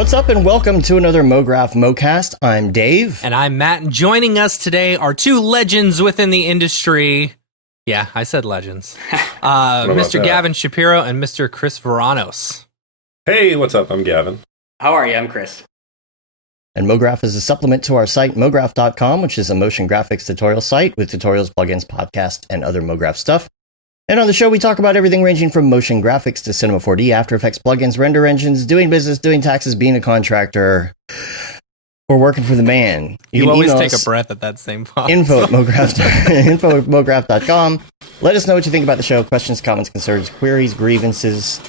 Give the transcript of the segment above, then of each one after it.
What's up and welcome to another Mograph Mocast. I'm Dave. And I'm Matt, and joining us today are two legends within the industry. Yeah, I said legends. Mr. Gavin Shapiro and Mr. Chris Vranos. Hey, what's up? I'm Gavin. How are you? I'm Chris. And Mograph is a supplement to our site, mograph.com, which is a motion graphics tutorial site with tutorials, plugins, podcasts, and other Mograph stuff. And on the show, we talk about everything ranging from motion graphics to Cinema 4D, After Effects, plugins, render engines, doing business, doing taxes, being a contractor, or working for the man. You always take a breath at that same pause. Info at mograph.com. Let us know what you think about the show. Questions, comments, concerns, queries, grievances,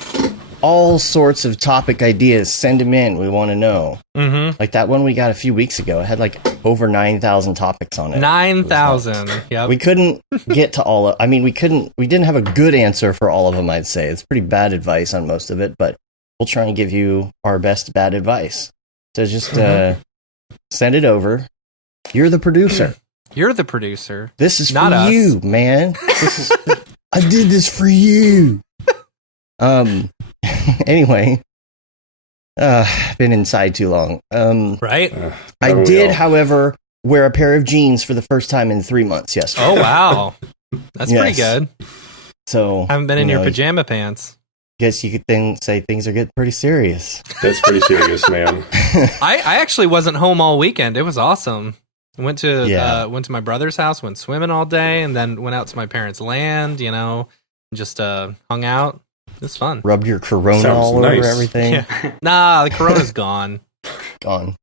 all sorts of topic ideas. Send them in. We want to know. Mm-hmm. Like that one we got a few weeks ago. It had like over 9,000 topics on it. 9,000. Yep. We couldn't get to all of. I mean, we didn't have a good answer for all of them. I'd say it's pretty bad advice on most of it, but we'll try and give you our best bad advice. So just send it over. You're the producer. You're the producer. This is not for us. you, man. This is. I did this for you. Anyway, been inside too long. Right? I did, however, wear a pair of jeans for the first time in 3 months yesterday. Oh, wow. That's pretty good. So haven't been in your pajama pants. Guess you could then say things are getting pretty serious. That's pretty serious, man. I actually wasn't home all weekend. It was awesome. Went to my brother's house, went swimming all day, and then went out to my parents' land, just hung out. It's fun. Rubbed your corona all over everything. Yeah. Nah, the corona's gone. Gone.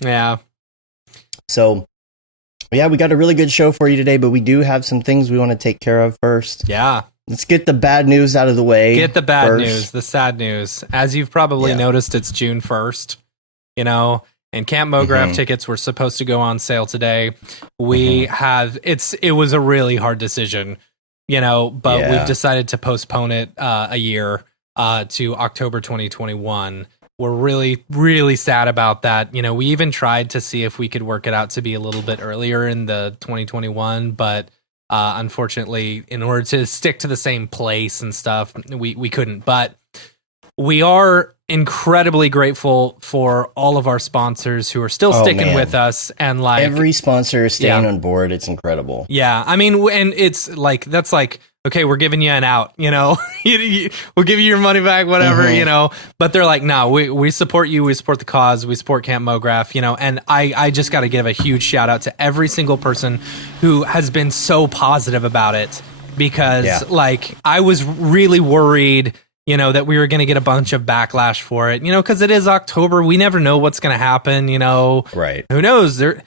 Yeah. So, yeah, we got a really good show for you today, but we do have some things we want to take care of first. Yeah. Let's get the bad news out of the way. Get the bad news, the sad news. As you've probably noticed, it's June 1st, and Camp Mograph tickets were supposed to go on sale today. We it was a really hard decision. But we've decided to postpone it a year to October 2021. We're really, really sad about that. We even tried to see if we could work it out to be a little bit earlier in the 2021, but unfortunately, in order to stick to the same place and stuff, we couldn't. But we are incredibly grateful for all of our sponsors who are still sticking with us, and like every sponsor is staying on board. It's incredible. Yeah, I mean, and it's like that's like, okay, we're giving you an out, we'll give you your money back, whatever, but they're like, no, we support you, we support the cause, we support Camp Mograph, and I just got to give a huge shout out to every single person who has been so positive about it, because like I was really worried that we were going to get a bunch of backlash for it, because it is October. We never know what's going to happen, Right. Who knows? There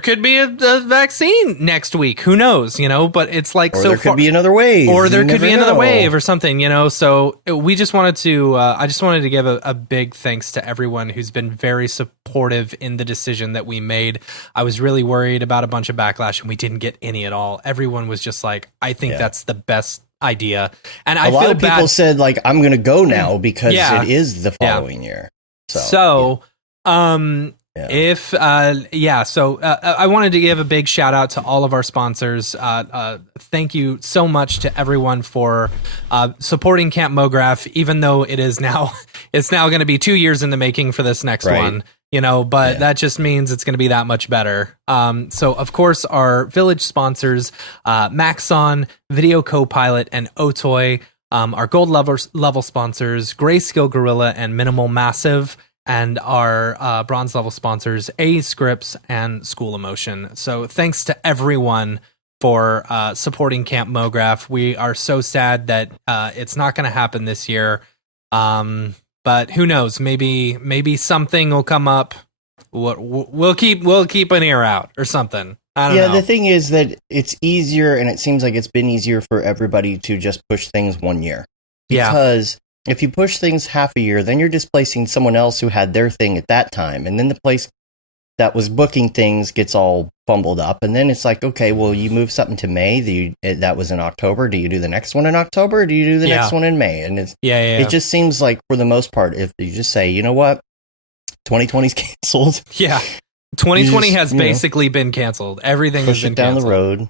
could be a vaccine next week. Who knows, but it's like, there could be another wave. Or there could be another wave or something, so we just wanted to, I just wanted to give a big thanks to everyone who's been very supportive in the decision that we made. I was really worried about a bunch of backlash, and we didn't get any at all. Everyone was just like, I think that's the best idea. And I feel bad. A lot of people said like, I'm going to go now because it is the following year. So I wanted to give a big shout out to all of our sponsors. Thank you so much to everyone for supporting Camp Mograph, even though it's now going to be 2 years in the making for this next one. But that just means it's going to be that much better. So, of course, our village sponsors, Maxon, Video Copilot, and Otoy, our gold level sponsors, Grayscale Gorilla and Minimal Massive, and our bronze level sponsors, A Scripts and School Emotion. So, thanks to everyone for supporting Camp Mograph. We are so sad that it's not going to happen this year. But who knows? Maybe something will come up. We'll keep an ear out or something. I don't know. The thing is that it's easier, and it seems like it's been easier for everybody to just push things 1 year. Because if you push things half a year, then you're displacing someone else who had their thing at that time, and then the place that was booking things gets all fumbled up, and then it's like, okay, well, you move something to May, that was in October. Do you do the next one in October, or do you do the next one in May? And it's it just seems like, for the most part, if you just say, you know what, 2020's canceled. Yeah, 2020 has basically been canceled. Everything has been down canceled. the road.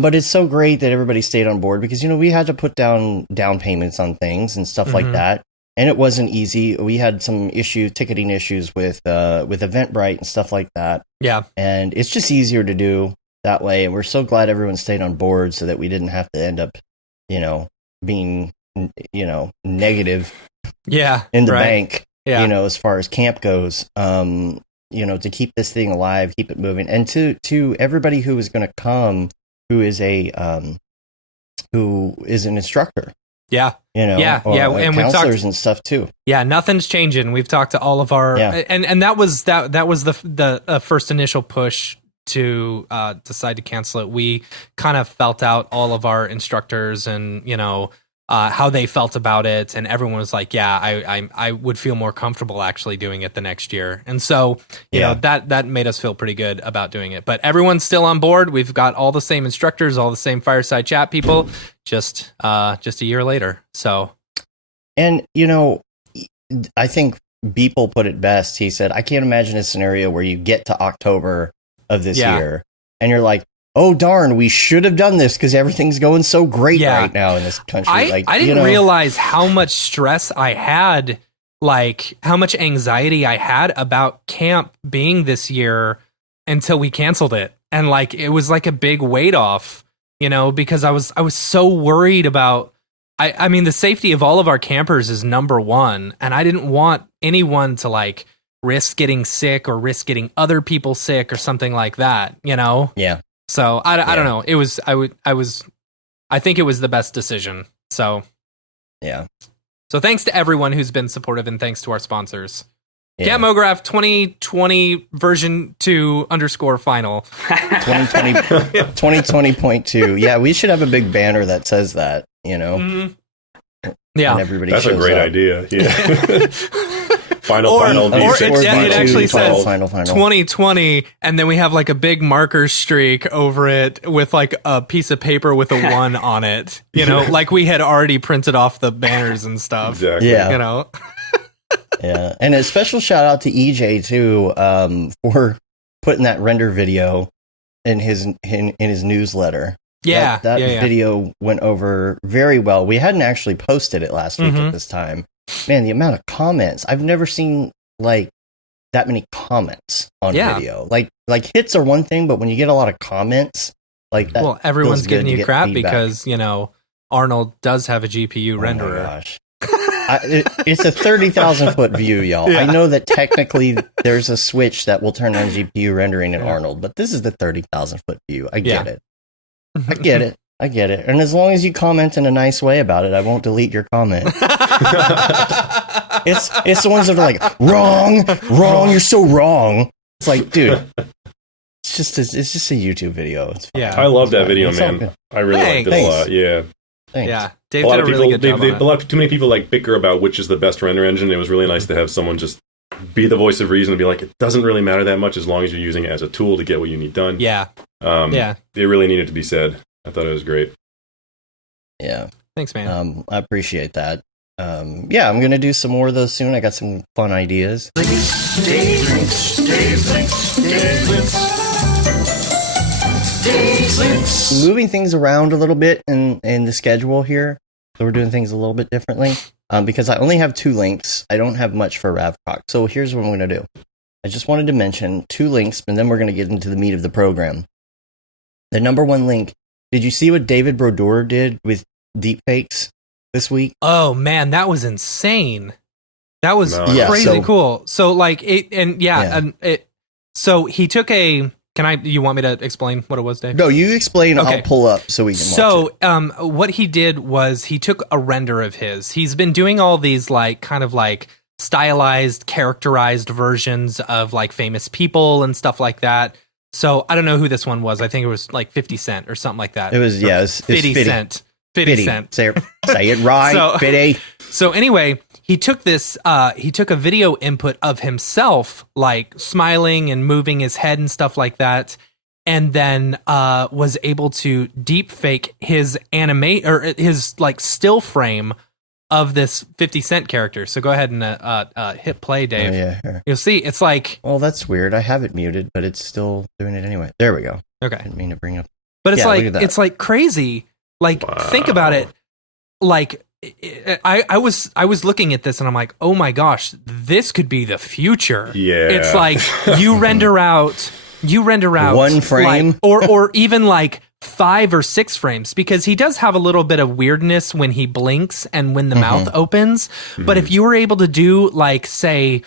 But it's so great that everybody stayed on board, because we had to put down payments on things and stuff like that. and it wasn't easy. We had some ticketing issues with Eventbrite and stuff like that. Yeah. And it's just easier to do that way. And we're so glad everyone stayed on board so that we didn't have to end up, being, negative in the bank, as far as camp goes, to keep this thing alive, keep it moving. And to everybody who is going to come, who is an instructor. Yeah. And counselors and stuff too. Yeah. Nothing's changing. We've talked to all of our, and that was the first initial push to decide to cancel it. We kind of felt out all of our instructors and, how they felt about it. And everyone was like, I would feel more comfortable actually doing it the next year. And so, that made us feel pretty good about doing it, but everyone's still on board. We've got all the same instructors, all the same fireside chat people, just a year later. So, and, I think Beeple put it best. He said, I can't imagine a scenario where you get to October of this year and you're like, oh darn, we should have done this because everything's going so great right now in this country. I didn't realize how much stress I had, like how much anxiety I had about camp being this year until we canceled it. And like it was like a big weight off, because I was so worried about I mean the safety of all of our campers is number one, and I didn't want anyone to like risk getting sick or risk getting other people sick or something like that, Yeah. So I don't know. It was, I think it was the best decision. So, yeah. So thanks to everyone who's been supportive and thanks to our sponsors. Yeah. Mograph 2020 version 2 _ final. 2020.2. Yeah. We should have a big banner that says that, Mm-hmm. Yeah. And everybody That's a great idea. Yeah. Final. It actually says final. 2020, and then we have like a big marker streak over it with like a piece of paper with a 1 on it. Like we had already printed off the banners and stuff. Exactly. Yeah. Yeah, and a special shout out to EJ too for putting that render video in his newsletter. Yeah, that video went over very well. We hadn't actually posted it last week at this time. Man, the amount of comments. I've never seen like that many comments on video. Like hits are one thing, but when you get a lot of comments like that, well, everyone's giving you crap feedback. Because Arnold does have a GPU renderer. My gosh. It's a 30,000 foot view, y'all. Yeah. I know that technically there's a switch that will turn on GPU rendering in Arnold, but this is the 30,000 foot view. I get it. I get it. And as long as you comment in a nice way about it, I won't delete your comment. It's the ones that are like, wrong, you're so wrong. It's like, dude, it's just a YouTube video. It's fine. I love that video, man. I really liked it a lot. Yeah. Thanks. Yeah. Dave did a really good job. Too many people like bicker about which is the best render engine. It was really nice to have someone just be the voice of reason and be like, it doesn't really matter that much as long as you're using it as a tool to get what you need done. Yeah. It really needed to be said. I thought it was great. Yeah. Thanks, man. I appreciate that. I'm going to do some more of those soon. I got some fun ideas. Moving things around a little bit in the schedule here. So we're doing things a little bit differently. Because I only have 2 links. I don't have much for Ravcock. So here's what I'm going to do. I just wanted to mention 2 links, and then we're going to get into the meat of the program. The number 1 link. Did you see what David Brodeur did with deepfakes this week? Oh man, that was insane. That was crazy cool. So like it, so he took a. You want me to explain what it was, Dave? No, you explain. Okay. I'll pull up so we can watch it. What he did was he took a render of his. He's been doing all these like kind of like stylized, characterized versions of like famous people and stuff like that. So I don't know who this one was. I think it was like 50 Cent or something like that. It was, it was 50 Cent. 50 Cent. Say it right, 50. So anyway, he took this, he took a video input of himself, like smiling and moving his head and stuff like that. And then was able to deep fake his his like still frame of this 50 Cent character. So go ahead and hit play, Dave. Oh, yeah, sure. You'll see. It's like... Well, that's weird. I have it muted, but it's still doing it anyway. There we go. Okay. Didn't mean to bring up... But it's it's like crazy. Like, think about it. Like, I was looking at this and I'm like, oh my gosh, this could be the future. Yeah. It's like you render out one frame, like, or even like 5 or 6 frames, because he does have a little bit of weirdness when he blinks and when the mouth opens. But if you were able to do like, say,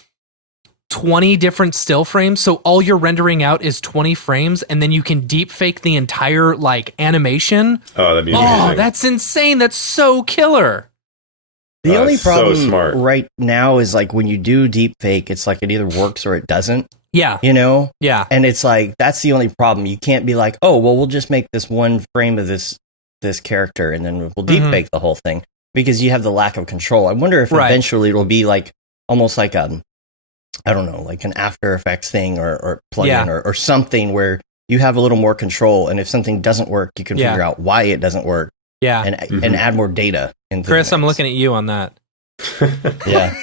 20 different still frames, so all you're rendering out is 20 frames, and then you can deep fake the entire like animation. Oh, that'd be amazing. Oh, that's insane. That's so killer. The only problem so smart. right now is like when you do deep fake, it's like it either works or it doesn't. Yeah. You know? Yeah. And it's like, that's the only problem. You can't be like, oh, well, we'll just make this one frame of this character and then we'll deep fake the whole thing, because you have the lack of control. I wonder if eventually it'll be like almost like I don't know, like an After Effects thing or plugin or something where you have a little more control. And if something doesn't work, you can figure out why it doesn't work. Yeah. And add more data into Chris, I'm looking at you on that. Yeah.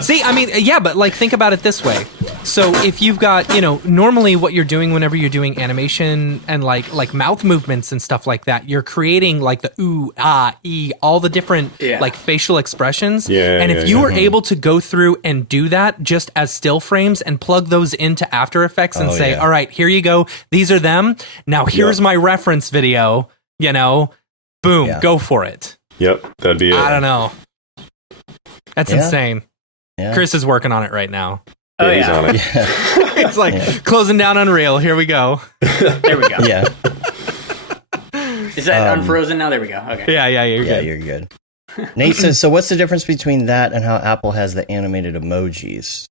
See, I mean, yeah, but like think about it this way. So if you've got, normally what you're doing whenever you're doing animation and like mouth movements and stuff like that, you're creating like the ooh, ah, ee, all the different like facial expressions. Yeah, and if you were able to go through and do that just as still frames and plug those into After Effects and say, all right, here you go. These are them. Now here's my reference video, boom, go for it. Yep. That'd be it. I don't know. That's insane. Yeah. Chris is working on it right now. Yeah, he's on it. It's like closing down Unreal. Here we go. There we go. Yeah. Is that unfrozen now? There we go. Okay. Yeah, you're good. Nate says, so what's the difference between that and how Apple has the animated emojis?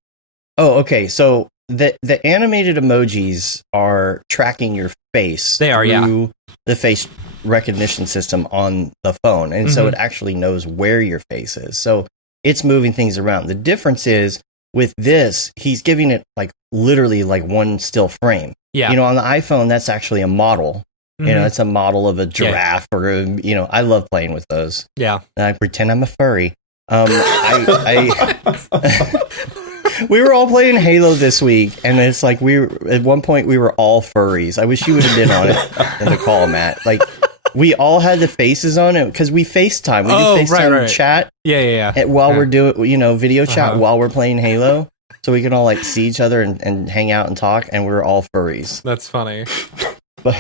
Oh, okay. So the animated emojis are tracking your face. They are, through the face recognition system on the phone. And so it actually knows where your face is. So it's moving things around. The difference is with this, he's giving it like literally like one still frame. Yeah. On the iPhone, that's actually a model. It's a model of a giraffe or, I love playing with those. Yeah. And I pretend I'm a furry. We were all playing Halo this week, and it's like at one point we were all furries. I wish you would have been on it in the call, Matt. Like, we all had the faces on it because we FaceTime. We do FaceTime chat. Yeah. While we're doing, video chat while we're playing Halo. So we can all like see each other and hang out and talk, and we're all furries. That's funny. But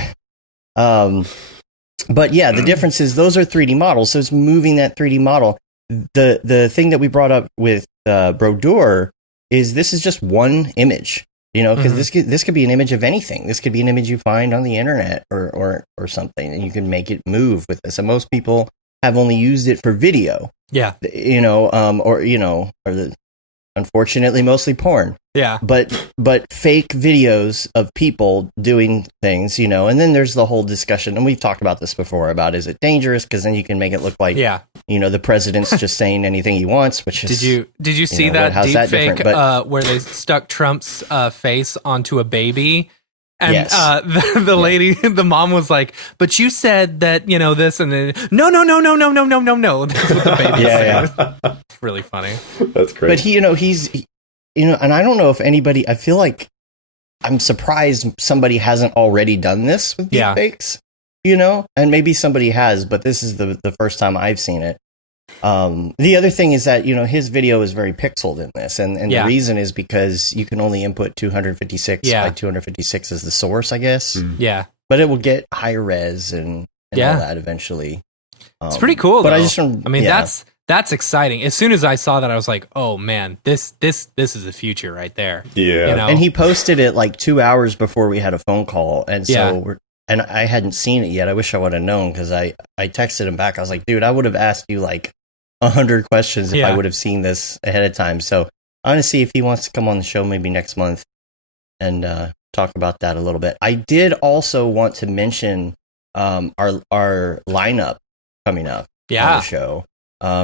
yeah, the difference is those are 3D models. So it's moving that 3D model. The thing that we brought up with Brodeur is this is just one image. Because this could be an image of anything. This could be an image you find on the internet or something, and you can make it move with this. And most people have only used it for video. Yeah. Unfortunately, mostly porn. Yeah. But fake videos of people doing things, and then there's the whole discussion, and we've talked about this before about, is it dangerous? Because then you can make it look like, the president's just saying anything he wants, which is... Did you see that deepfake where they stuck Trump's face onto a baby? And the lady, the mom was like, but you said that, this, and then, no. That's what the baby said. Yeah. It's really funny. That's great. But he's, and I don't know if anybody, I feel like I'm surprised somebody hasn't already done this with deepfakes, and maybe somebody has, but this is the first time I've seen it. The other thing is that, his video is very pixeled in this. And the reason is because you can only input 256 by 256 as the source, I guess. Yeah. But it will get higher res and all that eventually. It's pretty cool, but though. That's exciting. As soon as I saw that, I was like, oh man, this is the future right there. Yeah. And he posted it like 2 hours before we had a phone call. And so and I hadn't seen it yet. I wish I would have known, because I texted him back. I was like, dude, I would have asked you like 100 questions if I would have seen this ahead of time. So I'm going to see if he wants to come on the show maybe next month and talk about that a little bit. I did also want to mention our lineup coming up on the show.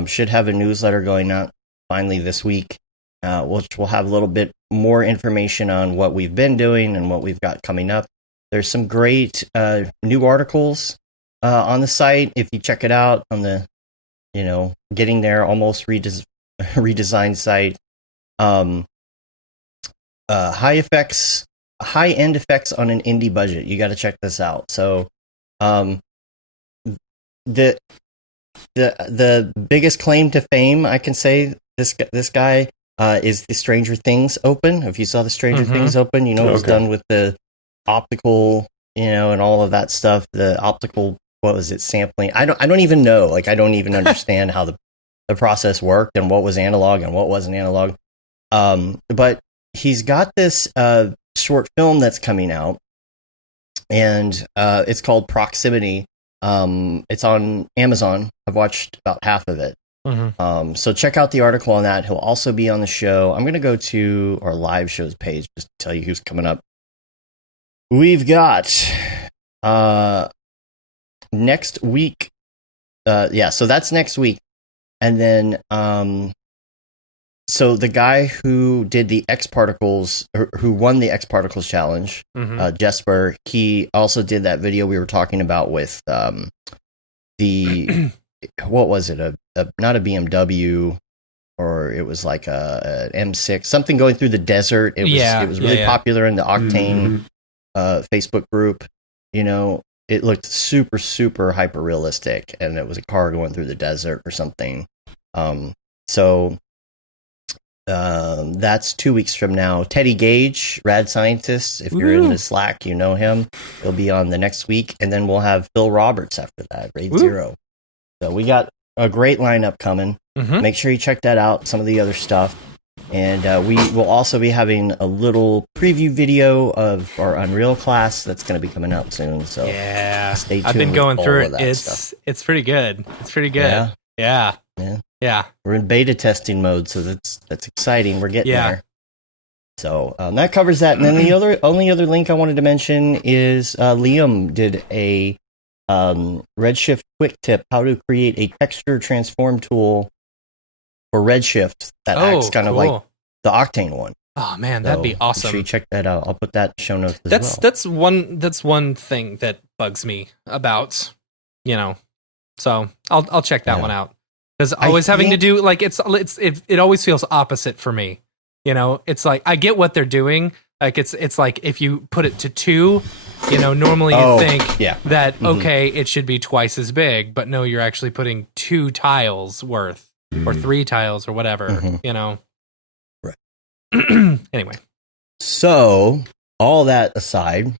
Should have a newsletter going out finally this week, which will have a little bit more information on what we've been doing and what we've got coming up. There's some great new articles on the site. If you check it out on the Getting There almost redesigned site. High-end effects on an indie budget. You got to check this out. So, the biggest claim to fame, I can say, this guy is the Stranger Things Open. If you saw the Stranger Things Open, it was done with the optical, and all of that stuff. The optical, what was it, sampling? I don't even know. Like, I don't even understand how the process worked and what was analog and what wasn't analog. But he's got this short film that's coming out, and it's called Proximity. It's on Amazon. I've watched about half of it. So check out the article on that. He'll also be on the show. I'm going to go to our live shows page just to tell you who's coming up. We've got next week. So that's next week. And then, so the guy who did the X Particles, who won the X Particles challenge, Jesper, he also did that video we were talking about with the, what was it? Not a BMW, or it was like a M6, something going through the desert. It was really popular in the Octane Facebook group. It looked super, super hyper realistic, and it was a car going through the desert or something. So that's 2 weeks from now. Teddy Gage, Rad Scientist, if you're in the Slack, you know him. He'll be on the next week, and then we'll have Phil Roberts after that, Raid Zero. So we got a great lineup coming. Make sure you check that out, some of the other stuff. And we will also be having a little preview video of our Unreal class that's going to be coming out soon. So stay tuned. I've been going through it. It's pretty good. It's pretty good. Yeah. We're in beta testing mode, so that's exciting. We're getting there. So that covers that. And then the only other link I wanted to mention is Liam did a Redshift quick tip, how to create a texture transform tool for Redshift that acts kind of like the Octane one. Oh man, that'd be awesome. Make sure you check that out. I'll put that in show notes as well. That's one thing that bugs me about, So I'll check that one out. Because always having to do, like, it always feels opposite for me. It's like, I get what they're doing. Like, it's like, if you put it to 2, normally you think that, okay, it should be twice as big, but no, you're actually putting 2 tiles worth, or 3 tiles, or whatever, Right. Anyway. So, all that aside,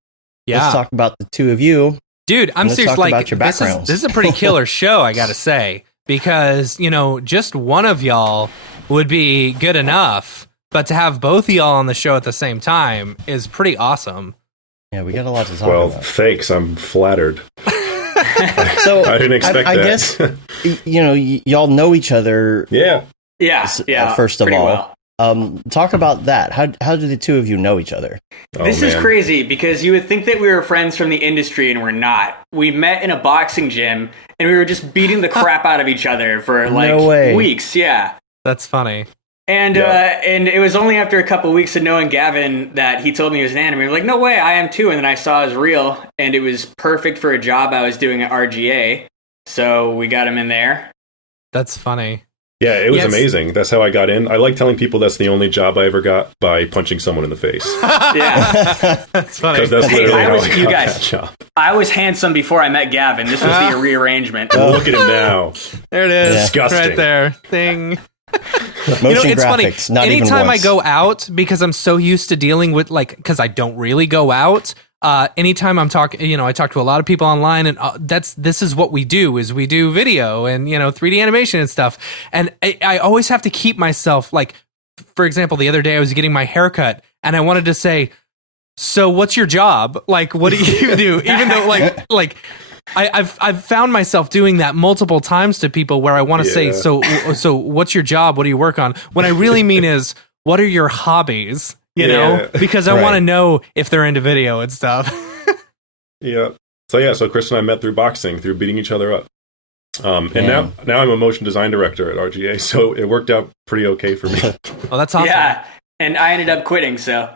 let's talk about the two of you. Dude, I'm serious, like, about your backgrounds. This is a pretty killer show, I gotta say. Because, just one of y'all would be good enough, but to have both of y'all on the show at the same time is pretty awesome. Yeah, we got a lot to talk about. Well, thanks. I'm flattered. So I didn't expect that. I guess, y'all know each other. Yeah. First of all. Well. Talk about that. How do the two of you know each other? This is crazy, because you would think that we were friends from the industry, and we're not. We met in a boxing gym, and we were just beating the crap out of each other for weeks. Yeah, that's funny. And and it was only after a couple weeks of knowing Gavin that he told me he was an animator. We were like, no way, I am too. And then I saw his reel, and it was perfect for a job I was doing at RGA. So we got him in there. That's funny. Yeah, it was amazing. That's how I got in. I like telling people that's the only job I ever got by punching someone in the face. Yeah. That's funny. Because that's literally how I got that job. I was handsome before I met Gavin. This was the rearrangement. Look at him now. There it is. Disgusting. Right there. Thing. Motion it's graphics, funny. not Anytime even I once. go out, because I'm so used to dealing with, because I don't really go out. Anytime I'm talking, I talk to a lot of people online, and this is what we do video and 3D animation and stuff. And I always have to keep myself, like, for example, the other day I was getting my hair cut, and I wanted to say, so what's your job? Like, what do you do? Even though like I've found myself doing that multiple times to people where I want to say, so what's your job? What do you work on? What I really mean is, what are your hobbies? Because I want to know if they're into video and stuff. Yeah. So Chris and I met through boxing, through beating each other up. And now I'm a motion design director at RGA, so it worked out pretty okay for me. Oh, that's awesome. Yeah, and I ended up quitting, so.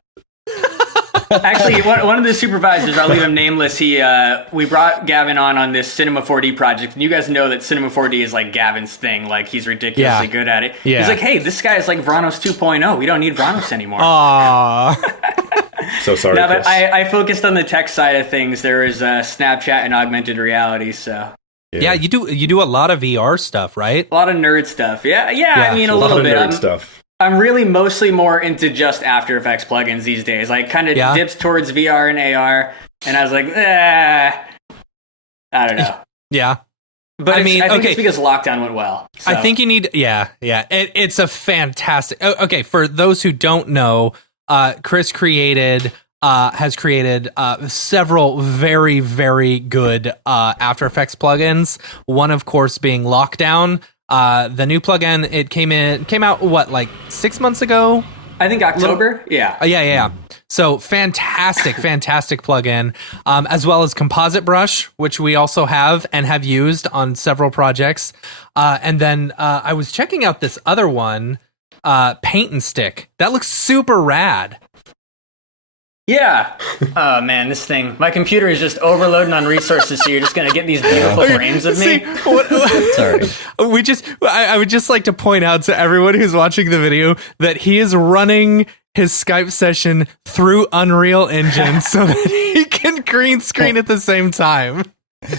Actually, one of the supervisors, I'll leave him nameless, we brought Gavin on this Cinema 4D project, and you guys know that Cinema 4D is like Gavin's thing, like he's ridiculously good at it. Yeah. He's like, hey, this guy is like Vranos 2.0, we don't need Vranos anymore. Aww. So sorry, No, Chris. but I focused on the tech side of things. There was Snapchat and augmented reality, so. Yeah, you do a lot of VR stuff, right? A lot of nerd stuff. Yeah. I mean, a little bit. Nerd stuff. I'm really mostly more into just After Effects plugins these days. Like, kind of dips towards VR and AR, and I was like, I don't know. Yeah. But I think it's because lockdown went well. So. I think you need, it's a fantastic. Okay, for those who don't know, Chris has created several very, very good After Effects plugins. One, of course, being Lockdown. The new plugin, it came out what, like 6 months ago? I think October. Yeah. Yeah. So fantastic plugin, as well as Composite Brush, which we also have and have used on several projects. And then I was checking out this other one, Paint and Stick. That looks super rad. Yeah. Oh man, this thing. My computer is just overloading on resources, so you're just gonna get these beautiful frames of me. Sorry. I would just like to point out to everyone who's watching the video that he is running his Skype session through Unreal Engine so that he can green screen at the same time.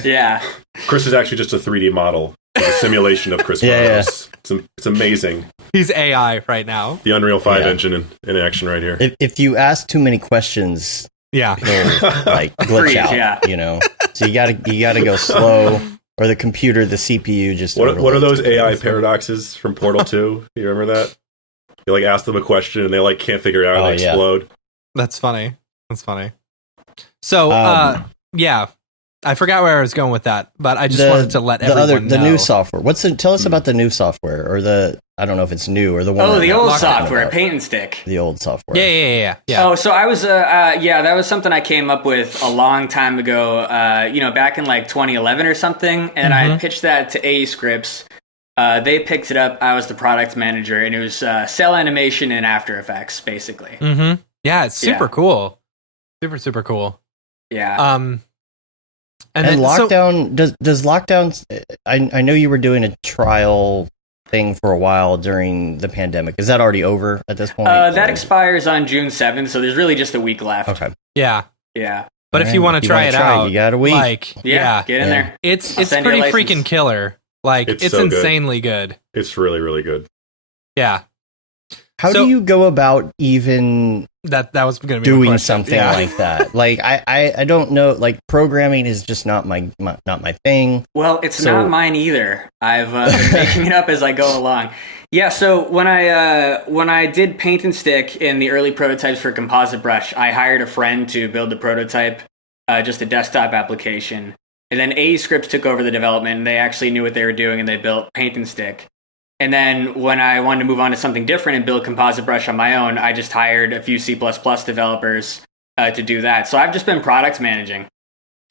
Yeah. Chris is actually just a 3D model. It's a simulation of Chris Vranos. It's amazing. He's AI right now. The Unreal 5 engine in action right here. If you ask too many questions, he'll like glitch out. You know, so you gotta go slow, or the computer, the CPU just. What are those AI paradoxes from Portal 2? You remember that? You like ask them a question and they like can't figure it out and they explode. That's funny. So I forgot where I was going with that, but I just wanted to let everyone know. The new software. Tell us about the new software, or I don't know if it's new or the one. Oh, the old software, Paint and Stick. The old software. Yeah. Oh, so I was, that was something I came up with a long time ago, back in like 2011 or something, and I pitched that to AE Scripts. They picked it up. I was the product manager, and it was cell animation and After Effects, basically. Mm-hmm. Yeah, it's super cool. Super cool. Yeah. And Lockdown, does Lockdown, I know you were doing a trial thing for a while during the pandemic. Is that already over at this point? That expires on June 7th, so there's really just a week left. Okay. Yeah. But if you want to try it out, you got a week. Get in there. It's pretty freaking killer. Like, it's so insanely good. It's really, really good. Yeah. How do you go about even that was going to be doing something like that? Like, I don't know. Like, programming is just not my thing. Well, it's not mine either. I've been making it up as I go along. Yeah. So when I did Paint and Stick in the early prototypes for Composite Brush, I hired a friend to build the prototype, just a desktop application, and then AE Scripts took over the development, and they actually knew what they were doing, and they built Paint and Stick. And then when I wanted to move on to something different and build Composite Brush on my own, I just hired a few C++ developers to do that. So I've just been product managing.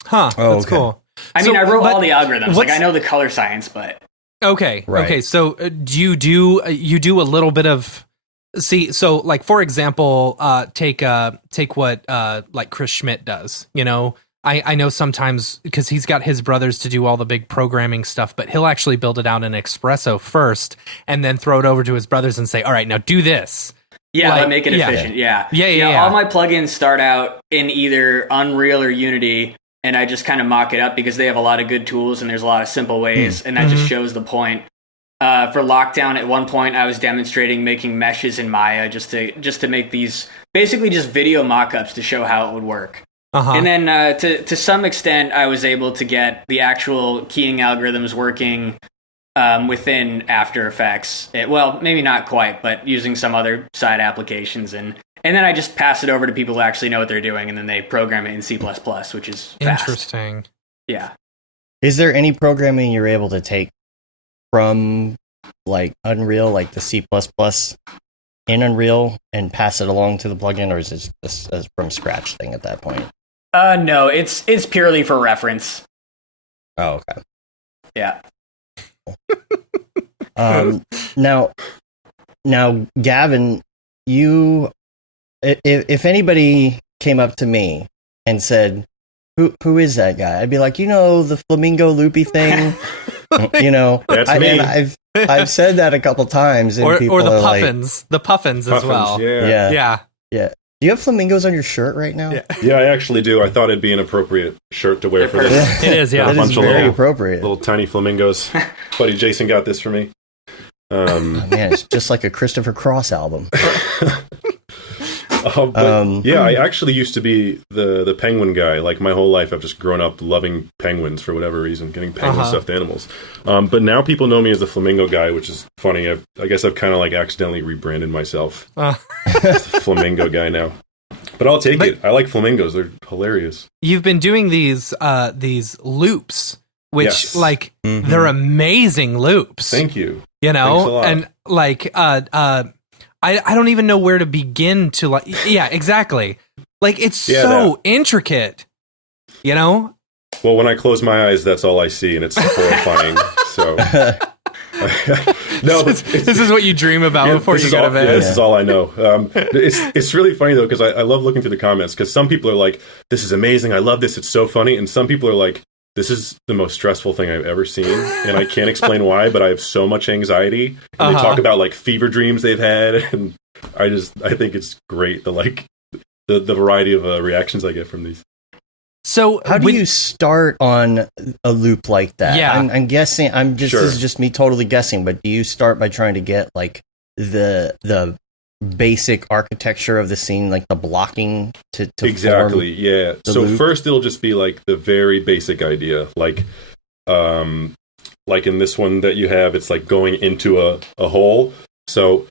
Huh, that's cool. I mean, I wrote all the algorithms. Like, I know the color science, but... Okay, okay. So do you do a little bit of... So like, for example, take what like Chris Schmidt does, you know? I know sometimes, because he's got his brothers to do all the big programming stuff, but he'll actually build it out in Espresso first and then throw it over to his brothers and say, all right, now do this. Yeah, like, make it efficient. Yeah. All my plugins start out in either Unreal or Unity, and I just kind of mock it up because they have a lot of good tools and there's a lot of simple ways, and that just shows the point. For Lockdown, at one point, I was demonstrating making meshes in Maya just to make these basically just video mock-ups to show how it would work. And then to some extent, I was able to get the actual keying algorithms working within After Effects. Well, maybe not quite, but using some other side applications. And then I just pass it over to people who actually know what they're doing, and then they program it in C++, which is fast. Interesting. Yeah. Is there any programming you're able to take from like Unreal, like the C++ in Unreal, and pass it along to the plugin, or is it just a from scratch thing at that point? No, it's purely for reference. Oh, okay. Yeah. Now, Gavin, if anybody came up to me and said, "Who is that guy?" I'd be like, the flamingo loopy thing. That's me. And I've said that a couple times, and or people the are puffins, like, as well. Yeah. Yeah. Do you have flamingos on your shirt right now? Yeah, I actually do. I thought it'd be an appropriate shirt to wear for this. It is, yeah. That is very appropriate. Little tiny flamingos. Buddy Jason got this for me. Oh, man, it's just like a Christopher Cross album. Yeah, I actually used to be the penguin guy. Like my whole life, I've just grown up loving penguins for whatever reason, getting penguin stuffed animals. But now people know me as the flamingo guy, which is funny. I guess I've kind of like accidentally rebranded myself as the flamingo guy now. But I'll take it. I like flamingos; they're hilarious. You've been doing these loops, which they're amazing loops. Thank you. You know, and like I don't even know where to begin to like. Yeah, exactly. Like it's so intricate. You know. Well, when I close my eyes, that's all I see, and it's horrifying. So. No, but this is what you dream about before you go to bed. Yeah, this is all I know. It's really funny though, because I love looking through the comments, because some people are like, "This is amazing, I love this, it's so funny," and some people are like, "This is the most stressful thing I've ever seen," and I can't explain why, but I have so much anxiety. And they talk about like fever dreams they've had, and I think it's great the variety of reactions I get from these. So how do you start on a loop like that? Yeah. I'm guessing. This is just me totally guessing. But do you start by trying to get like the basic architecture of the scene, like the blocking to exactly? Form yeah. So loop? First, it'll just be like the very basic idea, like in this one that you have, it's like going into a hole. So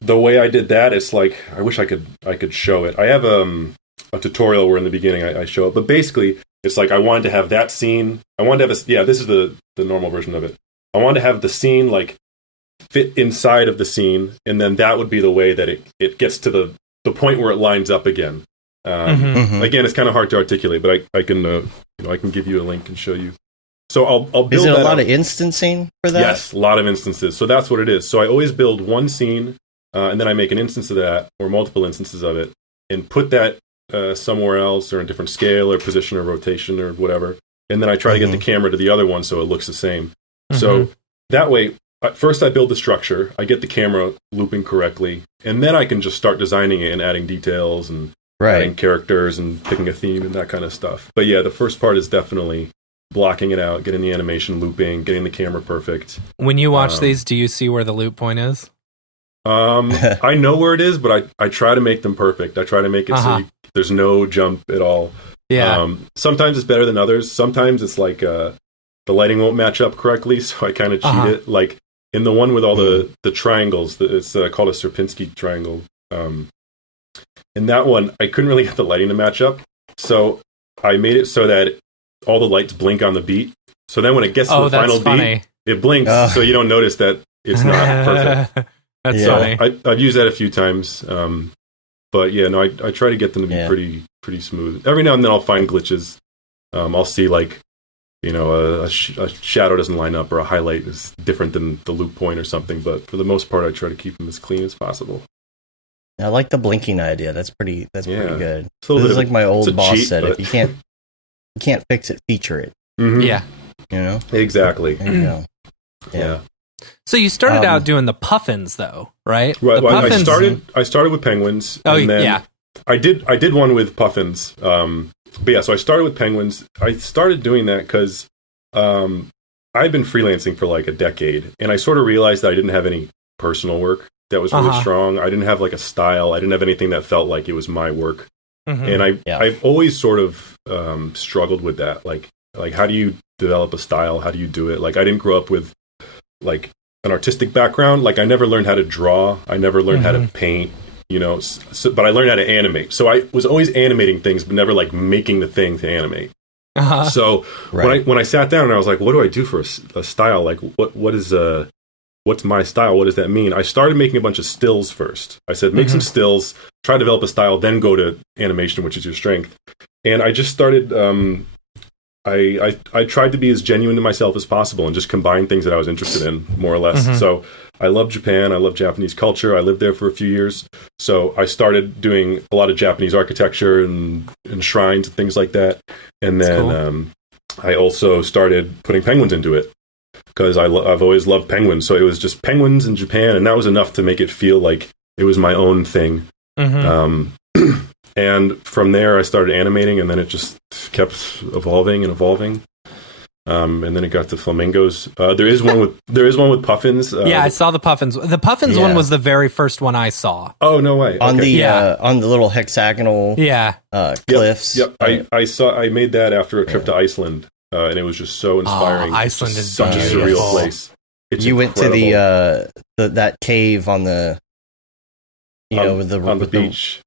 the way I did that, it's like I wish I could show it. I have a tutorial where in the beginning I show it, but basically it's like I wanted to have that scene. I wanted to have this is the normal version of it. I wanted to have the scene like fit inside of the scene, and then that would be the way that it gets to the point where it lines up again. Again, it's kind of hard to articulate, but I can I can give you a link and show you. So I'll build. Is it a lot of instancing for that? Yes, a lot of instances. So that's what it is. So I always build one scene, and then I make an instance of that or multiple instances of it, and put that somewhere else or in different scale or position or rotation or whatever, and then I try to get the camera to the other one so it looks the same. So that way, first I build the structure, I get the camera looping correctly, and then I can just start designing it and adding details and adding characters and picking a theme and that kind of stuff. But yeah, the first part is definitely blocking it out, getting the animation looping, getting the camera perfect. When you watch these, do you see where the loop point is? I know where it is, but I try to make them perfect. I try to make it so there's no jump at all. Yeah. Sometimes it's better than others. Sometimes it's like the lighting won't match up correctly, so I kind of cheat it. Like in the one with all the triangles, it's called a Sierpinski triangle. In that one, I couldn't really get the lighting to match up, so I made it so that all the lights blink on the beat. So then when it gets to the final beat, it blinks, so you don't notice that it's not perfect. That's funny. I've used that a few times. But yeah, no, I try to get them to be pretty smooth. Every now and then I'll find glitches. I'll see like, a shadow doesn't line up or a highlight is different than the loop point or something. But for the most part, I try to keep them as clean as possible. I like the blinking idea. That's pretty good. This is like my old boss cheat, said. If you can't fix it, feature it. Yeah. Exactly. There you go. Yeah. So you started out doing the puffins, though, right? Right. Well, puffins... I started with penguins. Oh, and then yeah. I did one with puffins. But yeah, so I started with penguins. I started doing that because I'd been freelancing for like a decade, and I sort of realized that I didn't have any personal work that was really strong. I didn't have like a style. I didn't have anything that felt like it was my work. And I've always sort of struggled with that. Like how do you develop a style? How do you do it? Like I didn't grow up with like an artistic background. Like I never learned how to draw. I never learned how to paint, but I learned how to animate. So I was always animating things, but never like making the thing to animate. So when I sat down and I was like, what do I do for a style? Like what's my style? What does that mean? I started making a bunch of stills first. I said, make some stills, try to develop a style, then go to animation, which is your strength. And I just started, I tried to be as genuine to myself as possible and just combine things that I was interested in, more or less. So I love Japan. I love Japanese culture. I lived there for a few years. So I started doing a lot of Japanese architecture and shrines and things like that. And then I also started putting penguins into it because I've always loved penguins. So it was just penguins in Japan, and that was enough to make it feel like it was my own thing. Mm-hmm. And from there, I started animating, and then it just kept evolving and evolving. And then it got to flamingos. There is one with puffins. I saw the puffins. The puffins one was the very first one I saw. Oh, no way! On Okay. on the little hexagonal cliffs. Yep. I made that after a trip to Iceland, and it was just so inspiring. Iceland is such a surreal place. It's went to that cave on the on the beach.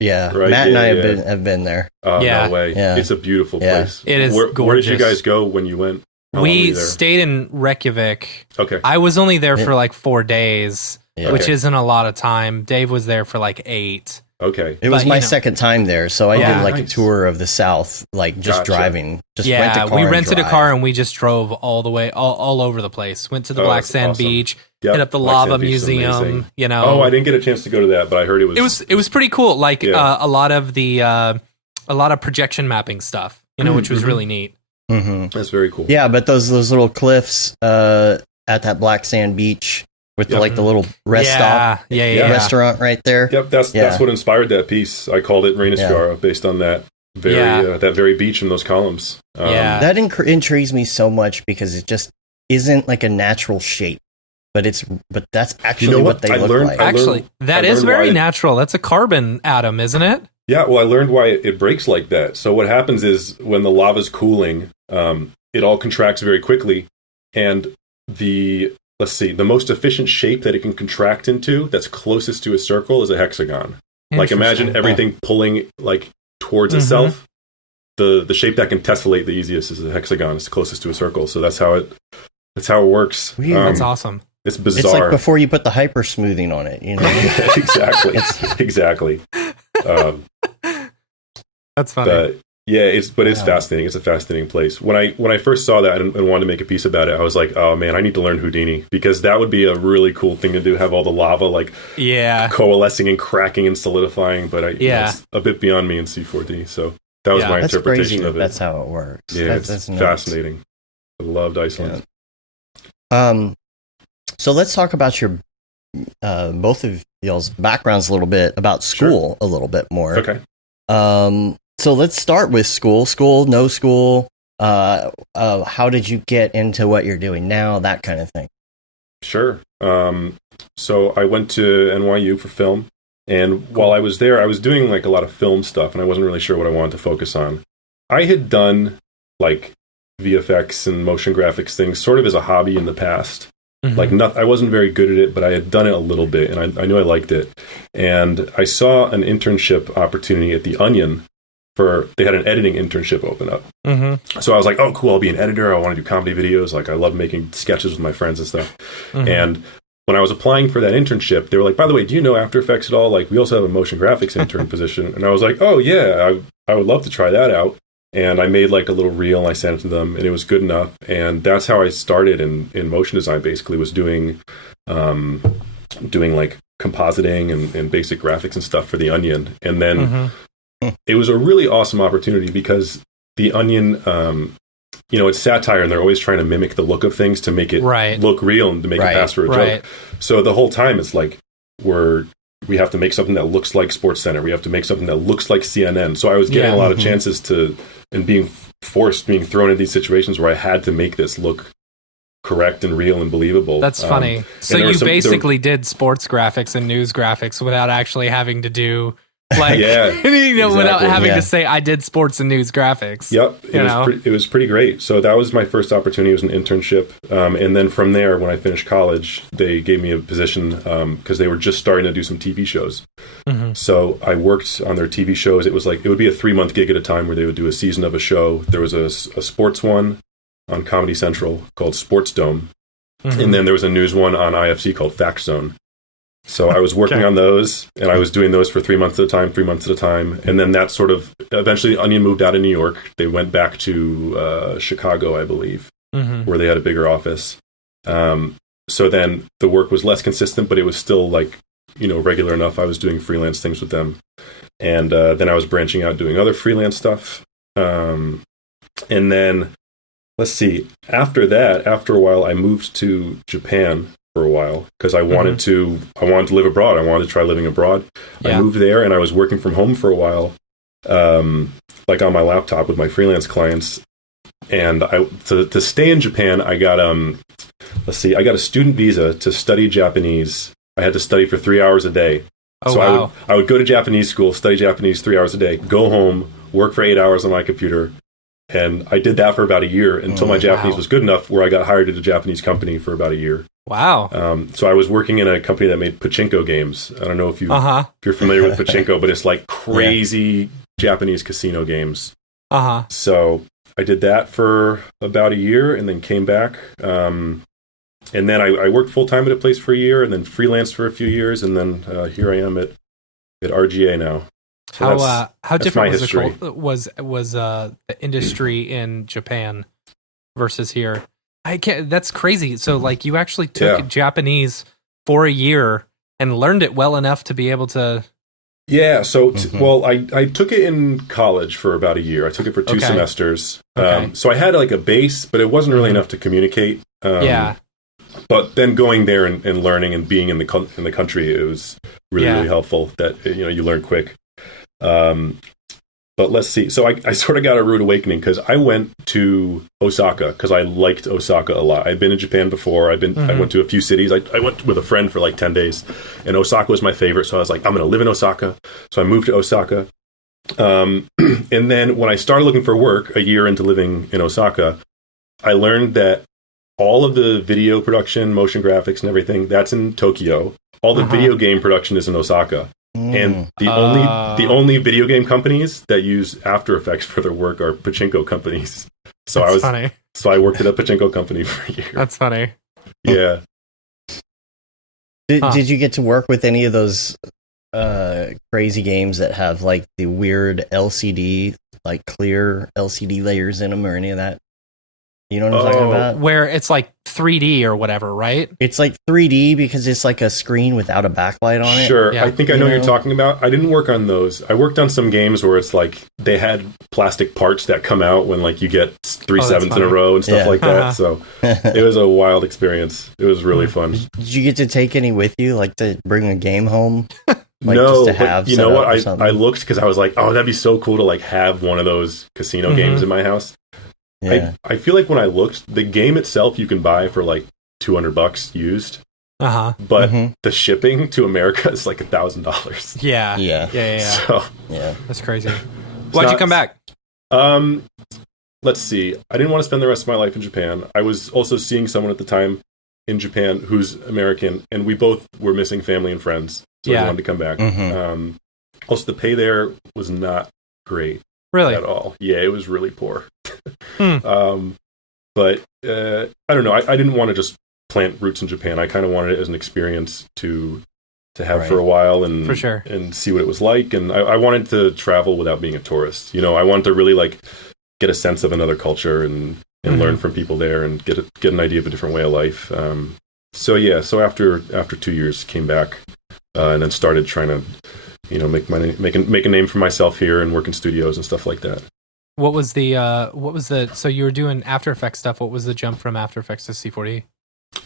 Yeah, right? Matt and I have been there. No way! Yeah. It's a beautiful place. It is gorgeous. Where did you guys go when you went? We stayed in Reykjavik. Okay, I was only there for like 4 days, which Okay. isn't a lot of time. Dave was there for like 8. okay. It was But, my second time there, so I did like nice. a tour of the South, like just Gotcha. driving. Just Yeah, rent a car we and rented a drive. car and we just drove all the way, all over the place. Went to the Black that's Sand awesome. Beach, Yep, hit up the Black Lava Sand Beach is Museum. amazing. You know, Oh, I didn't get a chance to go to that, but I heard it was. it was pretty cool. Like Yeah. a lot of projection mapping stuff. Which was really neat. Mm-hmm. That's very cool. Yeah, but those little cliffs at that Black Sand Beach with the little rest stop Yeah. restaurant right there. Yep, that's what inspired that piece. I called it Reynisfjara based on that very beach and those columns. That intrigues me so much because it just isn't like a natural shape, but that's actually what they look like. Actually, that is very natural. That's a carbon atom, isn't it? Yeah, well, I learned why it breaks like that. So what happens is when the lava's cooling, it all contracts very quickly, and the most efficient shape that it can contract into that's closest to a circle is a hexagon. Like imagine everything pulling like towards itself. The shape that can tessellate the easiest is a hexagon. It's closest to a circle. So that's how it works. That's awesome. It's bizarre. It's like before you put the hyper smoothing on it, Exactly. That's funny. It's fascinating. It's a fascinating place. When I first saw that and wanted to make a piece about it, I was like, oh man, I need to learn Houdini because that would be a really cool thing to do. Have all the lava coalescing and cracking and solidifying. But it's a bit beyond me in C4D. So that was my interpretation of it. That's how it works. Yeah, that's fascinating. I loved Iceland. Yeah. So let's talk about your both of y'all's backgrounds a little bit, about school a little bit more. Okay. So let's start with school. School, no school. How did you get into what you're doing now? That kind of thing. Sure. So I went to NYU for film, and while I was there, I was doing like a lot of film stuff, and I wasn't really sure what I wanted to focus on. I had done like VFX and motion graphics things sort of as a hobby in the past. Like I wasn't very good at it, but I had done it a little bit, and I knew I liked it. And I saw an internship opportunity at The Onion. They had an editing internship open up. So I was like, oh, cool, I'll be an editor. I want to do comedy videos. Like, I love making sketches with my friends and stuff. And when I was applying for that internship, they were like, by the way, do you know After Effects at all? Like, we also have a motion graphics intern position. And I was like, oh, yeah, I would love to try that out. And I made like a little reel and I sent it to them, and it was good enough. And that's how I started in motion design, basically, was doing like compositing and basic graphics and stuff for The Onion. And then it was a really awesome opportunity because The Onion, it's satire, and they're always trying to mimic the look of things to make it look real and to make it pass for a joke. So the whole time it's like we have to make something that looks like SportsCenter. We have to make something that looks like CNN. So I was getting a lot of chances and being thrown into these situations where I had to make this look correct and real and believable. That's funny. So you basically did sports graphics and news graphics without actually having to do like, without having to say I did sports and news graphics. Yep. It was pretty great. So that was my first opportunity. It was an internship. And then from there, when I finished college, they gave me a position because they were just starting to do some TV shows. So I worked on their TV shows. It would be a 3-month gig at a time where they would do a season of a show. There was a sports one on Comedy Central called Sports Dome. And then there was a news one on IFC called Fact Zone. So I was working on those, and I was doing those for 3 months at a time. And then that sort of, eventually Onion moved out of New York. They went back to Chicago, I believe, where they had a bigger office. So then the work was less consistent, but it was still like, regular enough. I was doing freelance things with them. And then I was branching out doing other freelance stuff. And then, let's see, after a while, I moved to Japan for a while because I wanted to live abroad. I wanted to try living abroad. I moved there and I was working from home for a while, like on my laptop with my freelance clients. And to stay in Japan, I got I got a student visa to study Japanese. I had to study for 3 hours a day. Oh, so wow. I would go to Japanese school, study Japanese 3 hours a day, go home, work for 8 hours on my computer. And I did that for about a year until my Japanese was good enough where I got hired at a Japanese company for about a year. Wow. So I was working in a company that made pachinko games. I don't know if you're familiar with pachinko, but it's like crazy Japanese casino games. So I did that for about a year and then came back. And then I worked full-time at a place for a year and then freelanced for a few years. And then here I am at RGA now. So how different was the industry in Japan versus here? That's crazy. So like you actually took Japanese for a year and learned it well enough to be able to. Yeah. So, well, I took it in college for about a year. I took it for 2 semesters. So I had like a base, but it wasn't really enough to communicate. But then going there and learning and being in the country, it was really helpful that, you learn quick. But let's see. So I sort of got a rude awakening because I went to Osaka because I liked Osaka a lot. I'd been in Japan before. I went to a few cities. I went with a friend for like 10 days and Osaka was my favorite. So I was like, I'm going to live in Osaka. So I moved to Osaka. And then when I started looking for work a year into living in Osaka, I learned that all of the video production, motion graphics and everything, that's in Tokyo. All the video game production is in Osaka. And the only video game companies that use After Effects for their work are pachinko companies. So funny. So I worked at a pachinko company for a year. That's funny. Yeah. Did you get to work with any of those crazy games that have like the weird LCD, like clear LCD layers in them or any of that? You know what I'm talking about? Where it's like 3D or whatever, right? It's like 3D because it's like a screen without a backlight on it. Sure. Yeah. I think I know what you're talking about. I didn't work on those. I worked on some games where it's like they had plastic parts that come out when like you get 3 sevens in a row and stuff like that. So it was a wild experience. It was really fun. Did you get to take any with you, like to bring a game home? Like no, just to have but you know what? I looked because I was like, oh, that'd be so cool to like have one of those casino games in my house. Yeah. I feel like when I looked, the game itself you can buy for like $200 used. But the shipping to America is like $1,000. Yeah. So, that's crazy. Why'd you come back? Let's see. I didn't want to spend the rest of my life in Japan. I was also seeing someone at the time in Japan who's American, and we both were missing family and friends. So I wanted to come back. Also, the pay there was not great. Really? At all. Yeah, it was really poor. But I don't know. I didn't want to just plant roots in Japan. I kind of wanted it as an experience to have for a while and for sure. And see what it was like. And I wanted to travel without being a tourist. I wanted to really like get a sense of another culture and learn from people there and get an idea of a different way of life. So after 2 years, came back and then started trying to make a name for myself here and work in studios and stuff like that. What was the so you were doing After Effects stuff. What was the jump from After Effects to C4D?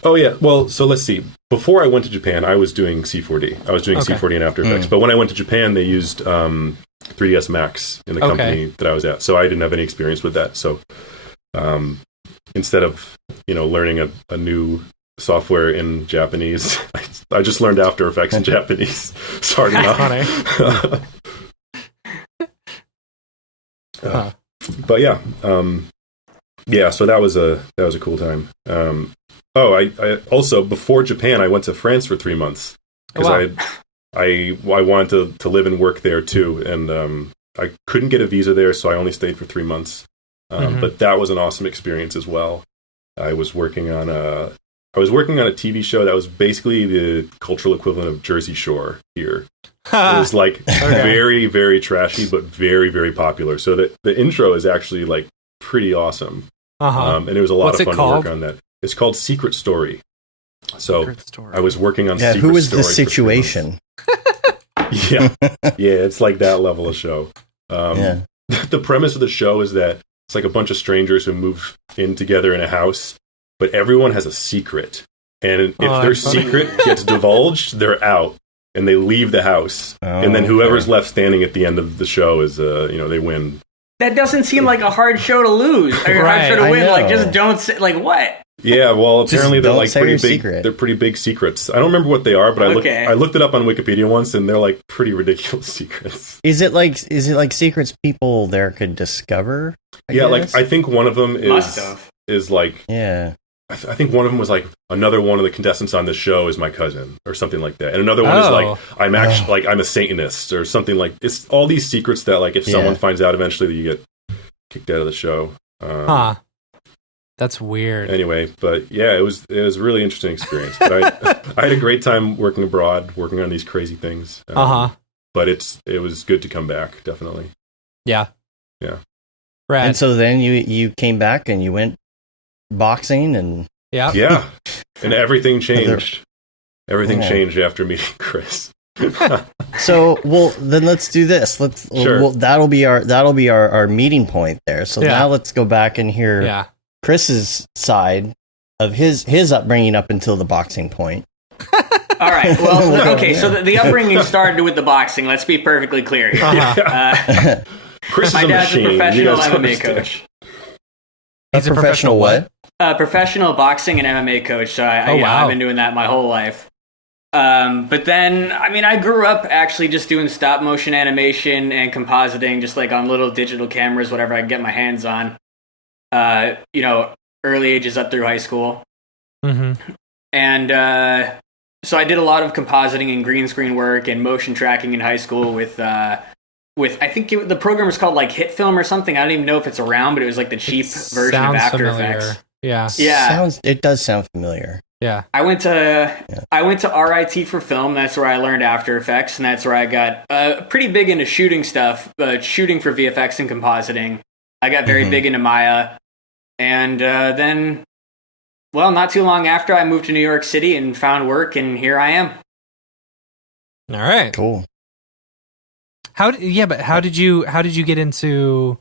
Oh yeah. Well, so let's see. Before I went to Japan, I was doing C4D. I was doing C4D and After Effects. But when I went to Japan, they used 3ds Max in the company that I was at. So I didn't have any experience with that. So instead of learning a new software in Japanese, I just learned After Effects in Japanese. Starting off. But yeah, so that was a cool time. I also before Japan, I went to France for 3 months because I wanted to live and work there too, and I couldn't get a visa there, so I only stayed for 3 months. But that was an awesome experience as well. I was working on a TV show that was basically the cultural equivalent of Jersey Shore here. It was like very, very trashy, but very, very popular. So the intro is actually like pretty awesome. And it was a lot of fun to work on that. It's called Secret Story. So I was working on Secret Story. Who was the situation? Yeah, it's like that level of show. The premise of the show is that it's like a bunch of strangers who move in together in a house, but everyone has a secret. And if their secret gets divulged, they're out and they leave the house. And then whoever's left standing at the end of the show is, they win. That doesn't seem like a hard show to lose or a hard show to win. Like, just don't say, like, what? Yeah, well, apparently they're like pretty big. Secret. They're pretty big secrets. I don't remember what they are, but I looked it up on Wikipedia once, and they're like pretty ridiculous secrets. Is it like secrets people there could discover? I guess? I think one of them is like I think one of them was like another one of the contestants on the show is my cousin or something like that, and another one is like I'm actually like I'm a Satanist or something like. It's all these secrets that like if someone finds out eventually, you get kicked out of the show. That's weird. Anyway, but yeah, it was a really interesting experience. But I had a great time working abroad, working on these crazy things. But it was good to come back, definitely. Yeah. Yeah. Rad. And so then you came back and you went boxing and yeah, and everything changed. Everything changed after meeting Chris. So, well, then let's do this. That'll be our meeting point there. So now let's go back and hear Chris's side of his upbringing up until the boxing point. All right. Well, okay. So the upbringing started with the boxing. Let's be perfectly clear. Chris my is dad's a professional MMA understand. coach. He's a professional what? Professional boxing and MMA coach. So I've been doing that my whole life. But then, I mean, I grew up actually just doing stop motion animation and compositing, just like on little digital cameras, whatever I could get my hands on. Early ages up through high school. Mm-hmm. And so I did a lot of compositing and green screen work and motion tracking in high school with I think the program was called like Hit Film or something. I don't even know if it's around, but it was like the cheap version of After Effects. Yeah. It does sound familiar. Yeah. I went to RIT for film. That's where I learned After Effects, and that's where I got pretty big into shooting stuff, shooting for VFX and compositing. I got very big into Maya. And then, well, not too long after, I moved to New York City and found work, and here I am. All right. Cool. How did you get into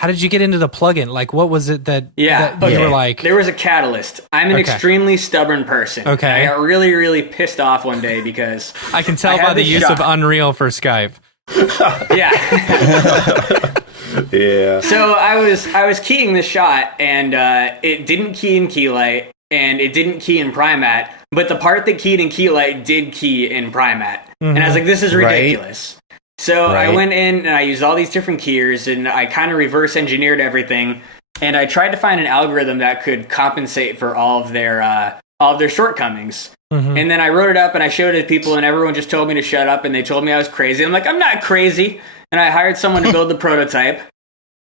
the plugin? Like, what was it that you were like? There was a catalyst. I'm an extremely stubborn person. Okay. I got really, really pissed off one day because I can tell by the use of Unreal for Skype. Yeah. Yeah. So I was keying this shot, and it didn't key in Keylight, and it didn't key in Primat, but the part that keyed in Keylight did key in Primat. And I was like, this is ridiculous. Right. So I went in and I used all these different keyers, and I kind of reverse engineered everything, and I tried to find an algorithm that could compensate for all of their shortcomings. And then I wrote it up and I showed it to people, and everyone just told me to shut up, and they told me I was crazy. I'm like, I'm not crazy. And I hired someone to build the prototype,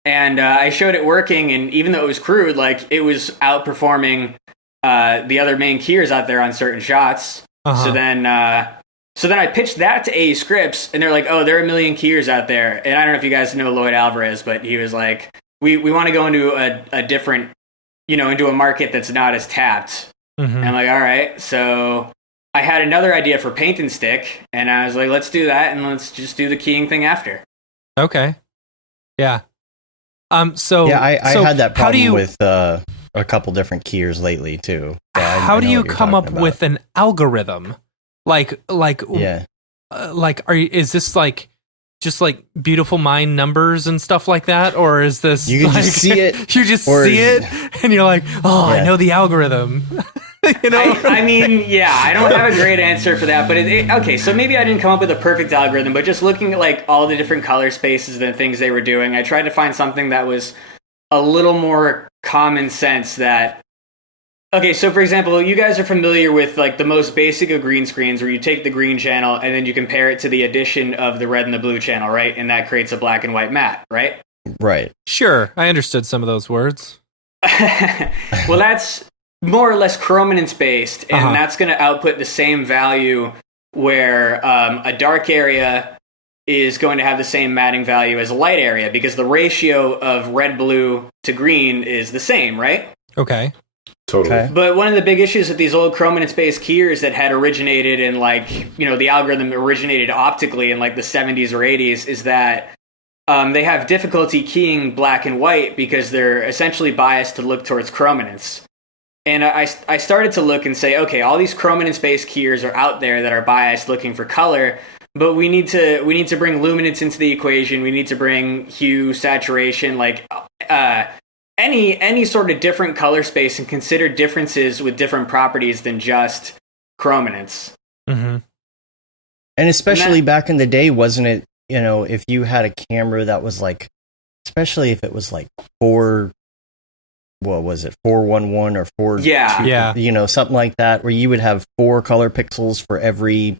and I showed it working, and even though it was crude, like, it was outperforming the other main keyers out there on certain shots. So then I pitched that to AE Scripts, and they're like, oh, there are a million keyers out there. And I don't know if you guys know Lloyd Alvarez, but he was like, we want to go into a different, into a market that's not as tapped. And I'm like, all right. So I had another idea for Paint and Stick, and I was like, let's do that, and let's just do the keying thing after. Okay. Yeah. I had that problem with a couple different keyers lately too. So how do you come up with an algorithm? Is this like just like beautiful mind numbers and stuff like that, or is this you can just see it? You just see it, and you're like, I know the algorithm. I mean, I don't have a great answer for that, but okay, so maybe I didn't come up with a perfect algorithm, but just looking at like all the different color spaces and things they were doing, I tried to find something that was a little more common sense. Okay, so for example, you guys are familiar with like the most basic of green screens, where you take the green channel and then you compare it to the addition of the red and the blue channel, right? And that creates a black and white matte, right? Right. Sure, I understood some of those words. Well, that's more or less chrominance based, and that's going to output the same value where a dark area is going to have the same matting value as a light area, because the ratio of red, blue to green is the same, right? Okay. Totally. Okay. But one of the big issues with these old chrominance-based keyers that had originated in the algorithm originated optically in like the 70s or 80s is that they have difficulty keying black and white because they're essentially biased to look towards chrominance. And I started to look and say, okay, all these chrominance-based keyers are out there that are biased looking for color, but we need to bring luminance into the equation. We need to bring hue, saturation, like any sort of different color space, and consider differences with different properties than just chrominance. Mm-hmm. And especially back in the day, wasn't it? You know, if you had a camera that was like, especially if it was like 411 or 4? Yeah. You know, something like that, where you would have 4 color pixels for every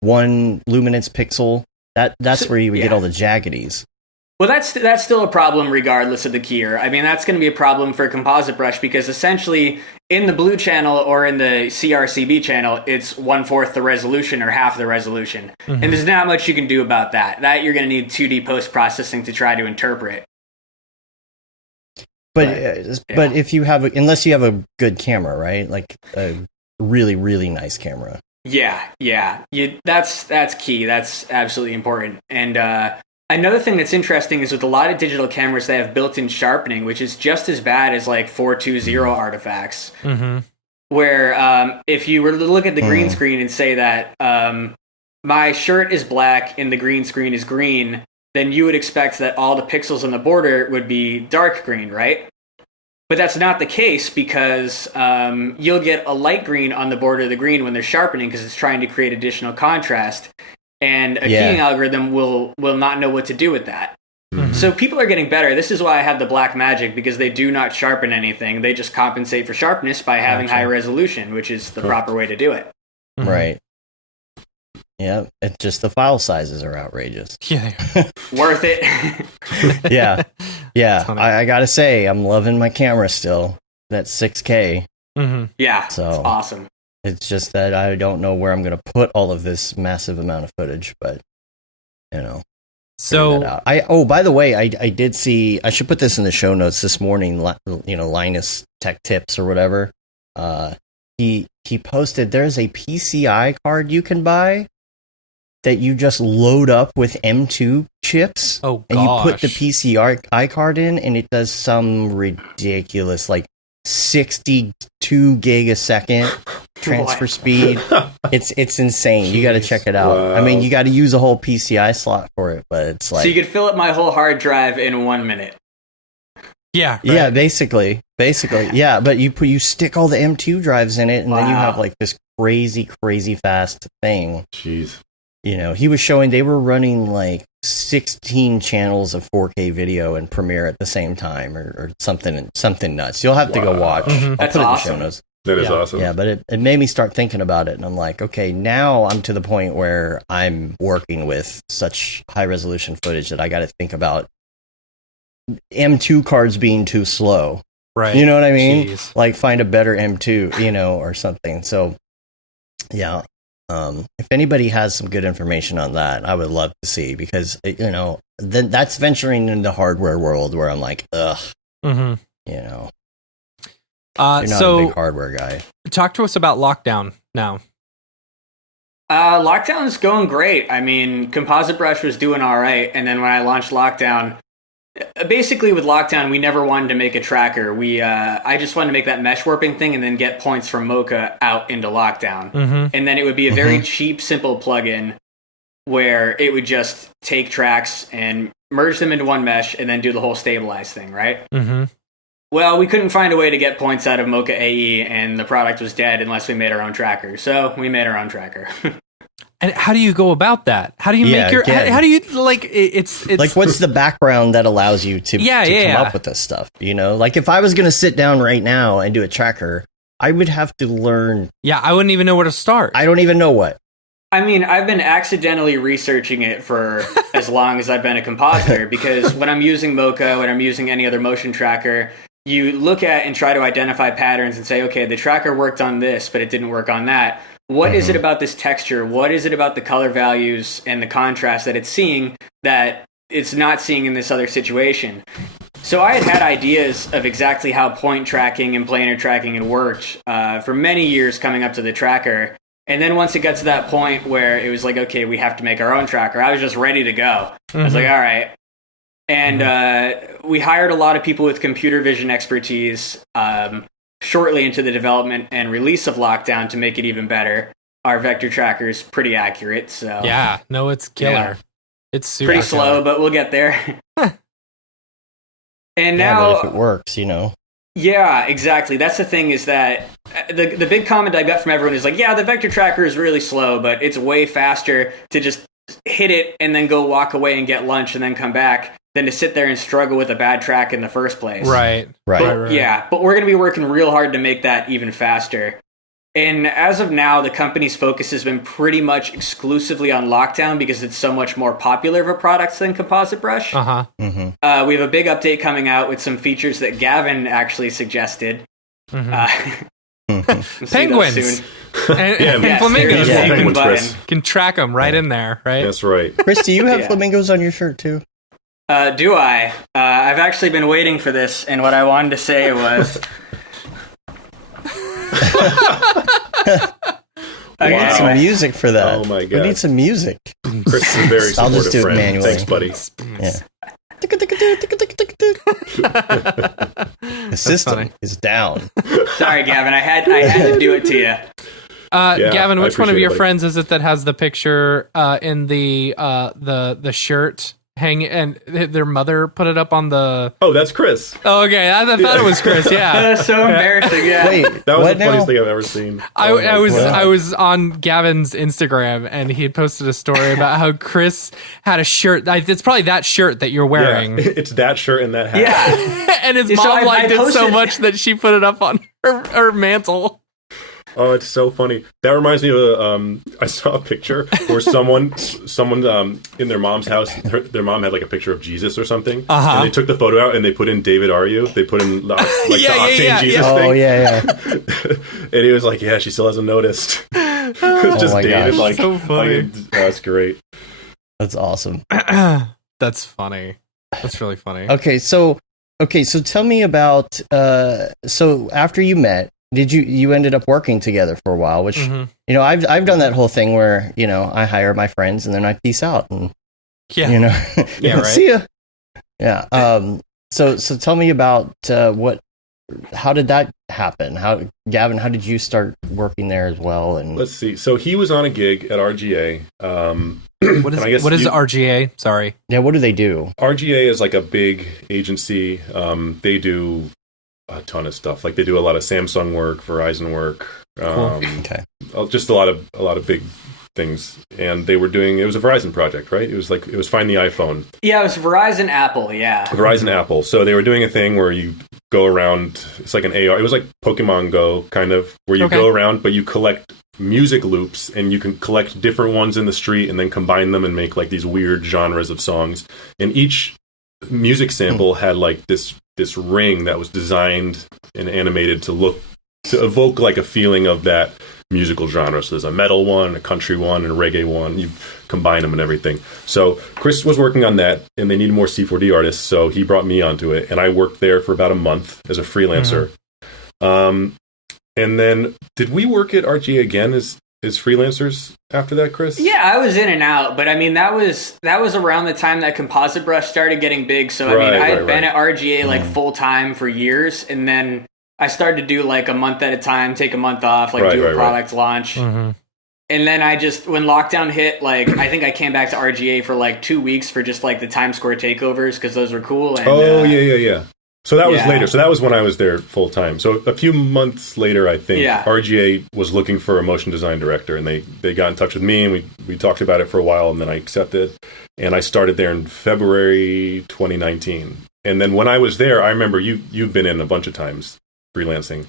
1 luminance pixel. That's where you would get all the jaggedies. Well, that's still a problem regardless of the keyer. I mean, that's going to be a problem for a composite brush, because essentially in the blue channel or in the CRCB channel, it's 1/4 the resolution or half the resolution. Mm-hmm. And there's not much you can do about that. That you're going to need 2D post-processing to try to interpret. But if you have, unless you have a good camera, right? Like a really, really nice camera. Yeah. That's key. That's absolutely important. And another thing that's interesting is with a lot of digital cameras, they have built-in sharpening, which is just as bad as like 420 artifacts. Mm-hmm. Where if you were to look at the green screen and say that my shirt is black and the green screen is green, then you would expect that all the pixels on the border would be dark green, right? But that's not the case, because you'll get a light green on the border of the green when they're sharpening, because it's trying to create additional contrast. And a keying algorithm will not know what to do with that. Mm-hmm. So people are getting better. This is why I have the black magic, because they do not sharpen anything. They just compensate for sharpness by having high resolution, which is the proper way to do it. Mm-hmm. Right. Yeah, it's just the file sizes are outrageous. Yeah. Worth it. Yeah. I gotta say, I'm loving my camera still. That's 6K. Mm-hmm. Yeah, so it's awesome. It's just that I don't know where I'm going to put all of this massive amount of footage, but, you know. So, by the way, I did see, I should put this in the show notes this morning, you know, Linus Tech Tips or whatever. He posted, there's a PCI card you can buy that you just load up with M2 chips. Oh, and you put the PCI card in, and it does some ridiculous, like, 62 gig a second transfer speed. It's insane. You got to check it out. Wow. I mean, you got to use a whole PCI slot for it, but it's like, so you could fill up my whole hard drive in 1 minute. Yeah, right. Yeah, basically, yeah. But you stick all the M2 drives in it, and then you have like this crazy fast thing. Jeez. You know, he was showing they were running like 16 channels of 4K video in Premiere at the same time, or something nuts. You'll have to go watch. Mm-hmm. I'll That's put it awesome. in the show notes. That is awesome. Yeah, but it made me start thinking about it, and I'm like, okay, now I'm to the point where I'm working with such high resolution footage that I got to think about M2 cards being too slow. Right. You know what I mean? Jeez. Like find a better M2, you know, or something. So, yeah. If anybody has some good information on that, I would love to see, because you know, then that's venturing into the hardware world where I'm like, ugh, you know, you're not a big hardware guy. Talk to us about Lockdown now. Lockdown is going great. I mean, Composite Brush was doing all right, and then when I launched Lockdown, basically with Lockdown, we never wanted to make a tracker. I just wanted to make that mesh warping thing and then get points from Mocha out into Lockdown. Mm-hmm. And then it would be a very cheap, simple plugin where it would just take tracks and merge them into one mesh and then do the whole stabilize thing, right? Mm-hmm. Well, we couldn't find a way to get points out of Mocha AE, and the product was dead unless we made our own tracker. So we made our own tracker. And how do you go about that? How do you make your? How do you like? It's like, what's the background that allows you to come up with this stuff? You know, like if I was going to sit down right now and do a tracker, I would have to learn. Yeah, I wouldn't even know where to start. I don't even know what. I mean, I've been accidentally researching it for as long as I've been a compositor, because when I'm using Mocha, when I'm using any other motion tracker, you look at and try to identify patterns and say, okay, the tracker worked on this, but it didn't work on that. What is it about this texture? What is it about the color values and the contrast that it's seeing that it's not seeing in this other situation? So I had ideas of exactly how point tracking and planar tracking had worked for many years coming up to the tracker. And then once it got to that point where it was like, okay, we have to make our own tracker, I was just ready to go. I was like, all right. And we hired a lot of people with computer vision expertise. shortly into the development and release of Lockdown to make it even better. Our vector tracker is pretty accurate, so yeah, no, it's killer. Yeah. It's super pretty slow, but we'll get there. And now, but if it works, yeah, exactly. That's the thing, is that the big comment I got from everyone is like, yeah, the vector tracker is really slow, but it's way faster to just hit it and then go walk away and get lunch and then come back than to sit there and struggle with a bad track in the first place. Right. Yeah, but we're going to be working real hard to make that even faster. And as of now, the company's focus has been pretty much exclusively on Lockdown because it's so much more popular of a product than Composite Brush. Uh-huh. Mm-hmm. We have a big update coming out with some features that Gavin actually suggested. Penguins. And flamingos. Yeah, penguins, Chris. Can track them right in there, right? That's right. Chris, do you have flamingos on your shirt too? Do I? I've actually been waiting for this, and what I wanted to say was... We need some music for that. Oh my god. We need some music. Chris is a very I'll just supportive do it friend. manually. Thanks, buddy. Yeah. The system is down. Sorry, Gavin. I had to do it to you. Gavin, which one of your it, friends is it that has the picture in the shirt hang and their mother put it up on the... Oh, that's Chris. Oh, okay. I thought it was Chris. Yeah. That's so embarrassing. Yeah. Wait, That was what the funniest now? thing I've ever seen. I was on Gavin's Instagram and he had posted a story about how Chris had a shirt. It's probably that shirt that you're wearing. Yeah, it's that shirt and that hat. Yeah. And his So mom I liked it so posted- much that she put it up on her mantle. Oh, it's so funny. That reminds me of I saw a picture where someone in their mom's house, their mom had like a picture of Jesus or something, and they took the photo out and they put in David Are You? They put in like the Octane Jesus thing. Oh yeah. And he was like, "Yeah, she still hasn't noticed." It's just my David, gosh. like, So funny. that's great. That's awesome. That's funny. That's really funny. Okay, so tell me about so after you met, did you ended up working together for a while, which I've done that whole thing where I hire my friends and then I peace out and right. see ya. Yeah. So tell me about how did that happen? Gavin, how did you start working there as well? And Let's see. So he was on a gig at RGA. What is RGA? Sorry. yeah, what do they do? RGA is like a big agency. They do a ton of stuff. Like they do a lot of Samsung work, Verizon work, Okay. just a lot of big things. And it was a Verizon project, right? It was Find the iPhone. Yeah, it was Verizon Apple. Yeah. Verizon Apple. So they were doing a thing where you go around. It's like an AR. It was like Pokemon Go kind of, where you go around, but you collect music loops and you can collect different ones in the street and then combine them and make like these weird genres of songs. And each music sample had like this ring that was designed and animated to evoke like a feeling of that musical genre. So there's a metal one, a country one, and a reggae one. You combine them and everything. So Chris was working on that, and they needed more C4D artists, so he brought me onto it, and I worked there for about a month as a freelancer. And then, did we work at RGA again as freelancers after that, Chris? Yeah, I was in and out, but I mean that was around the time that Composite Brush started getting big. So I had been at RGA like full time for years, and then I started to do like a month at a time, take a month off, like do a product launch. And then when lockdown hit, like I think I came back to RGA for like 2 weeks for just like the Times Square takeovers because those were cool. And, yeah. So that was later. So that was when I was there full time. So a few months later, I think RGA was looking for a motion design director, and they got in touch with me, and we talked about it for a while, and then I accepted, and I started there in February 2019. And then when I was there, I remember you've been in a bunch of times freelancing.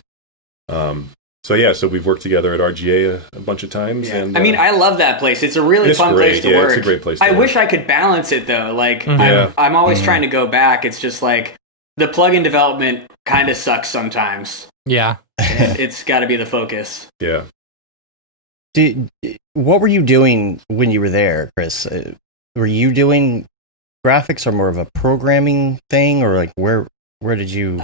So we've worked together at RGA a bunch of times. Yeah. And I mean, I love that place. It's a really fun place to work. It's a great place to I work. wish I could balance it though. Like I'm always trying to go back. It's just like the plugin development kind of sucks sometimes. Yeah. It's got to be the focus. Yeah. What were you doing when you were there, Chris? Were you doing graphics or more of a programming thing, or like where did you?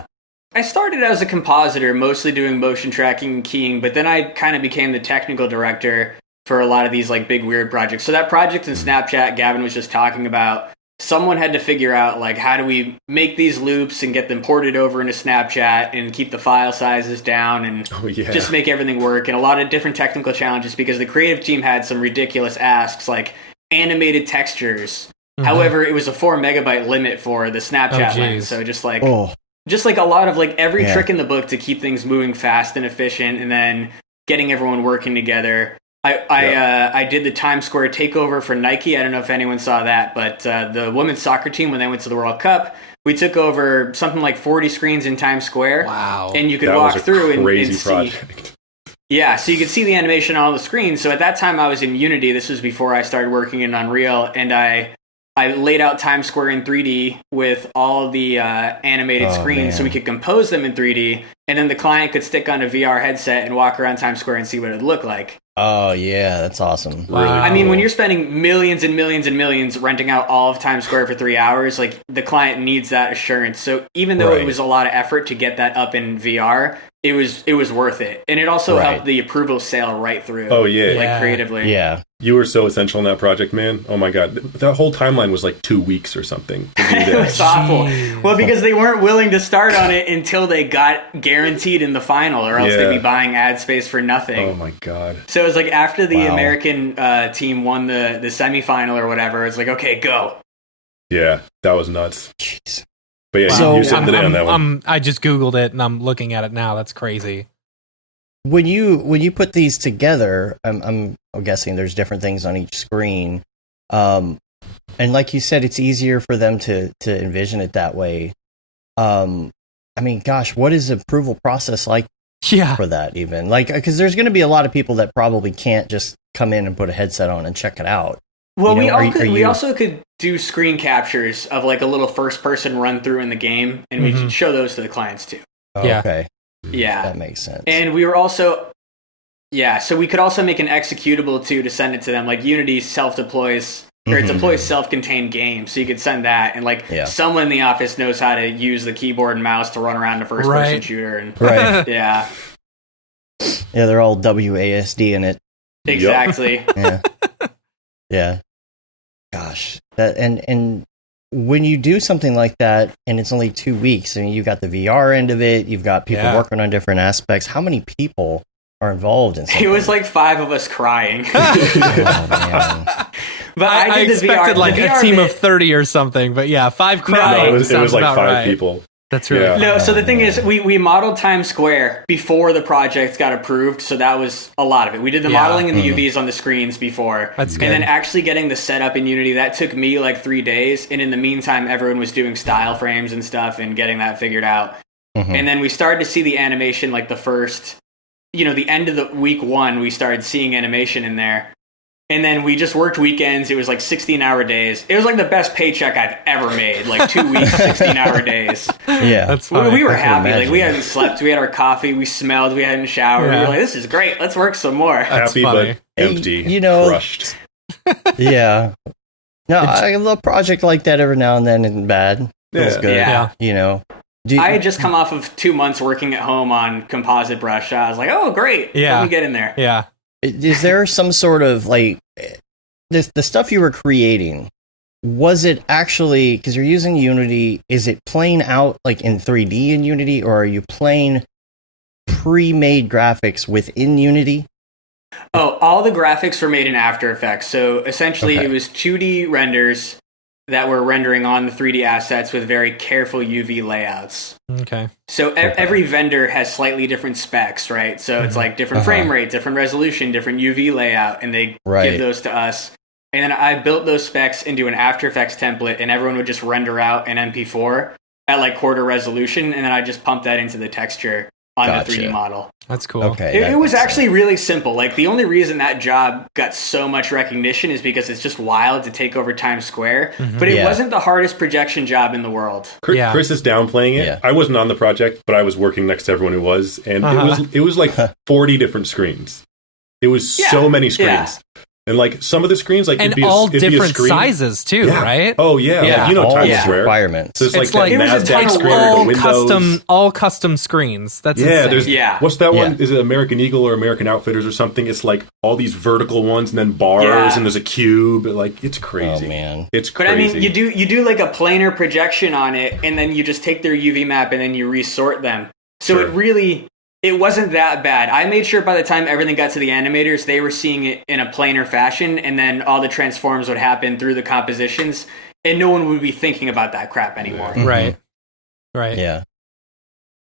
I started as a compositor, mostly doing motion tracking and keying, but then I kind of became the technical director for a lot of these like big weird projects. So that project in Snapchat Gavin was just talking about, someone had to figure out like how do we make these loops and get them ported over into Snapchat and keep the file sizes down and just make everything work, and a lot of different technical challenges because the creative team had some ridiculous asks like animated textures. However, it was a 4 megabyte limit for the Snapchat lens, so just like a lot of like every trick in the book to keep things moving fast and efficient, and then getting everyone working together. I did the Times Square takeover for Nike. I don't know if anyone saw that, but the women's soccer team, when they went to the World Cup, we took over something like 40 screens in Times Square. Wow. And you could walk through and see. Project. Yeah, so you could see the animation on all the screens. So at that time I was in Unity. This was before I started working in Unreal, and I laid out Times Square in 3D with all the animated screens so we could compose them in 3D, and then the client could stick on a VR headset and walk around Times Square and see what it would look like. Oh, yeah, that's awesome. Wow. Really I mean, when you're spending millions and millions and millions renting out all of Times Square for 3 hours, like the client needs that assurance. So even though it was a lot of effort to get that up in VR, it was worth it. And it also helped the approval sail right through. Oh, yeah. Like creatively. Yeah. You were so essential in that project, man. Oh my God. That whole timeline was like 2 weeks or something. To do that. It was awful. Well, because they weren't willing to start on it until they got guaranteed in the final, or else they'd be buying ad space for nothing. Oh my God. So it was like after the American team won the semifinal or whatever, it's like, okay, go. Yeah, that was nuts. Jeez. But yeah, So, you said the day on that one. I just Googled it and I'm looking at it now. That's crazy. When you put these together, I'm guessing there's different things on each screen, and like you said, it's easier for them to envision it that way. I mean, gosh, what is the approval process like for that? Even like, because there's going to be a lot of people that probably can't just come in and put a headset on and check it out. Well, we also could do screen captures of like a little first person run through in the game, and we could show those to the clients too. Oh, okay. Yeah, that makes sense. And we were also, so we could also make an executable too to send it to them. Like Unity self-deploys, or it deploys self-contained games, so you could send that, and like someone in the office knows how to use the keyboard and mouse to run around a first-person shooter. And yeah, they're all WASD in it. Exactly. Yeah. Gosh, that and when you do something like that, and it's only 2 weeks, I mean, you've got the VR end of it, you've got people working on different aspects. How many people are involved in something? It was like 5 of us crying. Oh, man. But I expected like a team of 30 or something, but 5 crying. No, it was like 5 people. That's really No, so the thing is, we modeled Times Square before the project got approved, so that was a lot of it. We did the modeling and the UVs on the screens before. That's good. And then actually getting the setup in Unity, that took me like 3 days, and in the meantime, everyone was doing style frames and stuff and getting that figured out. And then we started to see the animation like the first, the end of the week 1, we started seeing animation in there. And then we just worked weekends. It was like 16-hour days. It was like the best paycheck I've ever made. Like 2 weeks, 16-hour days. Yeah, that's funny. We were happy. Like we hadn't slept. We had our coffee. We smelled. We hadn't showered. We were like, this is great. Let's work some more. Happy but empty. Crushed. Yeah. No, I love a project like that every now and then isn't bad. Feels good. Yeah. I had just come off of 2 months working at home on composite brush. I was like, oh, great. Let me get in there. Yeah. Is there some sort of like the stuff you were creating? Was it actually, because you're using Unity, is it playing out like in 3D in Unity, or are you playing pre-made graphics within Unity? Oh, all the graphics were made in After Effects. So essentially it was 2D renders that were rendering on the 3D assets with very careful UV layouts. Okay. So every vendor has slightly different specs, right? So it's like different frame rate, different resolution, different UV layout, and they give those to us. And then I built those specs into an After Effects template, and everyone would just render out an MP4 at like quarter resolution, and then I just pumped that into the texture on the 3D model. That's cool. Okay. It was actually really simple. Like the only reason that job got so much recognition is because it's just wild to take over Times Square. But it wasn't the hardest projection job in the world. Chris is downplaying it. I wasn't on the project, but I was working next to everyone who was, and it was like 40 different screens. It was so many screens. And like some of the screens, like and all different sizes too, right? Oh yeah, yeah. Like, all Times Square requirements. So it's like NASDAQ screen, all custom screens. That's insane. What's that one? Is it American Eagle or American Outfitters or something? It's like all these vertical ones and then bars and there's a cube. Like it's crazy. Oh man, it's crazy. But I mean, you do like a planar projection on it, and then you just take their UV map and then you resort them. So it wasn't that bad. I made sure by the time everything got to the animators, they were seeing it in a planar fashion, and then all the transforms would happen through the compositions, and no one would be thinking about that crap anymore. Right. Right. Yeah.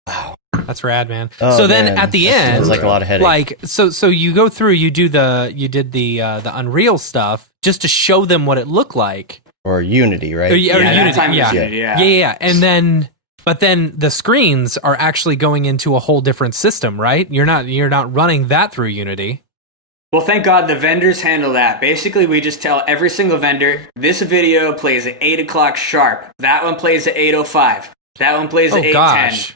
Wow. That's rad, man. Oh, so then man. at the end, it's like a lot of headache. Like so you go through, you did the Unreal stuff just to show them what it looked like. Or Unity, right? Or Unity. That time was Unity, Yeah. And then but then the screens are actually going into a whole different system, right? You're not running that through Unity. Well, thank God the vendors handle that. Basically, we just tell every single vendor, this video plays at 8 o'clock sharp. That one plays at 8:05. That one plays at 8:10.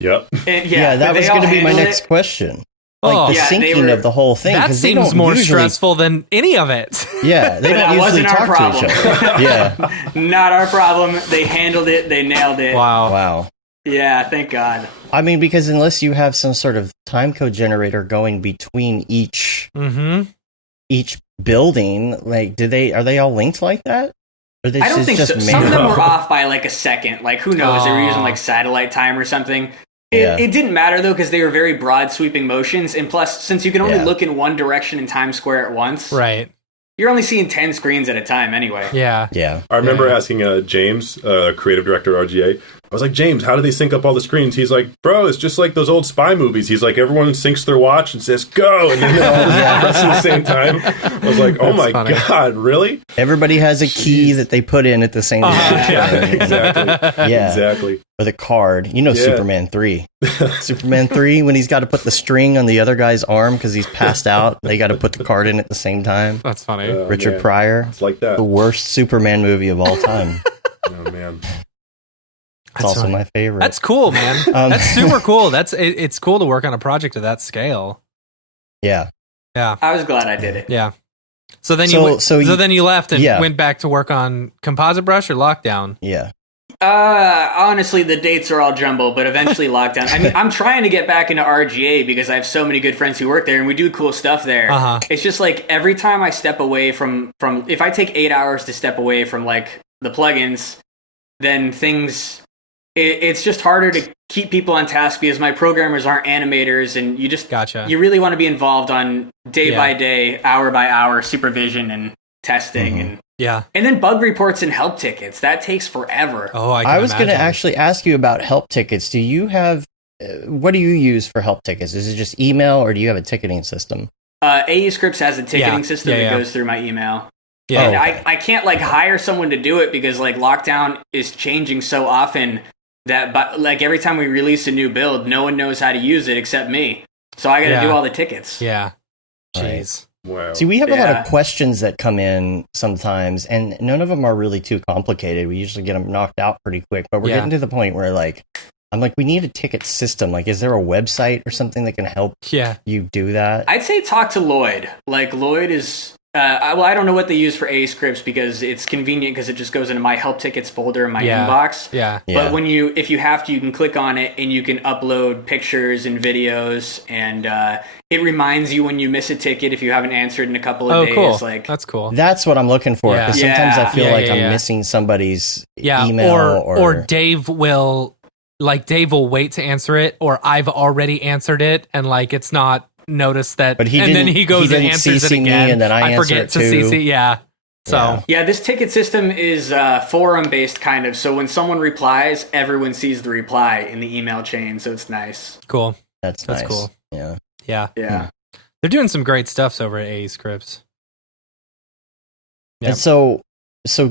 Yep. And that was going to be my next question. Like the syncing of the whole thing. That seems more stressful than any of it. Yeah, they don't usually talk to each other. Yeah. Not our problem. They handled it. They nailed it. Wow. Yeah, thank God. I mean, because unless you have some sort of timecode generator going between each building, like, are they all linked like that? Or I don't think so. Some of them were off by like a second. Like, who knows? They were using like satellite time or something. It didn't matter, though, because they were very broad sweeping motions. And plus, since you can only look in one direction in Times Square at once, right? You're only seeing 10 screens at a time anyway. Yeah. I remember asking James, creative director at RGA, I was like, James, how do they sync up all the screens? He's like, bro, it's just like those old spy movies. He's like, everyone syncs their watch and says, go, and then they all just at the same time. I was like, oh my God, really? Everybody has a key that they put in at the same time. Exactly. Yeah. Exactly. With a card. Superman 3. Superman 3, when he's got to put the string on the other guy's arm because he's passed out, they got to put the card in at the same time. That's funny. Richard Pryor. It's like that. The worst Superman movie of all time. Oh, man. It's also my favorite. That's cool, man. That's super cool. It's cool to work on a project of that scale. Yeah. I was glad I did it. Yeah. So then you left and went back to work on Composite Brush or Lockdown. Yeah. Honestly, the dates are all jumbled, but eventually Lockdown. I mean, I'm trying to get back into RGA because I have so many good friends who work there and we do cool stuff there. It's just like every time I step away from if I take 8 hours to step away from like the plugins, then it's just harder to keep people on task because my programmers aren't animators, and you just you really want to be involved on day by day, hour by hour supervision and testing and then bug reports and help tickets. That takes forever. I was going to actually ask you about help tickets. Do you have what do you use for help tickets? Is it just email or do you have a ticketing system? AE Scripts has a ticketing system that goes through my email. Yeah, and I can't like hire someone to do it because like Lockdown is changing so often that like every time we release a new build, no one knows how to use it except me. So I got to do all the tickets. Yeah. Jeez. Wow. See, we have a lot of questions that come in sometimes, and none of them are really too complicated. We usually get them knocked out pretty quick, but we're getting to the point where like, I'm like, we need a ticket system. Like, is there a website or something that can help you do that? I'd say talk to Lloyd. Like, Lloyd is... I don't know what they use for AE Scripts because it's convenient because it just goes into my help tickets folder in my inbox. But if you have to, you can click on it and you can upload pictures and videos, and it reminds you when you miss a ticket if you haven't answered in a couple of days. Cool. Like, that's cool. That's what I'm looking for. Because sometimes I feel like I'm missing somebody's email or Dave will wait to answer it, or I've already answered it and like it's not notice that, but then he goes and answers it again, and then I forget to CC. So this ticket system is forum based kind of. So when someone replies, everyone sees the reply in the email chain. So it's nice. Cool. That's nice. Cool. Yeah. They're doing some great stuff over at AE Scripts. And so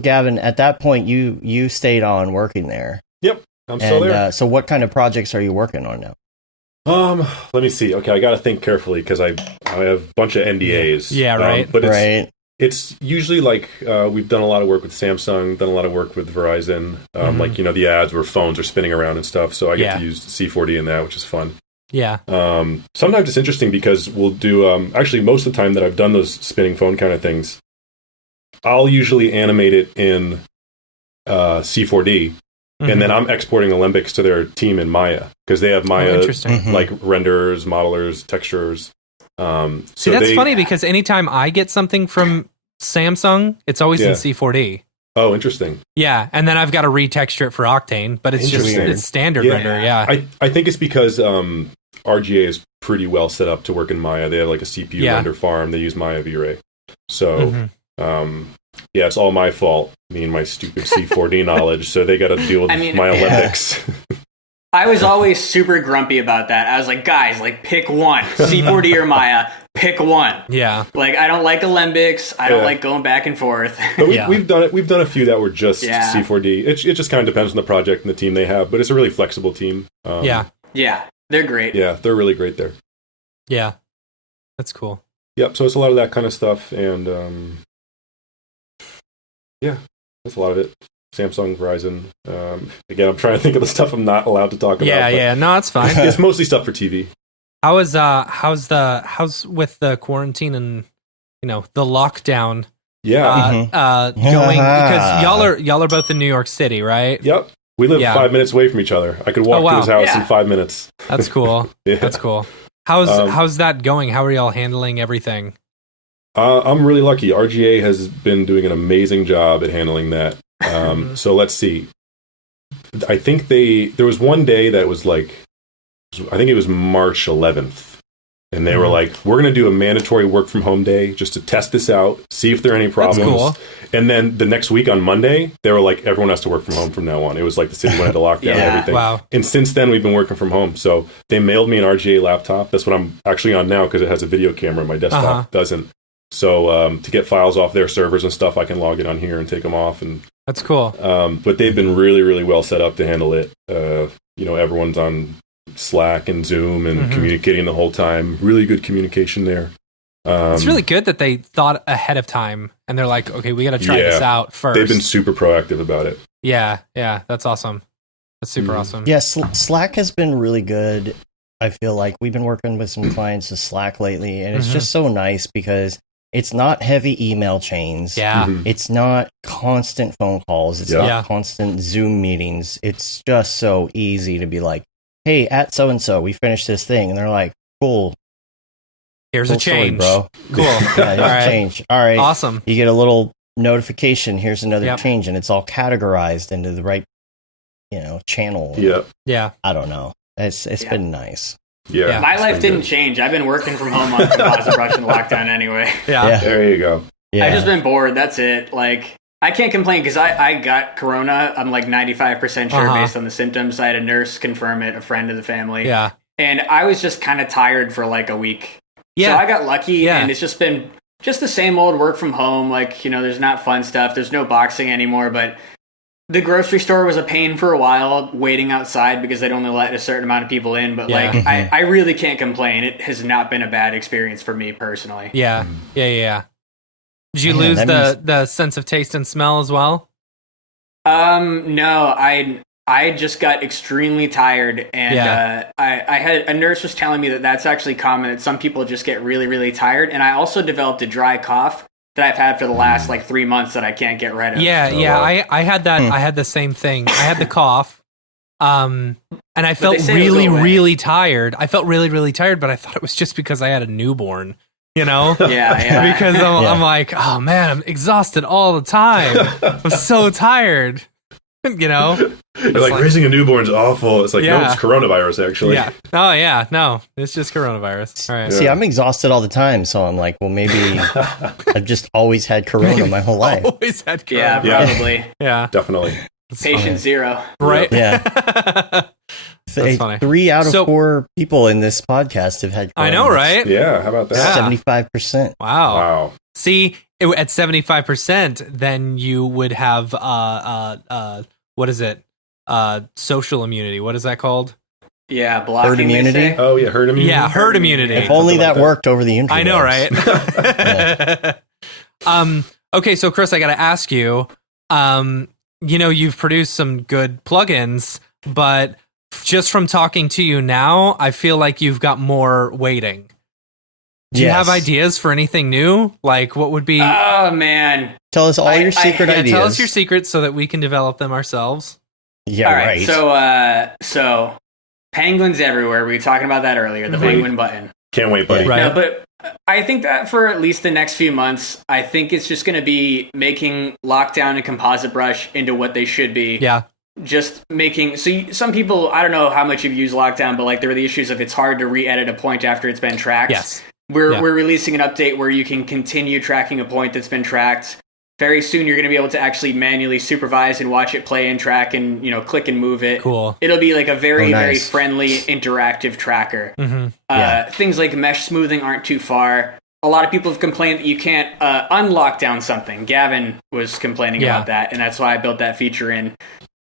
Gavin, at that point, you stayed on working there. Yep, I'm still there. So what kind of projects are you working on now? Let me see. Okay, I got to think carefully because I have a bunch of NDAs. Yeah, right. But it's usually like we've done a lot of work with Samsung, done a lot of work with Verizon. Like the ads where phones are spinning around and stuff. So I get to use C40 in that, which is fun. Yeah. Sometimes it's interesting because we'll do, actually most of the time that I've done those spinning phone kind of things, I'll usually animate it in C4D. And then I'm exporting Alembics to their team in Maya because they have Maya like renderers, modelers, textures. See, that's funny because anytime I get something from Samsung, it's always in C4D. Oh, interesting. Yeah, and then I've got to retexture it for Octane, but it's just it's standard render. Yeah, I think it's because RGA is pretty well set up to work in Maya. They have like a CPU render farm. They use Maya V-Ray. So it's all my fault. Me and my stupid C4D knowledge. So they got to deal with my Olympics. I was always super grumpy about that. I was like, guys, like pick one, C4D or Maya. Pick one. Yeah. Like I don't like Alembics. I don't like going back and forth. But we've done it. We've done a few that were just C4D. It just kind of depends on the project and the team they have. But it's a really flexible team. Yeah, they're great. Yeah, they're really great there. Yeah, that's cool. Yep. So it's a lot of that kind of stuff, and that's a lot of it. Samsung, Verizon. Again, I'm trying to think of the stuff I'm not allowed to talk about. Yeah. No, it's fine. It's mostly stuff for TV. How's with the quarantine and the lockdown? Yeah. Going because y'all are both in New York City, right? Yep. We live 5 minutes away from each other. I could walk to his house in 5 minutes. That's cool. That's cool. How's that going? How are y'all handling everything? I'm really lucky. RGA has been doing an amazing job at handling that. So let's see. I think there was one day that was like, I think it was March 11th. And they were like, we're going to do a mandatory work from home day just to test this out, see if there are any problems. That's cool. And then the next week on Monday, they were like, everyone has to work from home from now on. It was like the city went into lockdown and everything. Wow. And since then, we've been working from home. So they mailed me an RGA laptop. That's what I'm actually on now because it has a video camera. My desktop doesn't. So to get files off their servers and stuff, I can log it on here and take them off. And that's cool. But they've been really, really well set up to handle it. Everyone's on Slack and Zoom and communicating the whole time. Really good communication there. It's really good that they thought ahead of time and they're like, okay, we got to try this out first. They've been super proactive about it. Yeah, that's awesome. That's super awesome. Yeah, Slack has been really good. I feel like we've been working with some clients with Slack lately, and it's just so nice because it's not heavy email chains. Yeah. It's not constant phone calls. It's not constant Zoom meetings. It's just so easy to be like, hey, at so-and-so, we finished this thing. And they're like, cool. Here's a change. Story, bro. Cool. Yeah, here's a change. All right. Awesome. You get a little notification. Here's another change. And it's all categorized into the right, channel. Yeah. Yeah. I don't know. It's been nice. Yeah. My life didn't change. I've been working from home on composite brush and lockdown anyway. Yeah. There you go. Yeah. I've just been bored. That's it. Like, I can't complain because I got corona. I'm like 95% sure based on the symptoms. I had a nurse confirm it, a friend of the family. Yeah. And I was just kind of tired for like a week. Yeah. So I got lucky and it's just been just the same old work from home. Like, there's not fun stuff. There's no boxing anymore, but the grocery store was a pain for a while waiting outside because they'd only let a certain amount of people in. But I really can't complain. It has not been a bad experience for me personally. Yeah. Did you lose the sense of taste and smell as well? No, I just got extremely tired, and I had a nurse was telling me that that's actually common. That some people just get really, really tired, and I also developed a dry cough that I've had for the last like 3 months that I can't get rid of. I had that. I had the same thing. I had the cough, and I felt really tired. I felt really, really tired, but I thought it was just because I had a newborn. Yeah. Because I'm like, oh man, I'm exhausted all the time. I'm so tired. They're like raising a newborn's awful. It's like, no, it's coronavirus actually. Yeah. Oh yeah, no, it's just coronavirus. All right. See, I'm exhausted all the time, so I'm like, well, maybe I've just always had corona my whole life. Always had corona. Yeah, probably. Yeah, definitely. Patient zero. Right. Yeah. That's funny. 3 out of 4 people in this podcast have had corona. I know, right? Yeah, how about that? 75%. Wow. See, at 75%, then you would have what is it? Social immunity. What is that called? Yeah, blocking herd immunity. Oh yeah, herd immunity. Yeah, herd immunity. If only that worked over the internet. I know, right? Okay, so Chris, I got to ask you. You've produced some good plugins, but just from talking to you now, I feel like you've got more waiting. Do you have ideas for anything new? Like, what would be? Oh man, tell us all your secret ideas. Tell us your secrets so that we can develop them ourselves. Yeah, all right. So penguins everywhere. We were talking about that earlier. The penguin button. Can't wait, buddy. Right. No, but I think that for at least the next few months, I think it's just going to be making Lockdown and Composite Brush into what they should be. Yeah. Just making some people, I don't know how much you've used Lockdown, but like there were the issues of it's hard to re-edit a point after it's been tracked. Yes. We're releasing an update where you can continue tracking a point that's been tracked. Very soon, you're going to be able to actually manually supervise and watch it play and track and, click and move it. Cool. It'll be like a very friendly, interactive tracker. Mm-hmm. Things like mesh smoothing aren't too far. A lot of people have complained that you can't unlock down something. Gavin was complaining about that, and that's why I built that feature in.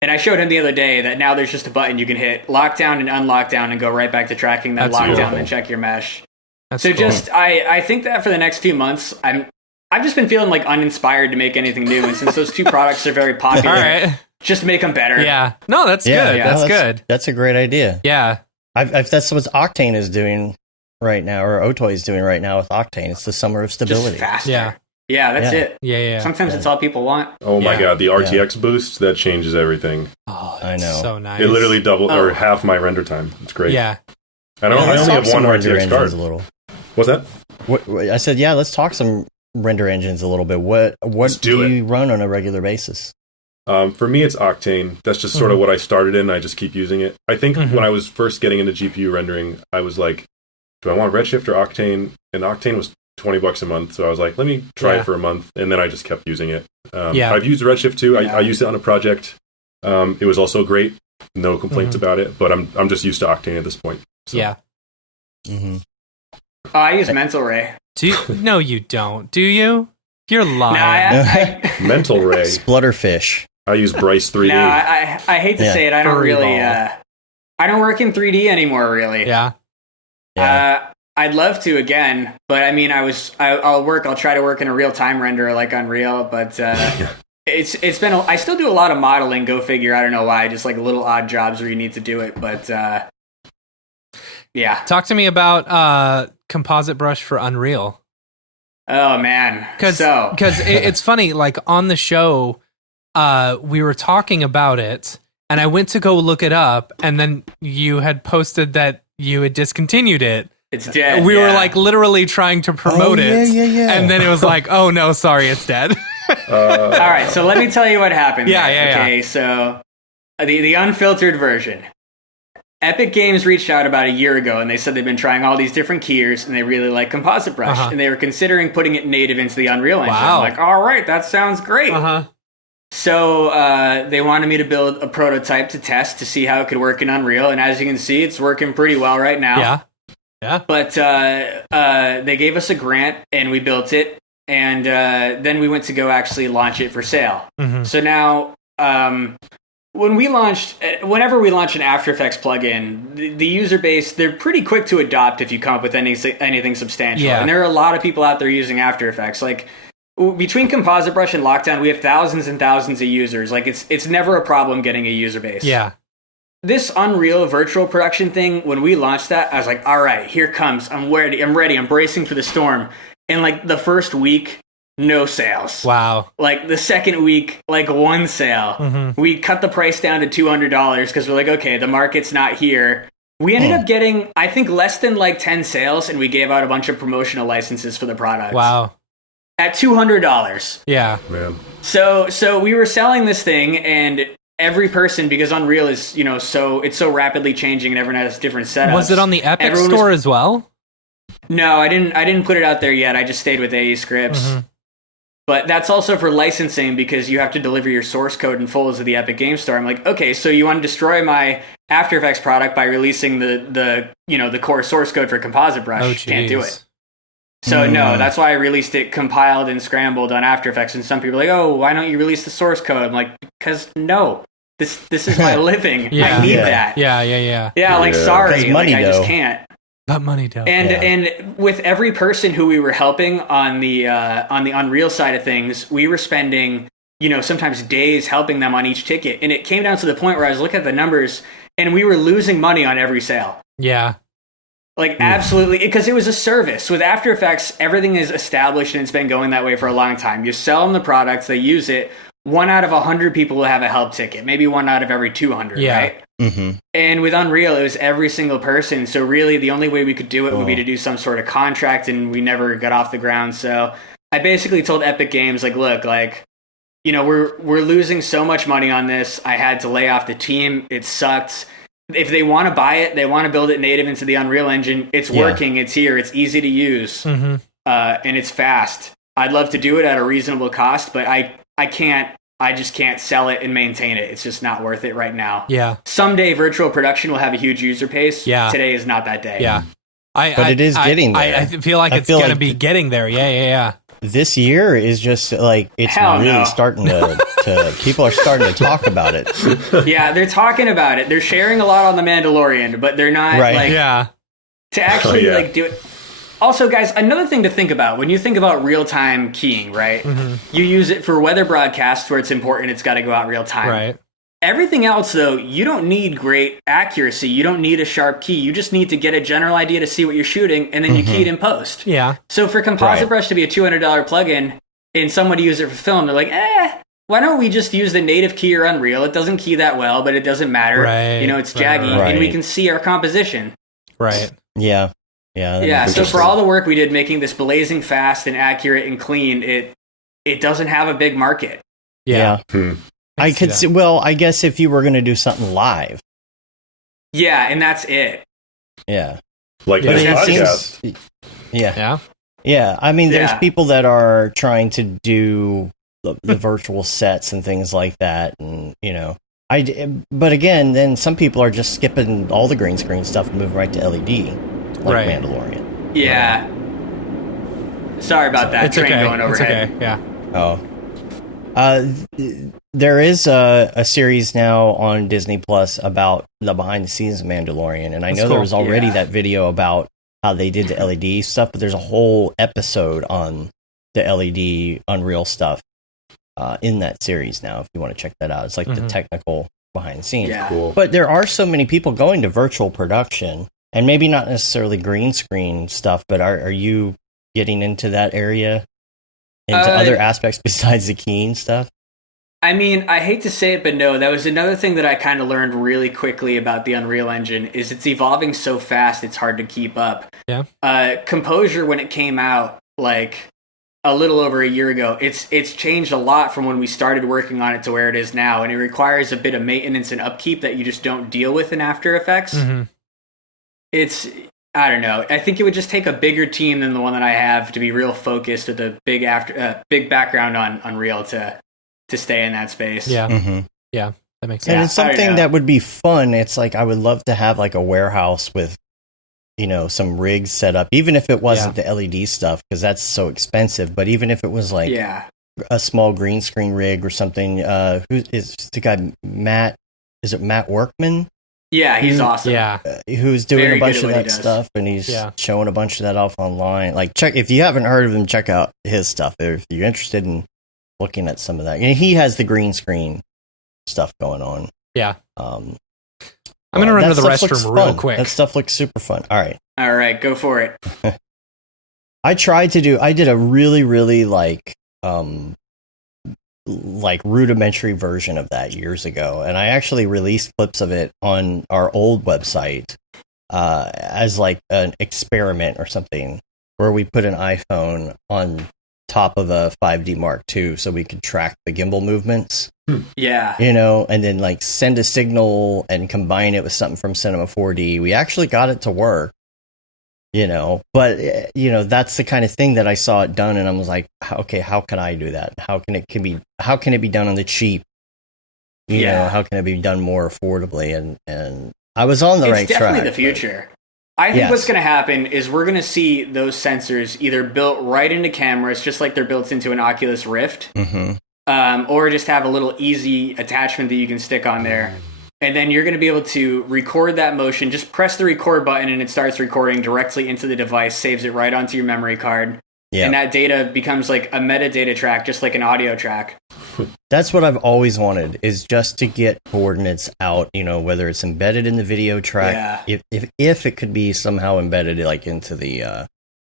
And I showed him the other day that now there's just a button you can hit lockdown and unlock down and go right back to tracking that lockdown and check your mesh. That's so cool. I think that for the next few months, I've just been feeling like uninspired to make anything new. And since those two products are very popular, just make them better. Yeah. No, that's good. Yeah, that's good. That's a great idea. Yeah. That's what Octane is doing right now, or Otoy is doing right now with Octane. It's the summer of stability. Just faster. Yeah. Yeah, that's it. Yeah. Sometimes it's all people want. Oh my God, the RTX boost, that changes everything. Oh, I know. So nice. It literally doubled or half my render time. It's great. Yeah. I only have one RTX card. A little. What's that? I said, let's talk some render engines a little bit. What do you run on a regular basis? For me, it's Octane. That's just sort of what I started in. I just keep using it. I think when I was first getting into GPU rendering, I was like, do I want Redshift or Octane? And Octane was $20 a month. So I was like, let me try it for a month. And then I just kept using it. I've used Redshift too. I used it on a project. It was also great. No complaints about it. But I'm just used to Octane at this point. So. Yeah. Mm-hmm. Oh, I use Mental Ray. No, you don't. Do you? You're lying. Mental Ray. Splutterfish. I use Bryce 3D. No, I hate to say it. I don't really. I don't work in 3D anymore. Really. Yeah. I'd love to again, but I mean, I'll try to work in a real time render like Unreal, but it's been. I still do a lot of modeling. Go figure. I don't know why. Just like little odd jobs where you need to do it, but yeah. Talk to me about Composite Brush for Unreal. Oh man, because it's funny. Like on the show, we were talking about it, and I went to go look it up, and then you had posted that you had discontinued it. It's dead. We were like literally trying to promote it, and then it was like, oh no, sorry, it's dead. All right, so let me tell you what happened. Okay, so the unfiltered version. Epic Games reached out about a year ago, and they said they've been trying all these different keyers, and they really like Composite Brush, and they were considering putting it native into the Unreal Engine. Wow. I'm like, all right, that sounds great. So they wanted me to build a prototype to test to see how it could work in Unreal, and as you can see, it's working pretty well right now. Yeah. But they gave us a grant, and we built it, and then we went to go actually launch it for sale. So now... whenever we launch an After Effects plugin, the user base, they're pretty quick to adopt if you come up with anything substantial. Yeah. And there are a lot of people out there using After Effects. Like, between Composite Brush and Lockdown, we have thousands and thousands of users. Like, it's never a problem getting a user base. Yeah. This Unreal virtual production thing, when we launched that, I was like, all right, here it comes. I'm ready. I'm bracing for the storm. And, like, the first week... no sales. Wow. Like the second week, like one sale. We cut the price down to $200 because we're like, okay, the market's not here. We ended up getting, I think, less than like 10 sales, and we gave out a bunch of promotional licenses for the product. Wow. At $200. Yeah. Man. So we were selling this thing, and every person, because Unreal is, it's so rapidly changing, and everyone has different setups. Was it on the Epic Store as well? No, I didn't put it out there yet. I just stayed with AE Scripts. But that's also for licensing because you have to deliver your source code in full as of the Epic Games Store. I'm like, okay, so you want to destroy my After Effects product by releasing the core source code for Composite Brush? Can't do it. So no, that's why I released it compiled and scrambled on After Effects. And some people are like, oh, why don't you release the source code? I'm like, because no, this is my living. I need that. Yeah. Sorry, I just can't. That money down. And with every person who we were helping on the Unreal side of things, we were spending, sometimes days helping them on each ticket. And it came down to the point where I was looking at the numbers, and we were losing money on every sale. Yeah. Like, absolutely, because it was a service. With After Effects, everything is established, and it's been going that way for a long time. You sell them the products, they use it. 1 out of 100 people will have a help ticket, maybe 1 out of every 200, right? Mm-hmm. And with Unreal, it was every single person. So really, the only way we could do it would be to do some sort of contract, and we never got off the ground. So I basically told Epic Games, like, look, like, you know, we're losing so much money on this. I had to lay off the team. It sucked. If they want to buy it, they want to build it native into the Unreal Engine. It's working. It's here. It's easy to use. And it's fast. I'd love to do it at a reasonable cost, but I can't. I just can't sell it and maintain it. It's just not worth it right now. Yeah. Someday virtual production will have a huge user base. Yeah. Today is not that day. Yeah. But it is getting there. I feel like it's going to be getting there. Yeah. This year is just like, it's starting to people are starting to talk about it. Yeah, they're talking about it. They're sharing a lot on The Mandalorian, but they're not to actually like do it. Also, guys, another thing to think about when you think about real-time keying, right? You use it for weather broadcasts where it's important. It's got to go out real time. Right. Everything else, though, you don't need great accuracy. You don't need a sharp key. You just need to get a general idea to see what you're shooting, and then you key it in post. Yeah. So for Composite Brush to be a $200 plugin and someone to use it for film, they're like, why don't we just use the native key or Unreal? It doesn't key that well, but it doesn't matter. Right. You know, it's jaggy, and we can see our composition. Right. Yeah. Yeah, so for all the work we did making this blazing fast and accurate and clean, it doesn't have a big market. Yeah. I could see, well, I guess if you were going to do something live. Yeah, and that's it. Yeah. Like this podcast. Yeah. I mean, there's people that are trying to do the virtual sets and things like that, and you know, but again, then some people are just skipping all the green screen stuff and moving right to LED. Like Mandalorian. Yeah. Sorry about that. It's train okay. going overhead. It's okay. Yeah. There is a series now on Disney Plus about the behind the scenes of Mandalorian, and I know there was already that video about how they did the LED stuff, but there's a whole episode on the LED Unreal stuff in that series now. If you want to check that out, it's like the technical behind the scenes. Yeah. Cool. But there are so many people going to virtual production. And maybe not necessarily green screen stuff, but are you getting into that area? Into other aspects besides the keying stuff? I mean, I hate to say it, but no, that was another thing that I kind of learned really quickly about the Unreal Engine is it's evolving so fast, it's hard to keep up. Yeah. Composure, when it came out, like a little over a year ago, it's changed a lot from when we started working on it to where it is now. And it requires a bit of maintenance and upkeep that you just don't deal with in After Effects. It's, I don't know. I think it would just take a bigger team than the one that I have to be real focused with a big background on Unreal to stay in that space. Yeah. Yeah. That makes sense. And it's something that would be fun. It's like, I would love to have like a warehouse with, you know, some rigs set up, even if it wasn't the LED stuff, because that's so expensive. But even if it was like a small green screen rig or something, who is the guy, Matt? Is it Matt Workman? Yeah, he's awesome. Yeah. Who's doing a bunch of that stuff, and he's showing a bunch of that off online. Like, if you haven't heard of him, check out his stuff if you're interested in looking at some of that. And he has the green screen stuff going on. Yeah. I'm going to run to the restroom real quick. That stuff looks super fun. All right, go for it. I did a really, really like rudimentary version of that years ago, and I actually released clips of it on our old website as like an experiment or something, where we put an iPhone on top of a 5D Mark II so we could track the gimbal movements. Yeah. You know, and then like send a signal and combine it with something from Cinema 4D. We actually got it to work. You know, but you know, that's the kind of thing that I saw it done, and I was like, okay, how can I do that? How can it be done on the cheap? You know, how can it be done more affordably? And I was on the right track. It's definitely the future. I think what's going to happen is we're going to see those sensors either built right into cameras, just like they're built into an Oculus Rift, or just have a little easy attachment that you can stick on there. And then you're going to be able to record that motion. Just press the record button and it starts recording directly into the device, saves it right onto your memory card. Yeah. And that data becomes like a metadata track, just like an audio track. That's what I've always wanted, is just to get coordinates out, whether it's embedded in the video track, if it could be somehow embedded like into the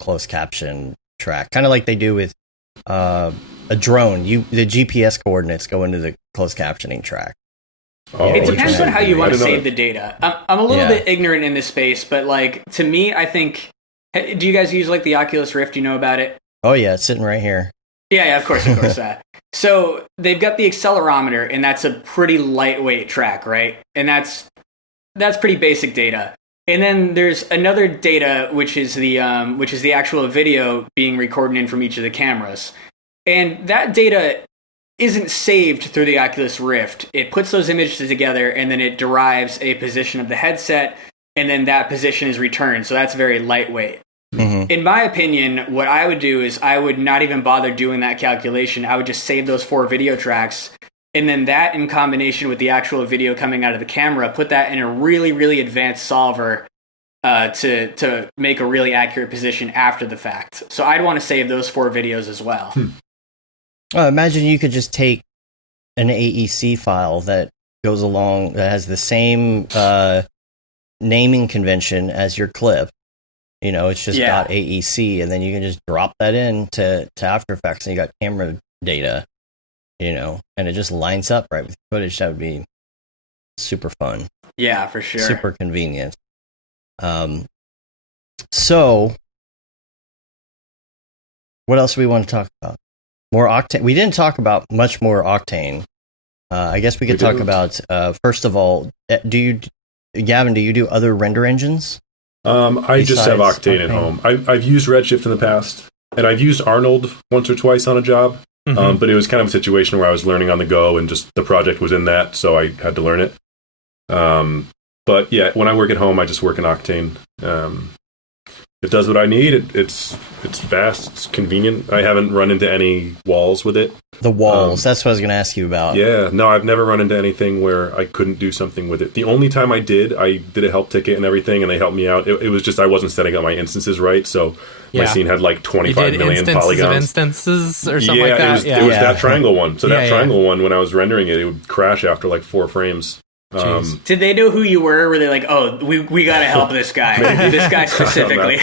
closed caption track, kind of like they do with a drone. The GPS coordinates go into the closed captioning track. It depends on how you want to save the data. I'm a little bit ignorant in this space, but like to me, I think. Do you guys use like the Oculus Rift? Do you know about it? Oh yeah, it's sitting right here. Yeah, of course. So they've got the accelerometer, and that's a pretty lightweight track, right? And that's pretty basic data. And then there's another data, which is the actual video being recorded in from each of the cameras, and that data isn't saved through the Oculus Rift. It puts those images together, and then it derives a position of the headset, and then that position is returned. So that's very lightweight. Mm-hmm. In my opinion, what I would do is I would not even bother doing that calculation. I would just save those 4 video tracks, and then that in combination with the actual video coming out of the camera, put that in a really, really advanced solver to make a really accurate position after the fact. So I'd want to save those 4 videos as well. Imagine you could just take an AEC file that goes along, that has the same naming convention as your clip. It's just .aec, and then you can just drop that in to After Effects, and you got camera data, and it just lines up right with the footage. That would be super fun. Yeah, for sure. Super convenient. So, what else do we want to talk about? More Octane. We didn't talk about much more Octane. I guess we could talk about, first of all, Gavin, do you do other render engines? I just have Octane at home. I've used Redshift in the past, and I've used Arnold once or twice on a job, but it was kind of a situation where I was learning on the go, and just the project was in that, so I had to learn it. But yeah, when I work at home, I just work in Octane. It does what I need. It's fast. It's convenient. I haven't run into any walls with it. The walls. That's what I was going to ask you about. Yeah. No, I've never run into anything where I couldn't do something with it. The only time I did a help ticket and everything, and they helped me out. It was just I wasn't setting up my instances right, so my scene had like 25 million polygons. Instances or something like that. It was that triangle one. So that triangle one, when I was rendering it, it would crash after like 4 frames. Did they know who you were? Were they like, oh, we got to help this guy, this guy specifically?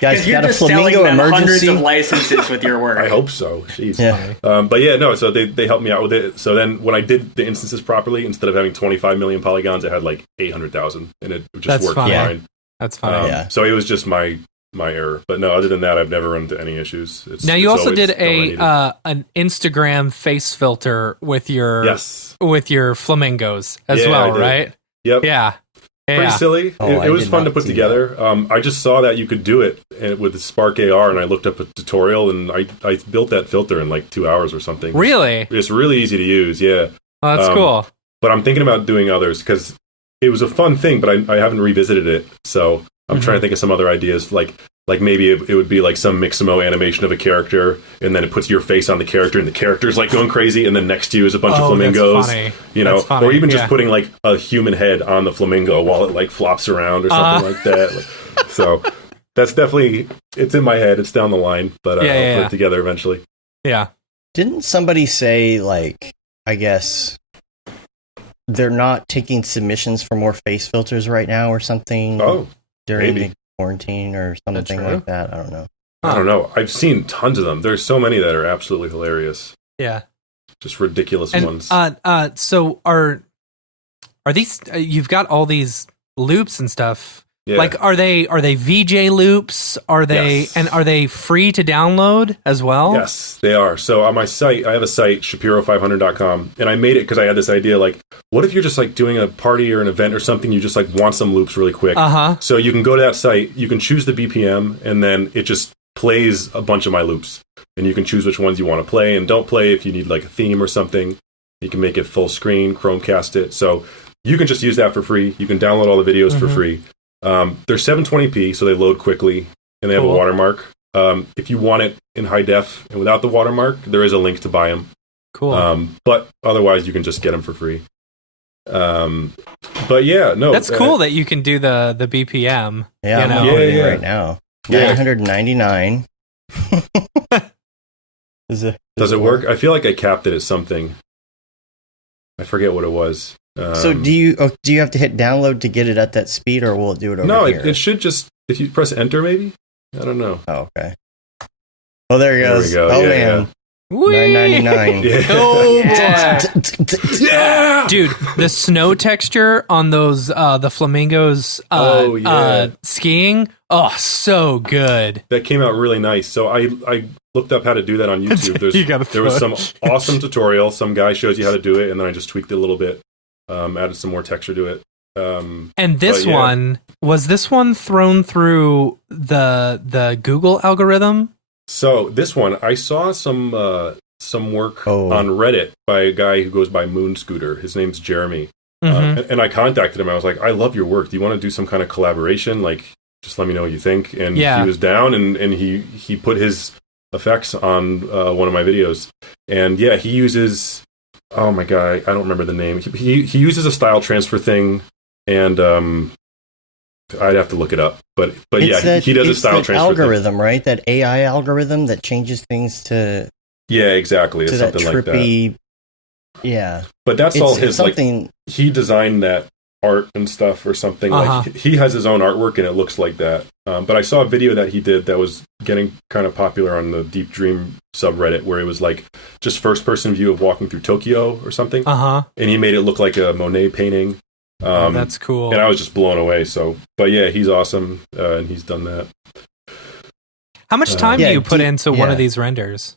Guys, you're got a just selling flamingo them emergency? hundreds of licenses with your work. I hope so. Jeez. Yeah. But yeah, no. So they helped me out with it. So then when I did the instances properly, instead of having 25 million polygons, it had like 800,000, and it just worked fine. That's fine. So it was just my error. But no, other than that, I've never run into any issues. Now you also did an Instagram face filter with your flamingos as well, right? Yep. Yeah. Pretty silly. It was fun to put together. I just saw that you could do it with Spark AR, and I looked up a tutorial, and I built that filter in like 2 hours or something. Really? It's really easy to use. Yeah. Oh, that's cool. But I'm thinking about doing others because it was a fun thing, but I haven't revisited it. So I'm trying to think of some other ideas, like maybe it would be like some Mixamo animation of a character, and then it puts your face on the character, and the character's like going crazy, and then next to you is a bunch of flamingos, or even just putting like a human head on the flamingo while it like flops around or something like that. So that's definitely, it's in my head. It's down the line, but I'll put it together eventually. Yeah. Didn't somebody say, like, I guess they're not taking submissions for more face filters right now or something? Oh, during maybe. the quarantine or something like that. I don't know. I don't know. I've seen tons of them. There's so many that are absolutely hilarious. Yeah. Just ridiculous ones. So are these, you've got all these loops and stuff. Yeah. Like, are they VJ loops? Are they, and are they free to download as well? Yes, they are. So on my site, I have a site, Shapiro500.com, and I made it because I had this idea, like, what if you're just like doing a party or an event or something, you just like want some loops really quick. So you can go to that site, you can choose the BPM, and then it just plays a bunch of my loops. And you can choose which ones you want to play and don't play. If you need like a theme or something, you can make it full screen, Chromecast it. So you can just use that for free. You can download all the videos for free. They're 720p, so they load quickly, and they have a watermark. If you want it in high def and without the watermark, there is a link to buy them. Cool. But otherwise, you can just get them for free. But yeah, no. That's cool that you can do the BPM. Yeah, I'm doing it right now. $999. Does it work? I feel like I capped it at something. I forget what it was. So do you have to hit download to get it at that speed, or will it do it over here? No, it should just, if you press enter, maybe? I don't know. Oh, okay. Oh, there it goes. There we go. Oh, Yeah, man. $9.99. Yeah. Oh, Yeah! dude, the snow texture on those the flamingos skiing. Oh, so good. That came out really nice. So I looked up how to do that on YouTube. There was some awesome tutorial. Some guy shows you how to do it, and then I just tweaked it a little bit, added some more texture to it. And this one, was this one thrown through the Google algorithm? So this one, I saw some work on Reddit by a guy who goes by Moon Scooter. His name's Jeremy. And I contacted him. I was like, I love your work. Do you want to do some kind of collaboration? Like, just let me know what you think. And he was down, and he put his effects on one of my videos. And yeah, he uses, oh my God, I don't remember the name. He uses a style transfer thing, and I'd have to look it up. But yeah, he does a style transfer algorithm, thing. right? That AI algorithm that changes things to... Yeah, exactly. It's something that trippy, like that. Yeah. But that's all his, something... like, he designed that art and stuff or something. Like, he has his own artwork and it looks like that. But I saw a video that he did that was getting kind of popular on the Deep Dream subreddit, where it was like just first person view of walking through Tokyo or something. And he made it look like a Monet painting. That's cool. And I was just blown away. So, but yeah, he's awesome. And he's done that. How much time do you put into one of these renders?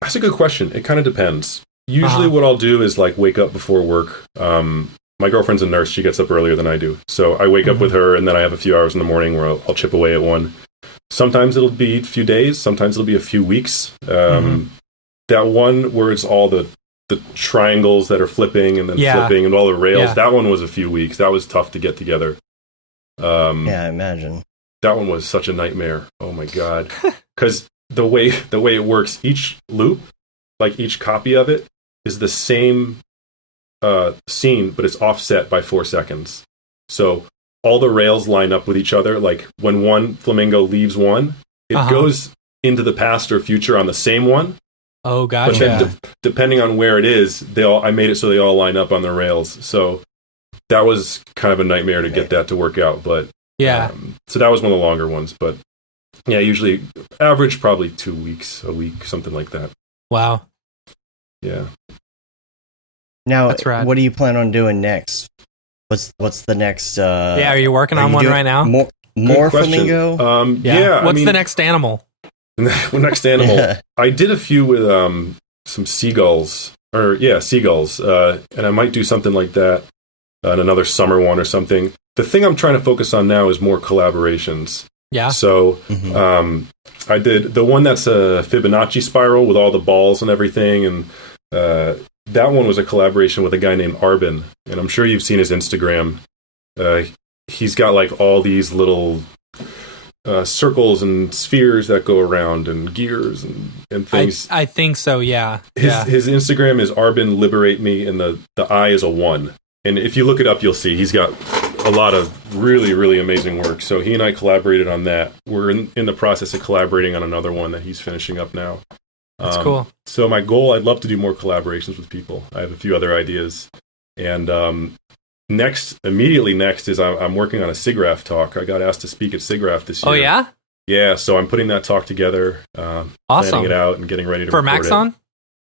That's a good question. It kind of depends. Usually what I'll do is like wake up before work. My girlfriend's a nurse. She gets up earlier than I do. So I wake up with her, and then I have a few hours in the morning where I'll chip away at one. Sometimes it'll be a few days. Sometimes it'll be a few weeks. That one where it's all the triangles that are flipping and then flipping and all the rails, that one was a few weeks. That was tough to get together. I imagine. That one was such a nightmare. Oh my God. Because the way it works, each loop, like each copy of it, is the same scene, but it's offset by 4 seconds. So all the rails line up with each other. Like when one flamingo leaves one, it goes into the past or future on the same one. Oh, gotcha. But then depending on where it is, I made it so they all line up on the rails. So that was kind of a nightmare to get that to work out. But so that was one of the longer ones. But yeah, usually average probably 2 weeks, a week, something like that. Wow. Yeah. Now, what do you plan on doing next? What's the next? Are you working on one right now? More flamingo? What's the next animal? Next animal. I did a few with some seagulls. Seagulls. And I might do something like that on another summer one or something. The thing I'm trying to focus on now is more collaborations. Yeah. So I did the one that's a Fibonacci spiral with all the balls and everything, and that one was a collaboration with a guy named Arbin, and I'm sure you've seen his Instagram. He's got like all these little circles and spheres that go around and gears and things. I think so, yeah. His Instagram is Arbin Liberate Me, and the I is a 1. And if you look it up, you'll see he's got a lot of really, really amazing work. So he and I collaborated on that. We're in the process of collaborating on another one that he's finishing up now. That's cool. So my goal, I'd love to do more collaborations with people. I have a few other ideas. And immediately next is I'm working on a SIGGRAPH talk. I got asked to speak at SIGGRAPH this year. Oh, yeah? Yeah, so I'm putting that talk together, planning it out and getting ready to record Maxon? it.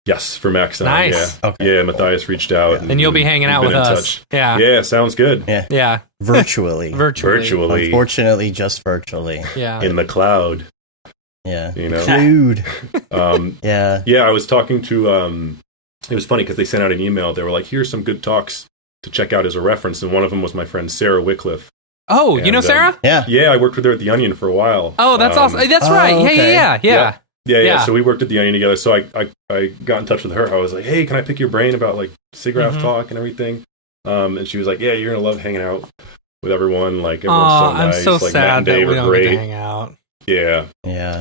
Yes, for Maxon. Nice. Yeah, okay. Yeah. Matthias reached out. And you'll be hanging out with us. Touch. Yeah, sounds good. Yeah. Virtually. Unfortunately, just virtually. Yeah. In the cloud. Yeah. You know? Dude. Yeah, I was talking to, it was funny because they sent out an email. They were like, here's some good talks to check out as a reference. And one of them was my friend Sarah Wycliffe. Oh, you know Sarah? Yeah, I worked with her at The Onion for a while. Oh, that's awesome. That's right. Okay. Yeah. So we worked at The Onion together. So I got in touch with her. I was like, hey, can I pick your brain about like SIGGRAPH talk and everything? And she was like, yeah, you're going to love hanging out with everyone. Like, everyone's so nice. I'm so like, sad that we don't great. get to hang out. Yeah.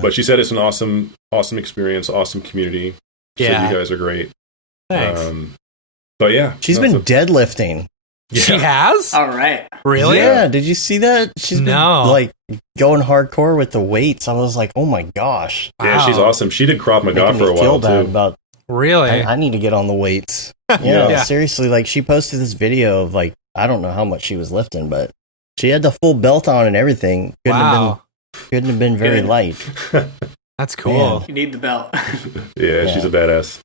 But she said it's an awesome experience, awesome community. She said you guys are great. Thanks. But yeah. She's been deadlifting. She has? All right. Really? Yeah, did you see that? She's been like going hardcore with the weights. I was like, oh my gosh. Yeah, she's awesome. She did Krav Maga for a while too. Really? I need to get on the weights. Seriously, like she posted this video of like, I don't know how much she was lifting, but she had the full belt on and everything. Couldn't have been very light. That's cool. Man. You need the belt. Yeah, she's a badass.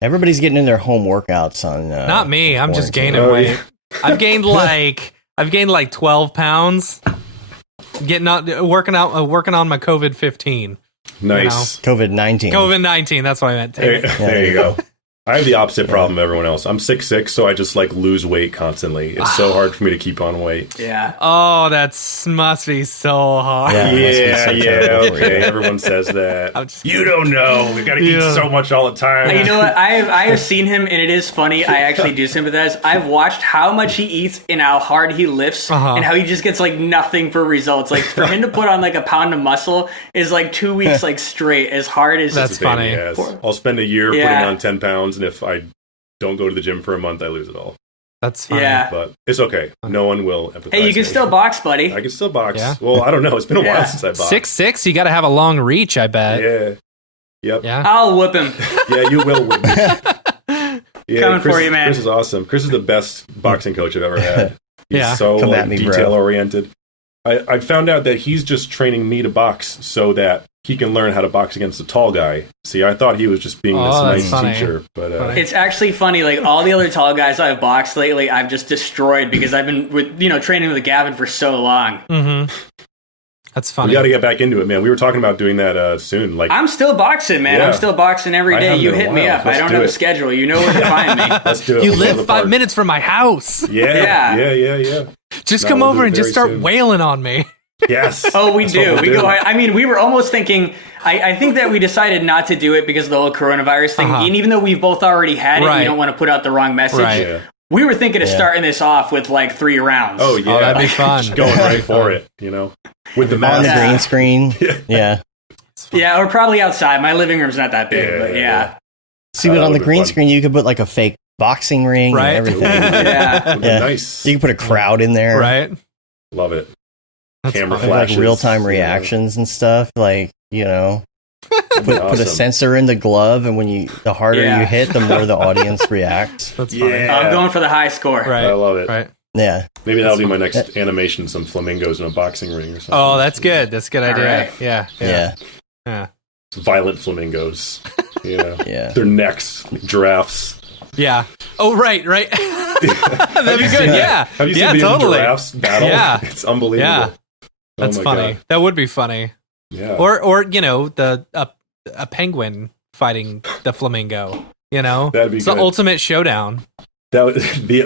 Everybody's getting in their home workouts on. Not me. I'm just gaining weight. Yeah. I've gained like 12 pounds. Working on my COVID-15. Nice. You know? COVID-19. COVID-19. That's what I meant. There you go. I have the opposite problem of everyone else. I'm 6'6", so I just like lose weight constantly. It's so hard for me to keep on weight. Yeah. Oh, that must be so hard. Okay. Everyone says that. You don't know. We gotta eat so much all the time. You know what? I have seen him, and it is funny. I actually do sympathize. I've watched how much he eats and how hard he lifts, and how he just gets like nothing for results. Like for him to put on like a pound of muscle is like 2 weeks like straight as hard as. That's funny. I'll spend a year putting on 10 pounds. And if I don't go to the gym for a month, I lose it all. That's funny. Yeah. But it's okay. No one will empathize. Hey, you can still box, buddy. I can still box. Yeah. Well, I don't know. It's been a while since I boxed. 6'6", you got to have a long reach, I bet. Yeah. Yep. Yeah. I'll whip him. Yeah, you will whip him. Coming for you, man. Chris is awesome. Chris is the best boxing coach I've ever had. He's so detail-oriented. I found out that he's just training me to box so that he can learn how to box against a tall guy. See, I thought he was just being this nice teacher. But it's actually funny. Like all the other tall guys I've boxed lately, I've just destroyed because I've been training with Gavin for so long. Mm-hmm. That's funny. We got to get back into it, man. We were talking about doing that soon. Like I'm still boxing, man. I'm still boxing every day. You hit me up. I don't have a schedule. You know where to find me. Let's do it. You live 5 minutes from my house. Yeah. Just come over and just start wailing on me. Yes. Oh, we do. We go. I mean, we were almost thinking. I think that we decided not to do it because of the whole coronavirus thing. And even though we've both already had it, we don't want to put out the wrong message. Right. Yeah. We were thinking of starting this off with like 3 rounds. Oh yeah, that'd be fun. Just going right for it, with the mask on the green screen. Yeah, or probably outside. My living room's not that big, but yeah. See, but on the green screen, you could put like a fake boxing ring and everything. Nice. You can put a crowd in there. Right. Love it. That's Camera flashes, like real-time reactions and stuff. Like put a sensor in the glove, and the harder you hit, the more the audience reacts. That's funny. I'm going for the high score. Right. I love it. Right. Yeah. Maybe that'll be my next animation. Some flamingos in a boxing ring or something. Oh, that's good. That's a good idea. Right. Yeah. Violent flamingos. Yeah. Their necks, giraffes. Yeah. Oh, right. That'd be good. Yeah. Have you seen these giraffes battle? Yeah. It's unbelievable. Yeah. That's funny. God. That would be funny. Yeah. Or a penguin fighting the flamingo. That'd be it's good. The ultimate showdown. That would be,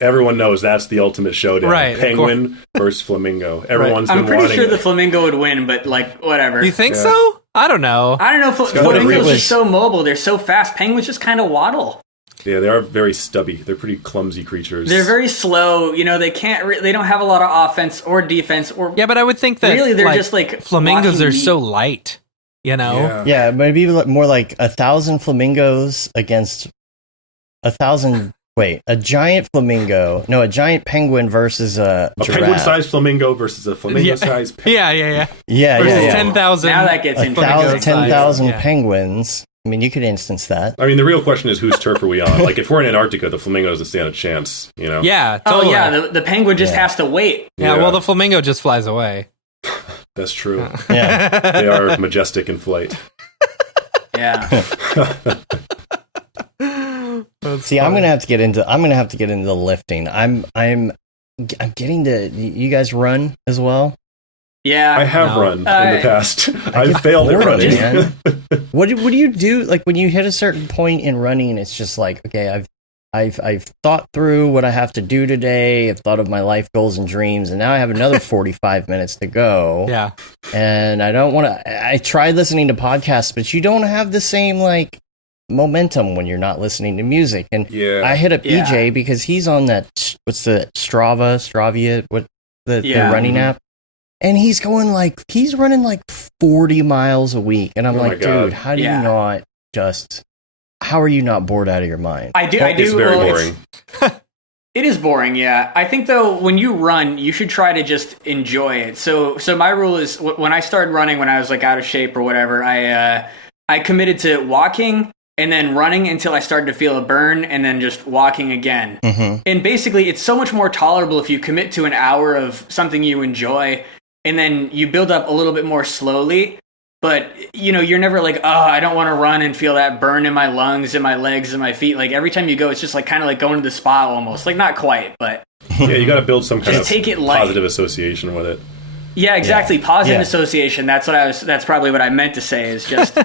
everyone knows that's the ultimate showdown. Right. Penguin versus flamingo. Everyone's I'm been wanting pretty sure it. the flamingo would win, but like whatever. You think so? I don't know. Flamingos are so mobile. They're so fast. Penguins just kind of waddle. Yeah, they are very stubby. They're pretty clumsy creatures. They're very slow. They can't. They don't have a lot of offense or defense. Or but I would think that really they're just like flamingos are so light. Yeah, maybe more like 1,000 flamingos against 1,000. Wait, a giant penguin versus a giraffe. penguin-sized flamingo versus a flamingo-sized penguin. Yeah. Versus 10,000. Now that gets interesting. 10,000 penguins. I mean, you could instance that. I mean, the real question is whose turf are we on? Like, if we're in Antarctica, the flamingo doesn't stand a chance, Yeah, totally. Oh, yeah, the penguin just has to wait. Yeah, well, the flamingo just flies away. That's true. Yeah. They are majestic in flight. Yeah. See, I'm gonna have to get into the lifting. I'm getting to. You guys run as well? Yeah, I have run in the past. I've failed at running. Man. What do you do? Like when you hit a certain point in running, it's just like, okay, I've thought through what I have to do today. I've thought of my life goals and dreams, and now I have another 45 minutes to go. Yeah, and I don't want to. I tried listening to podcasts, but you don't have the same like momentum when you're not listening to music. And I hit up EJ because he's on that. What's the Stravia? What the running app? And he's running like 40 miles a week. And I'm like, dude, how do you not how are you not bored out of your mind? I do. It's very boring. It is boring, yeah. I think though, when you run, you should try to just enjoy it. So my rule is when I started running, when I was like out of shape or whatever, I committed to walking and then running until I started to feel a burn, and then just walking again. Mm-hmm. And basically, it's so much more tolerable if you commit to an hour of something you enjoy, and then you build up a little bit more slowly. But, you know, you're never like, oh, I don't want to run and feel that burn in my lungs and my legs and my feet. Like, every time you go, it's just like kind of like going to the spa almost. Like, not quite, but... Yeah, you got to build some kind of take it light. Positive association with it. Yeah, exactly. Yeah. Positive association. That's probably what I meant to say, is just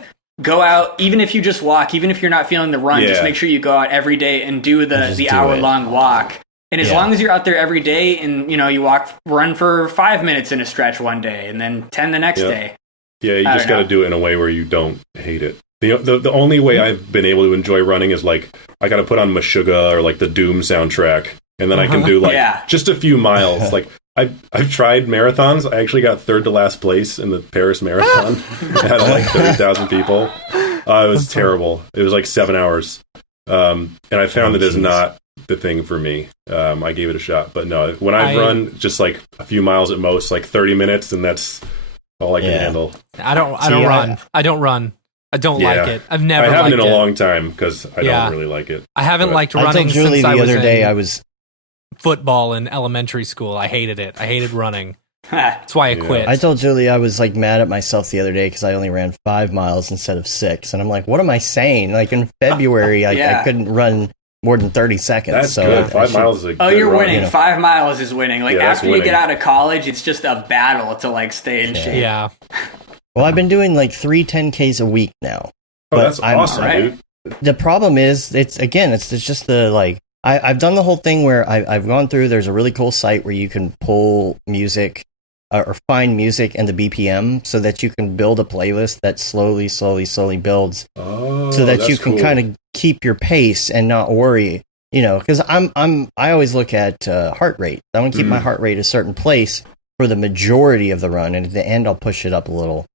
go out, even if you just walk, even if you're not feeling the run, just make sure you go out every day and do the hour-long walk. And as long as you're out there every day and, you know, you run for 5 minutes in a stretch one day and then 10 the next day. Yeah, you just got to do it in a way where you don't hate it. The only way I've been able to enjoy running is like I got to put on Meshuggah or like the Doom soundtrack, and then I can do like just a few miles. Like I've tried marathons. I actually got third to last place in the Paris Marathon. It had like 30,000 people. It was terrible. It was like 7 hours, and I found that is not the thing for me. I gave it a shot, but no, when I've run just like a few miles at most, like 30 minutes, and that's all I can handle. I don't run. I don't like it. I haven't in a long time because I don't really like it. I haven't liked running since I was football in elementary school. I hated it. I hated running. That's why I quit. I told Julie I was like mad at myself the other day because I only ran 5 miles instead of 6, and I'm like, what am I saying? Like in February, I couldn't run more than 30 seconds. That's good. 5 miles is a good you're run. winning. You know. 5 miles is winning. Like after winning. You get out of college, it's just a battle to like stay in shape. Yeah. Well, I've been doing like 3 10Ks a week now. Oh, that's awesome, dude. The problem is, it's just the like, I've done the whole thing where I've gone through, there's a really cool site where you can pull music or find music and the BPM so that you can build a playlist that slowly builds so that you can kind of keep your pace and not worry, you know, because I always look at heart rate. I want to keep my heart rate a certain place for the majority of the run, and at the end I'll push it up a little,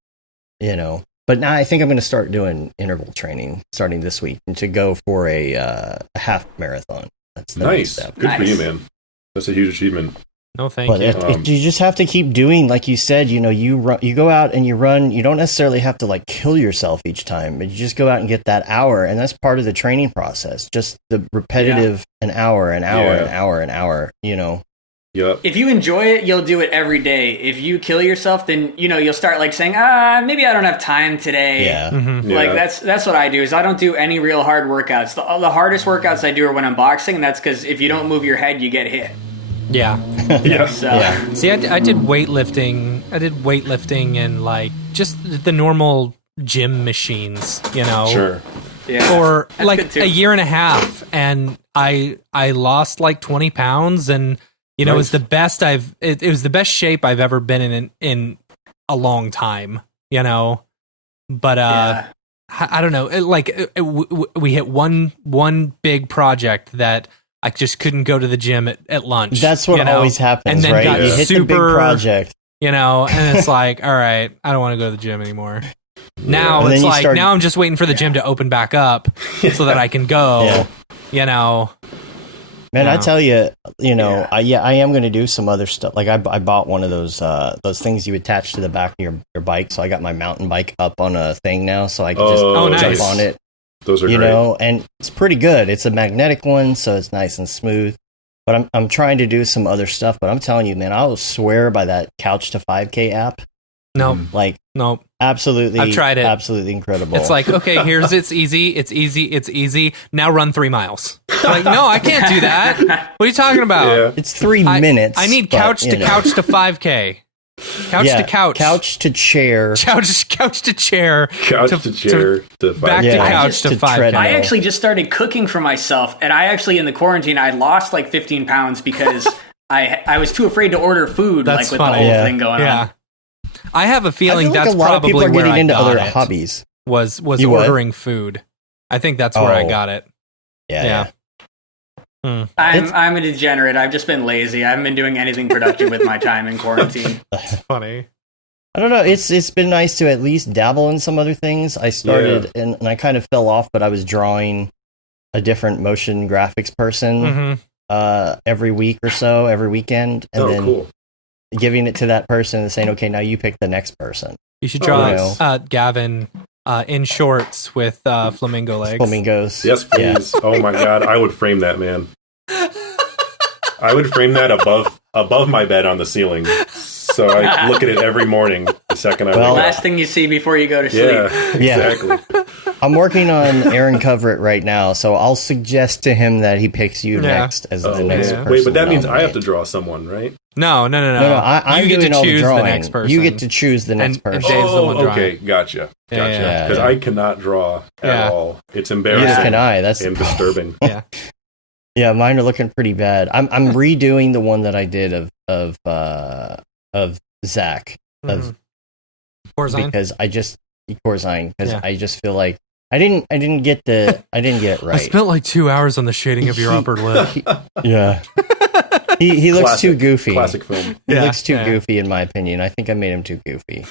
you know. But now I think I'm going to start doing interval training starting this week and to go for a half marathon. That's the nice. Good for you, man. That's a huge achievement. No, thank you. You just have to keep doing, like you said, you know, you go out and you run. You don't necessarily have to like kill yourself each time, but you just go out and get that hour, and that's part of the training process. Just the repetitive an hour, you know. Yep. If you enjoy it, you'll do it every day. If you kill yourself, then you know you'll start like saying, maybe I don't have time today. Yeah. Mm-hmm. Like that's what I do. Is I don't do any real hard workouts. The hardest workouts I do are when I'm boxing, and that's because if you don't move your head, you get hit. Yeah. So. See, I did weightlifting. I did weightlifting and like just the normal gym machines, you know. Sure. Yeah. For like a year and a half, and I lost like 20 pounds, and you know, it was the best it was the best shape I've ever been in a long time, you know. But I don't know. We hit one big project that I just couldn't go to the gym at lunch. That's what always happens, and then right? Got You hit super, the big project, you know, and it's like, all right, I don't want to go to the gym anymore. Now it's like now I'm just waiting for the gym to open back up so that I can go. You know. Man, I tell you, you know, I am going to do some other stuff. Like I bought one of those things you attach to the back of your bike. So I got my mountain bike up on a thing now, so I can just jump on it. Those are great. Know, and it's pretty good. It's a magnetic one, so it's nice and smooth. But I'm trying to do some other stuff. But I'm telling you, man, I'll swear by that Couch to 5K app. No, nope. Absolutely. I've tried it. Absolutely incredible. It's like, okay, it's easy. Now run 3 miles. Like, no, I can't do that. What are you talking about? Yeah. It's 3 minutes. I need couch to 5K. Couch to couch. Couch to chair. Couch to chair. Couch to chair to 5K. Back to couch to 5K. I actually just started cooking for myself, and I actually, in the quarantine, I lost like 15 pounds because I was too afraid to order food. That's with funny. the whole thing going on. I have a feeling like that's a lot probably of people are where getting I into got other it, hobbies. Was ordering food. I think that's where I got it. Yeah. I'm a degenerate. I've just been lazy. I haven't been doing anything productive with my time in quarantine. Funny. I don't know. It's been nice to at least dabble in some other things. I started and I kind of fell off, but I was drawing a different motion graphics person. every week or so, every weekend, and then cool. giving it to that person and saying, okay, now you pick the next person. You should draw Gavin in shorts with flamingo legs. Flamingos. Yes, please. Oh my God, I would frame that, man. I would frame that above my bed on the ceiling, so I look at it every morning. The second I wake up. Last thing you see before you go to sleep. Yeah, exactly. I'm working on Aaron Coverett right now, so I'll suggest to him that he picks you next as the next person. Wait, but that means I have to draw someone, right? No. I'm you get doing to all the choose the drawing. next person. You get to choose the next person. And Dave's the one drawing. Okay, gotcha. Because I cannot draw at all. It's embarrassing. Neither can I. That's and disturbing. Yeah, mine are looking pretty bad. I'm redoing the one that I did of Zach Corzine? because I just feel like I didn't get it right. I spent like 2 hours on the shading of your upper lip. He looks too goofy. Classic film. He looks too goofy in my opinion. I think I made him too goofy.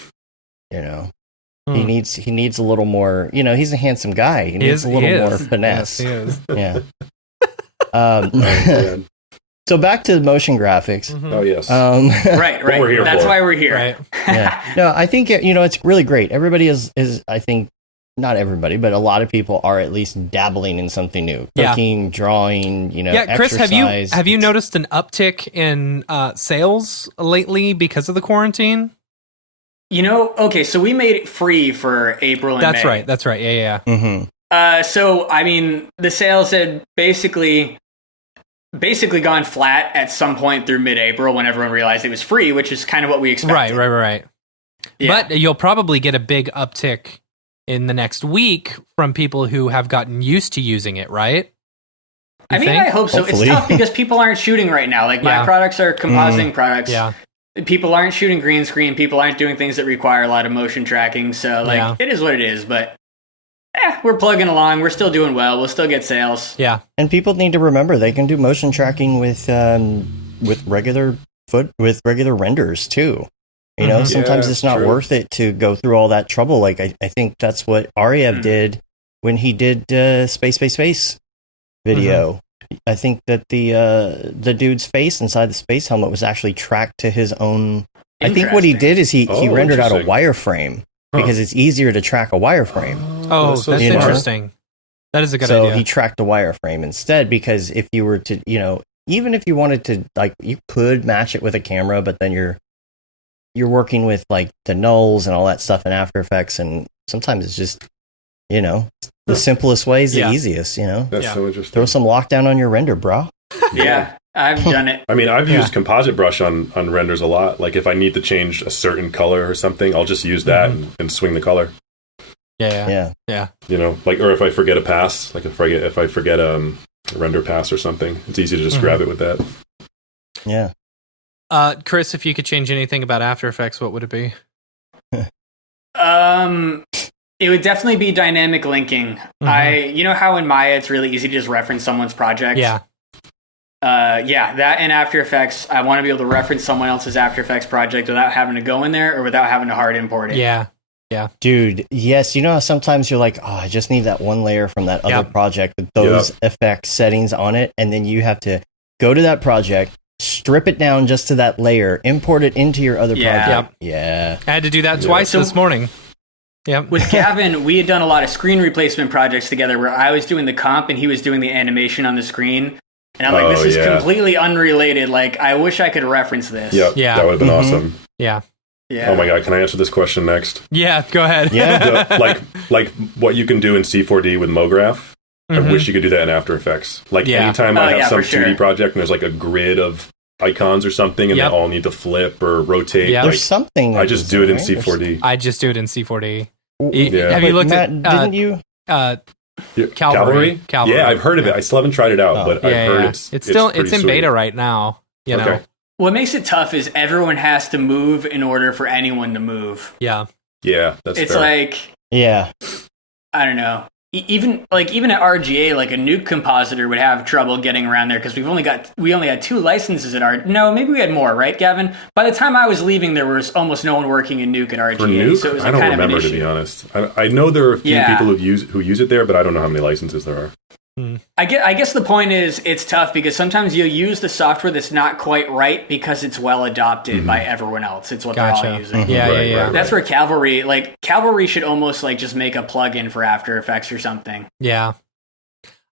He needs a little more. He's a handsome guy. He needs a little more finesse. Yes, he is. Yeah. So back to the motion graphics. Mm-hmm. Oh yes. Right. What we're here That's for. why we're here. Right. Yeah. No, I think it's really great. Everybody is I think not everybody, but a lot of people are at least dabbling in something new. Cooking, drawing, Chris, exercise. have you noticed an uptick in sales lately because of the quarantine? Okay, so we made it free for April and May. That's right. Yeah. Mm-hmm. So I mean, the sales had basically gone flat at some point through mid-April when everyone realized it was free, which is kind of what we expected. Right. Yeah. But you'll probably get a big uptick in the next week from people who have gotten used to using it, right? I hope so. Hopefully. It's tough because people aren't shooting right now. Like my products are compositing products. Yeah. People aren't shooting green screen. People aren't doing things that require a lot of motion tracking. So it is what it is. But we're plugging along. We're still doing well. We'll still get sales. Yeah. And people need to remember they can do motion tracking with regular renders too. Sometimes it's not worth it to go through all that trouble. Like I think that's what Ariev did when he did Space video. I think that the dude's face inside the space helmet was actually tracked to his own. I think what he did is he rendered out a wireframe because it's easier to track a wireframe. Oh, that's interesting. That is a good idea. So he tracked the wireframe instead because if you were to, even if you wanted to, like, you could match it with a camera, but then you're working with like the nulls and all that stuff in After Effects, and sometimes it's just, the simplest way is the easiest. That's so interesting. Throw some lockdown on your render, bro. Yeah, I've done it. I mean, I've used composite brush on renders a lot. Like if I need to change a certain color or something, I'll just use that and swing the color. Yeah. Or if I forget a pass, like if I forget a render pass or something, it's easy to just grab it with that. Yeah. Chris, if you could change anything about After Effects, what would it be? It would definitely be dynamic linking. How in Maya it's really easy to just reference someone's project. Yeah. That in After Effects, I want to be able to reference someone else's After Effects project without having to go in there or without having to hard import it. Yeah. Dude, yes, how sometimes you're like, I just need that one layer from that other project with those effect settings on it, and then you have to go to that project, strip it down just to that layer, import it into your other project. Yeah. I had to do that twice this morning. Yeah. With Gavin, we had done a lot of screen replacement projects together where I was doing the comp and he was doing the animation on the screen. And I'm like, this is completely unrelated. Like, I wish I could reference this. Yeah. That would have been awesome. Yeah. Oh my God, can I answer this question next? Yeah, go ahead. Yeah. like what you can do in C4D with Mograph. I wish you could do that in After Effects. Like anytime I have some 2D project and there's like a grid of icons or something and they all need to flip or rotate. Yeah. There's something. I just do it in C4D. I just do it in C4D. Yeah. Have you looked Matt, at didn't you? Cavalry? Yeah, I've heard of it. I still haven't tried it out, but I've heard it's in beta right now. You know. What makes it tough is everyone has to move in order for anyone to move. Yeah. Yeah, that's it's fair. like I don't know. Even at RGA, like a nuke compositor would have trouble getting around there because we only had 2 licenses at No, maybe we had more, right, Gavin? By the time I was leaving, there was almost no one working in nuke at RGA. For nuke? So it was I don't kind remember, of an to be issue. honest. I know there are a few people who use it there, but I don't know how many licenses there are. I guess the point is it's tough because sometimes you'll use the software that's not quite right because it's well adopted by everyone else. It's what they're all using. Yeah. That's where Cavalry should almost like just make a plugin for After Effects or something. Yeah.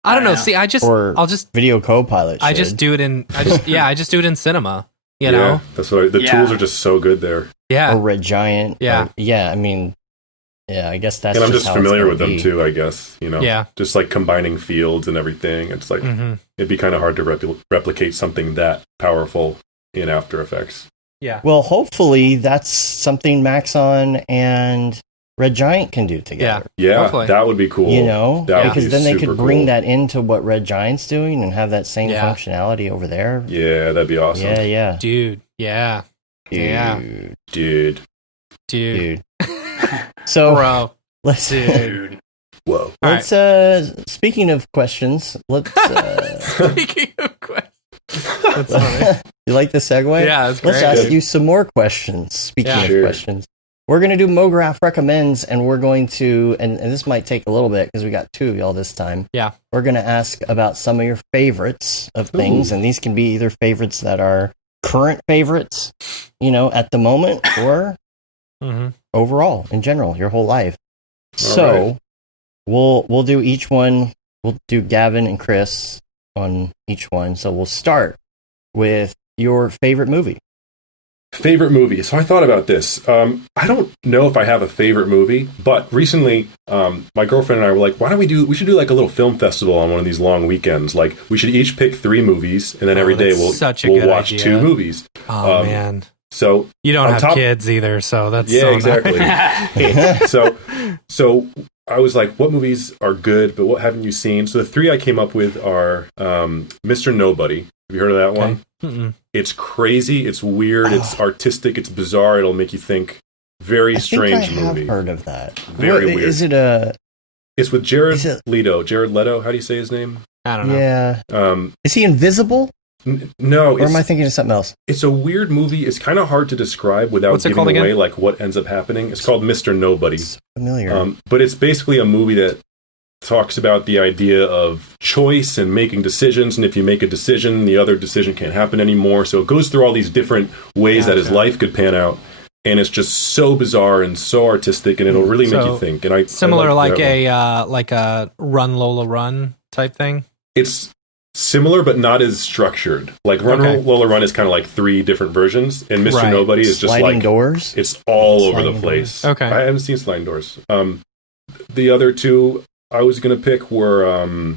I don't know. See, I'll just Video Copilot. I just do it in I just do it in Cinema. You know? That's what the tools are just so good there. Yeah. Or Red Giant. Yeah. I mean, I guess that's. And I'm just familiar with them be. too, I guess. You know, just like combining fields and everything. It's like it'd be kind of hard to replicate something that powerful in After Effects. Yeah. Well, hopefully that's something Maxon and Red Giant can do together. Yeah, hopefully. that would be cool. You know, because then they could bring cool. that into what Red Giant's doing and have that same functionality over there. Yeah, that'd be awesome. Yeah. Dude. Yeah. Dude. So, bro. Let's. Dude. Whoa. Let's. Speaking of questions, let's. Speaking of questions, that's funny. You like the segue? Yeah, that's great. Let's ask you some more questions. Speaking of questions, we're going to do Mograph recommends, and we're going to, and this might take a little bit because we got two of y'all this time. Yeah. We're going to ask about some of your favorites of things, and these can be either favorites that are current favorites, at the moment, or overall, in general, your whole life. So we'll do each one. We'll do Gavin and Chris on each one. So we'll start with your favorite movie. Favorite movie. So I thought about this. I don't know if I have a favorite movie, but recently my girlfriend and I were like, why don't we should do like a little film festival on one of these long weekends. Like we should each pick 3 movies and then every day we'll watch idea. 2 movies. Oh man. So you don't have kids either, so that's exactly. so I was like, what movies are good, but what haven't you seen? So the 3 I came up with are Mr. Nobody. Have you heard of that one? Mm-mm. It's crazy. It's weird. It's artistic. It's bizarre. It'll make you think. Very strange movie. I have heard of that. Very weird. Is it a? It's with Jared Leto. Jared Leto. How do you say his name? I don't know. Yeah. Is he invisible? No. Or am I thinking of something else? It's a weird movie. It's kind of hard to describe without giving away like what ends up happening. It's called Mr. Nobody. It's familiar. But it's basically a movie that talks about the idea of choice and making decisions, and if you make a decision, the other decision can't happen anymore. So it goes through all these different ways that his life could pan out, and it's just so bizarre and so artistic, and it'll really make you think. And I like a Run Lola Run type thing. It's similar, but not as structured. Like Run Lola Run is kind of like 3 different versions, and Mr. Nobody is just sliding like doors. It's all over the place. Okay, I haven't seen Sliding Doors. The other 2 I was going to pick were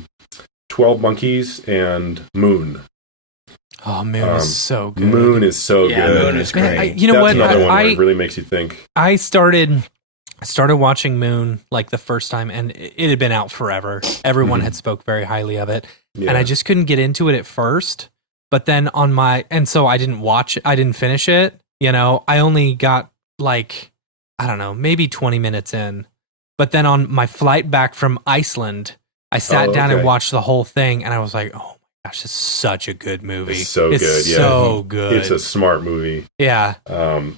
12 Monkeys and Moon. Oh, Moon is so good. Moon is so good. Moon is great. You know That's what? another one where it really makes you think. I started watching Moon like the first time, and it had been out forever. Everyone had spoke very highly of it, and I just couldn't get into it at first. But then so I didn't watch it. I didn't finish it. I only got like, I don't know, maybe 20 minutes in. But then on my flight back from Iceland, I sat down and watched the whole thing, and I was like, oh my gosh, it's such a good movie. It's so good. Yeah. So good. It's a smart movie. Yeah.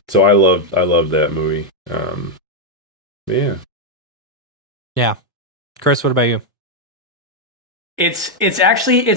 So I love that movie. Yeah. Yeah. Chris, what about you? It's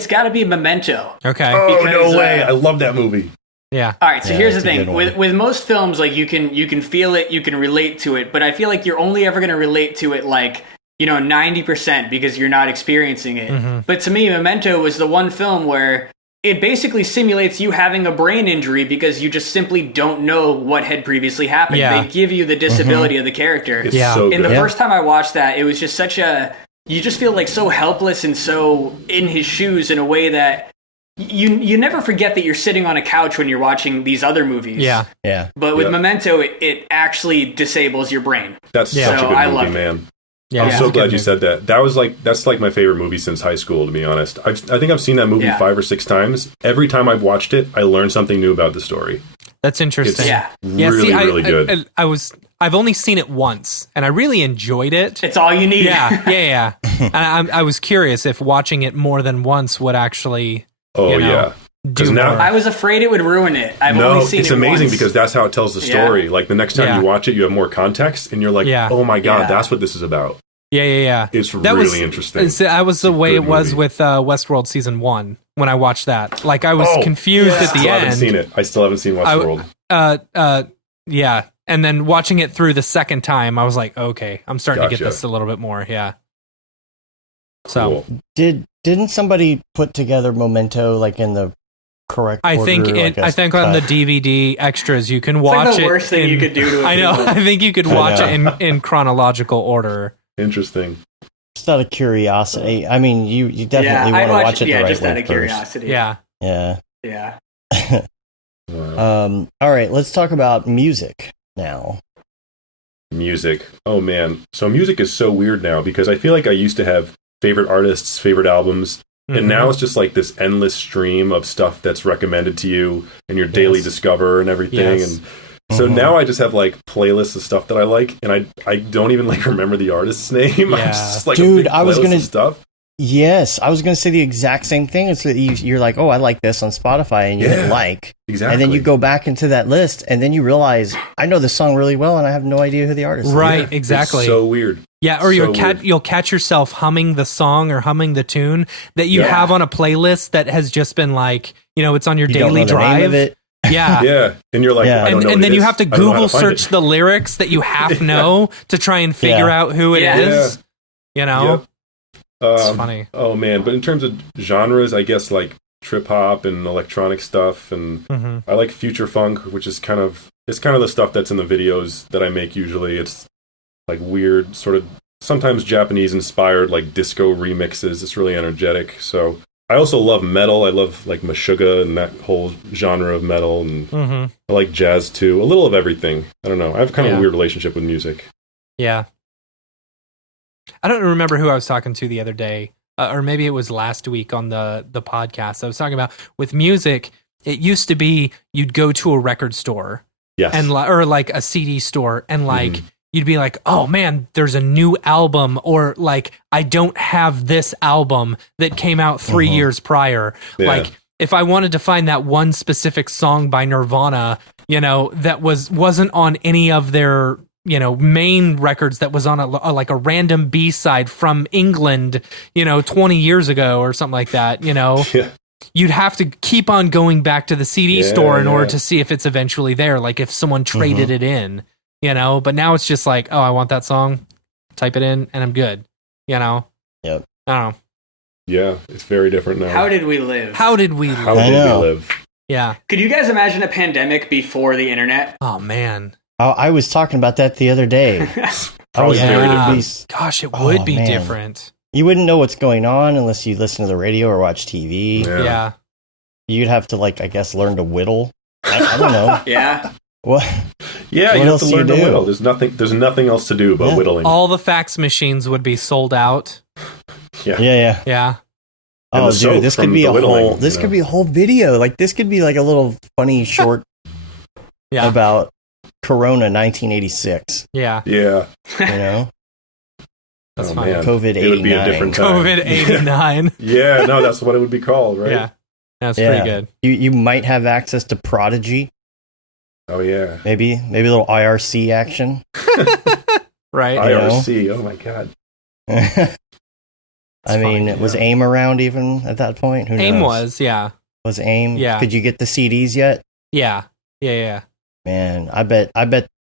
got to be Memento. Okay. Oh, no way. I love that movie. Yeah. All right. So here's the thing with most films, like you can feel it, you can relate to it, but I feel like you're only ever going to relate to it like 90% because you're not experiencing it. Mm-hmm. But to me, Memento was the one film where it basically simulates you having a brain injury because you just simply don't know what had previously happened. Yeah. They give you the disability of the character. It's so good. And the first time I watched that, it was just you just feel like so helpless and so in his shoes in a way that you never forget that you're sitting on a couch when you're watching these other movies. Yeah. Yeah. But with Memento, it actually disables your brain. That's such a good movie, man. Yeah, I'm so glad you said that. That's like my favorite movie since high school, to be honest. I think I've seen that movie 5 or 6 times. Every time I've watched it, I learn something new about the story. That's interesting. It's really good. I've only seen it once, and I really enjoyed it. It's all you need. Yeah. And I was curious if watching it more than once would actually. Because now I was afraid it would ruin it. I've only seen it it's amazing once. because that's how it tells the story. Like the next time you watch it, you have more context, and you're like, "Oh my god, that's what this is about." Yeah. It's really interesting. That was the way it was with Westworld season 1 when I watched that. Like I was confused at the end. I haven't seen it. I still haven't seen Westworld. Yeah. And then watching it through the second time, I was like, okay, I'm starting to get this a little bit more. Yeah. So didn't somebody put together Memento like in the correct order? I think on the DVD extras you can watch like the worst thing you could do to it. I know. I think you could watch it in chronological order. Interesting. Just out of curiosity. I mean, you definitely want to watch it the right way just out of curiosity. Yeah. Wow. All right, let's talk about music now. Music. Oh man. So music is so weird now because I feel like I used to have favorite artists, favorite albums, and now it's just like this endless stream of stuff that's recommended to you and your daily discover and everything. And so now I just have like playlists of stuff that I like, and I don't even like remember the artist's name. I'm just like, dude, I was gonna stuff. Yes, I was going to say the exact same thing. It's that you're like, oh, I like this on Spotify, and you hit like. Exactly. And then you go back into that list, and then you realize, I know this song really well, and I have no idea who the artist is. Right, exactly. It's so weird. Yeah, or you'll catch yourself humming the song or humming the tune that you have on a playlist that has just been like, it's on your daily drive. Name of it. Yeah. Yeah. And you're like, I don't know and then you is. have to Google search the lyrics that you half know to try and figure out who it is. Yep. It's funny. Oh man, but in terms of genres, I guess like trip hop and electronic stuff, and I like future funk, which is kind of the stuff that's in the videos that I make usually. It's like weird, sort of sometimes Japanese inspired, like disco remixes. It's really energetic. So I also love metal. I love like Meshuggah and that whole genre of metal, and I like jazz too. A little of everything. I don't know. I have kind of a weird relationship with music. Yeah. I don't remember who I was talking to the other day, or maybe it was last week on the podcast. I was talking about with music, it used to be you'd go to a record store or like a CD store, and like you'd be like, oh man, there's a new album, or like I don't have this album that came out 3 years prior. Yeah. Like if I wanted to find that one specific song by Nirvana, that wasn't on any of their main records, that was on like a random B-side from England, 20 years ago or something like that, you'd have to keep on going back to the CD store in order to see if it's eventually there. Like if someone traded it in, but now it's just like, oh, I want that song, type it in and I'm good, Yep. I don't know. Yeah, it's very different now. How did we live? How did we live? Yeah. Could you guys imagine a pandemic before the internet? Oh man. I was talking about that the other day. Probably very different. Gosh, it would be different. You wouldn't know what's going on unless you listen to the radio or watch TV. Yeah. You'd have to, like, I guess, learn to whittle. I don't know. Yeah. What? Yeah, what you have to learn to do? whittle. There's nothing else to do but whittling. All the fax machines would be sold out. Yeah. Oh, dude, this could be a whole. This could be a whole video. Like, this could be like a little funny short. About Corona 1986. Yeah. That's funny. COVID 89. It would be a different time. COVID 89. Yeah, no, that's what it would be called, right? Yeah. That's pretty good. You might have access to Prodigy. Oh yeah. Maybe a little IRC action. Right. IRC. Oh my god. I mean, was AIM around even at that point? Who knows? AIM was, yeah. Was AIM? Yeah. Could you get the CDs yet? Yeah. Man, I bet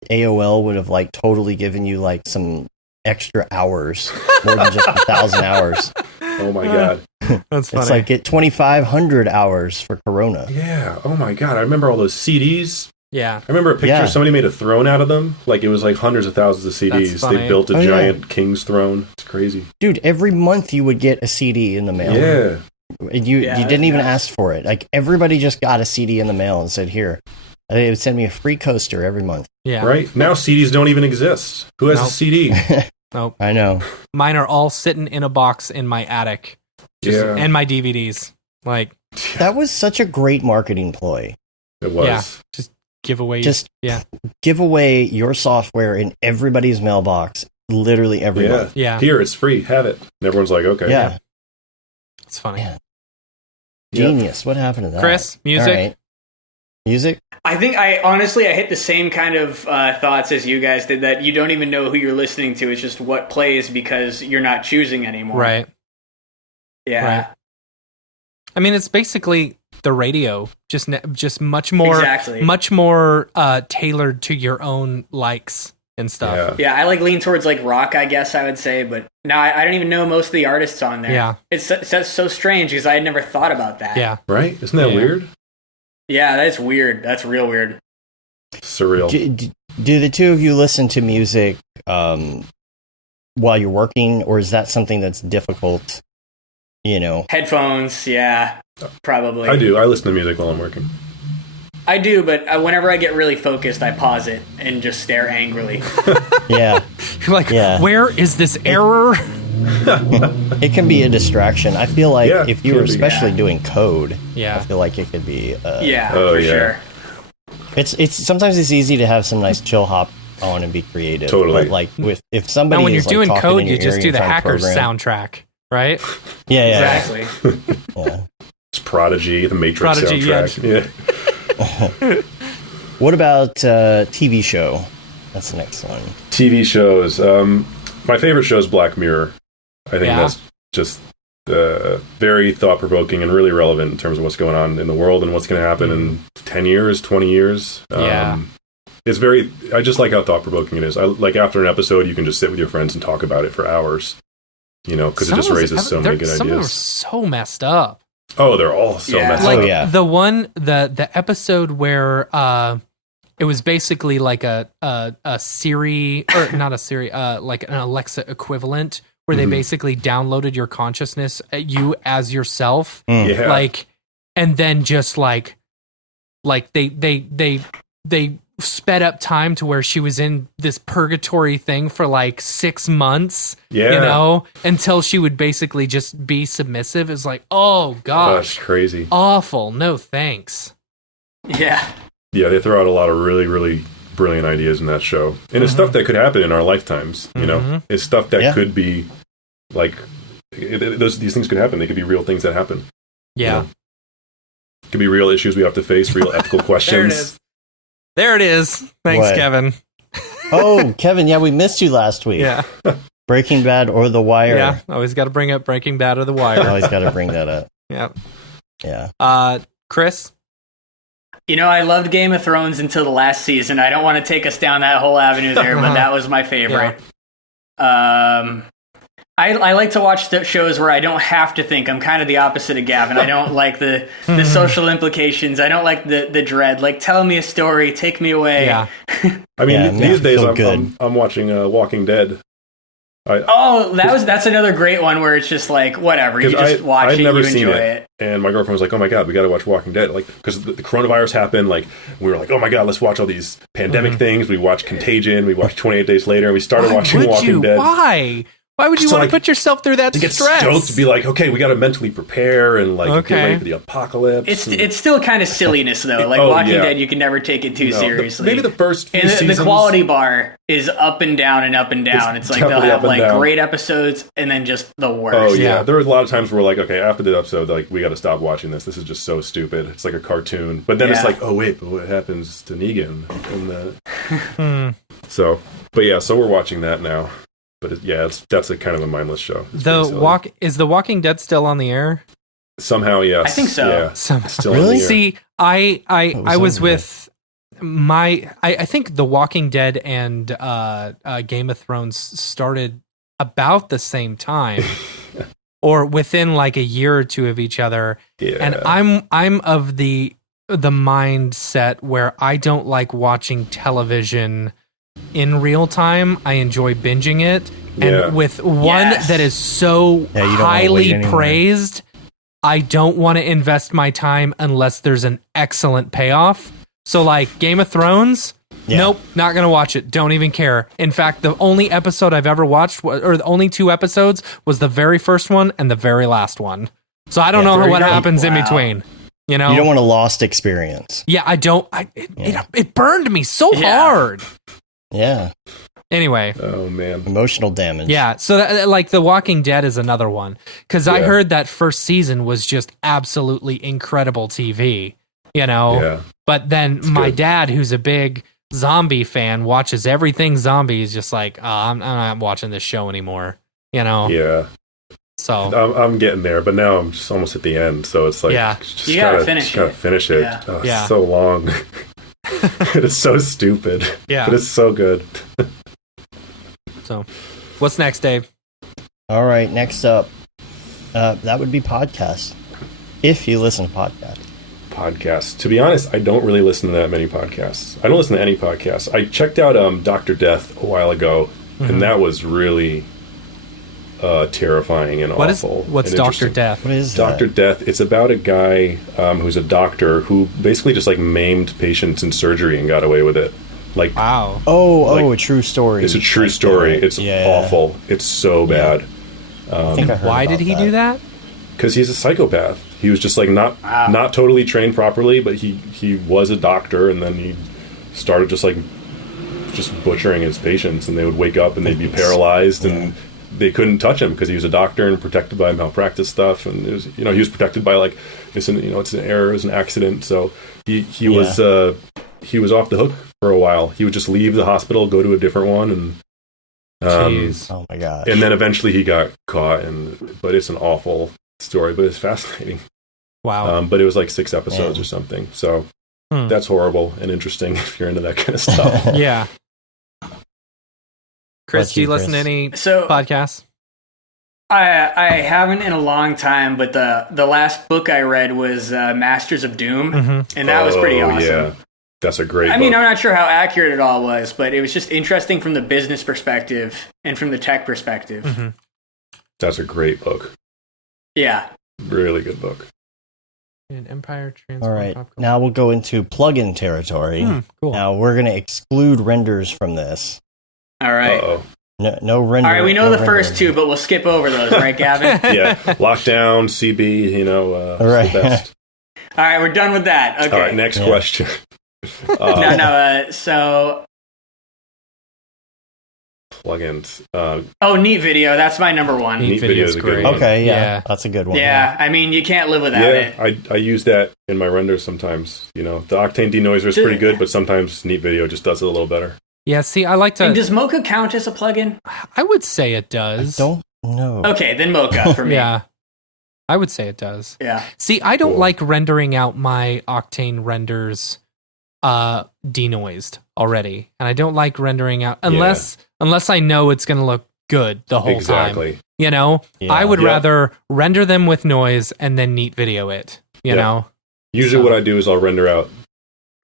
AOL would have like totally given you like some extra hours, more than just 1,000 hours. Oh my god. That's funny. It's like get 2,500 hours for Corona. Yeah. Oh my god. I remember all those CDs. Yeah. I remember a picture somebody made a throne out of them. Like it was like hundreds of thousands of CDs. They built a giant king's throne. It's crazy. Dude, every month you would get a CD in the mail. Yeah. And you didn't even ask for it. Like everybody just got a CD in the mail and said, here. They would send me a free coaster every month. Yeah. Right? Now CDs don't even exist. Who has a CD? Nope. I know. Mine are all sitting in a box in my attic. And my DVDs. Like that was such a great marketing ploy. It was. Yeah. Just give away give away your software in everybody's mailbox literally every month. Yeah. Here, it's free. Have it. And everyone's like, okay. Yeah. It's funny. Man. Genius. What happened to that? Chris, music? Music? I think I hit the same kind of thoughts as you guys did, that you don't even know who you're listening to. It's just what plays because you're not choosing anymore. Right. Yeah. Right. I mean, it's basically the radio, just much more, much more tailored to your own likes and stuff. Yeah, I lean towards rock, I guess I would say, but now I don't even know most of the artists on there. Yeah. It's so strange because I had never thought about that. Yeah. Right? Isn't that weird? Yeah, that's weird. That's real weird. Surreal. Do the two of you listen to music while you're working, or is that something that's difficult? Headphones, yeah, probably. I do. I listen to music while I'm working. I do, but whenever I get really focused, I pause it and just stare angrily. Yeah. You're like, where is this error? It can be a distraction. I feel like if you were especially doing code, I feel like it could be. Sure. It's sometimes it's easy to have some nice chill hop on and be creative. Totally. But if somebody now when you're doing code, you just just do the Hackers soundtrack, right? Yeah. Exactly. It's Prodigy, the Matrix soundtrack. Yeah. What about TV show? That's the next one. TV shows. My favorite show is Black Mirror. I think that's just very thought-provoking and really relevant in terms of what's going on in the world and what's going to happen in 10 years, 20 years. It's I just like how thought-provoking it is. I like after an episode, you can just sit with your friends and talk about it for hours, because it just raises so many good ideas. Some of them are so messed up. Oh, they're all so messed up. The one, the episode where it was basically like a Siri, or not a Siri, like an Alexa equivalent, where they basically downloaded your consciousness, you as yourself, and then just like they sped up time to where she was in this purgatory thing for 6 months, until she would basically just be submissive. It's like, oh gosh, that's crazy, awful. No thanks. Yeah, they throw out a lot of really, really brilliant ideas in that show, and it's stuff that could happen in our lifetimes. It's stuff that could be these things could happen. They could be real things that happen. It could be real issues we have to face, real ethical questions. There it is. Thanks, What? Kevin. Oh, Kevin, we missed you last week. Yeah. Breaking Bad or The Wire. Yeah, always got to bring up Breaking Bad or The Wire. Always got to bring that up. Yeah. Chris? I loved Game of Thrones until the last season. I don't want to take us down that whole avenue there, but that was my favorite. I like to watch shows where I don't have to think. I'm kind of the opposite of Gavin. I don't like the social implications. I don't like the dread. Tell me a story, take me away. Yeah. I mean, these days I'm watching Walking Dead. That's another great one where it's just whatever. You just watch it, you enjoy it. And my girlfriend was like, "Oh my god, we got to watch Walking Dead!" Because the coronavirus happened. We were like, "Oh my god, let's watch all these pandemic things." We watched Contagion. We watched 28 Days Later. And we started watching Walking Dead. Why would you want to put yourself through that stress? To get stoked, to be like, okay, we got to mentally prepare and get ready for the apocalypse. It's still kind of silliness though. Walking Dead, you can never take it too seriously. Maybe the first few seasons. The quality bar is up and down and up and down. It's they'll have great episodes and then just the worst. Oh yeah, there were a lot of times where we're like, okay, after the episode, we got to stop watching this. This is just so stupid. It's like a cartoon. But then it's like, oh wait, but what happens to Negan? And so we're watching that now. But that's a kind of a mindless show. Is The Walking Dead still on the air? Somehow, yes. I think so. Yeah, still really? On the air. See, I was with I think The Walking Dead and Game of Thrones started about the same time, or within a year or two of each other. Yeah. And I'm of the mindset where I don't like watching television in real time. I enjoy binging it, and with one that is so highly praised, I don't want to invest my time unless there's an excellent payoff. So Game of Thrones, nope, not gonna watch it. Don't even care. In fact, the only episode I've ever watched, or the only 2 episodes, was the very first one and the very last one. So I don't know what happens in between. You don't want a lost experience. Yeah, I don't. It burned me so hard. Yeah. Anyway. Oh man. Emotional damage. Yeah. So The Walking Dead is another one, because I heard that first season was just absolutely incredible TV, you know. Yeah. But then It's my good. dad, who's a big zombie fan, watches everything zombie. Is just like, I'm not watching this show anymore, you know. Yeah. So I'm getting there, but now I'm just almost at the end, so it's like, just you gotta finish it. Yeah. Oh, Yeah. It's so long. It's so stupid. Yeah. But it's so good. So, what's next, Dave? All right, next up, that would be podcasts. If you listen to podcasts. Podcasts. To be honest, I don't really listen to that many podcasts. I don't listen to any podcasts. I checked out Dr. Death a while ago, and that was really terrifying and awful. What's and Dr. Death? What is Dr. that? Death, it's about a guy who's a doctor who basically just like maimed patients in surgery and got away with it. Like, Wow. A true story. it's a true story. It's awful. It's so bad. I think I heard Why about did he do that? Because he's a psychopath. He was just like not totally trained properly, but he was a doctor, and then he started just butchering his patients, and they would wake up and they'd be paralyzed, and they couldn't touch him because he was a doctor and protected by malpractice stuff, and it was, he was protected by like it's an error, it's an accident. So he was off the hook for a while. He would just leave the hospital, go to a different one, and Jeez. Oh my gosh. and then eventually he got caught. But it's an awful story, but it's fascinating. Wow. But it was like 6 episodes or something. So that's horrible and interesting if you're into that kind of stuff. Yeah. Chris, What do you you, listen to Chris? any So podcasts? I haven't in a long time, but the last book I read was Masters of Doom, and that was pretty awesome. Yeah, that's a great. I mean, book. I'm not sure how accurate it all was, but it was just interesting from the business perspective and from the tech perspective. That's a great book. Yeah. Really good book. An Empire All right, now we'll go into plugin territory. Cool. Now we're going to exclude renders from this. All right. Uh-oh. No render. All right, we know the rendering. first two, but we'll skip over those, right, Gavin? Yeah, lockdown, CB. Right. It's the best. All right, we're done with that. Okay. All right, next question. So Plugins. Neat Video. That's my number one. Neat Video is a good one. Okay, Yeah. that's a good one. Yeah, I mean, you can't live without it. I use that in my renders sometimes. The Octane denoiser is pretty good, but sometimes Neat Video just does it a little better. Yeah, see, I like And to... does Mocha count as a plugin? I would say it I does. don't know. Okay, then Mocha for me. Yeah. I would say it does. Yeah. See, I don't Cool. like rendering out my Octane renders denoised already. And I don't like rendering out unless I know it's going to look good the whole Exactly. time. You know? Yeah. I would Yeah. rather render them with noise and then Neat Video it. You know? Usually So- what I do is I'll render out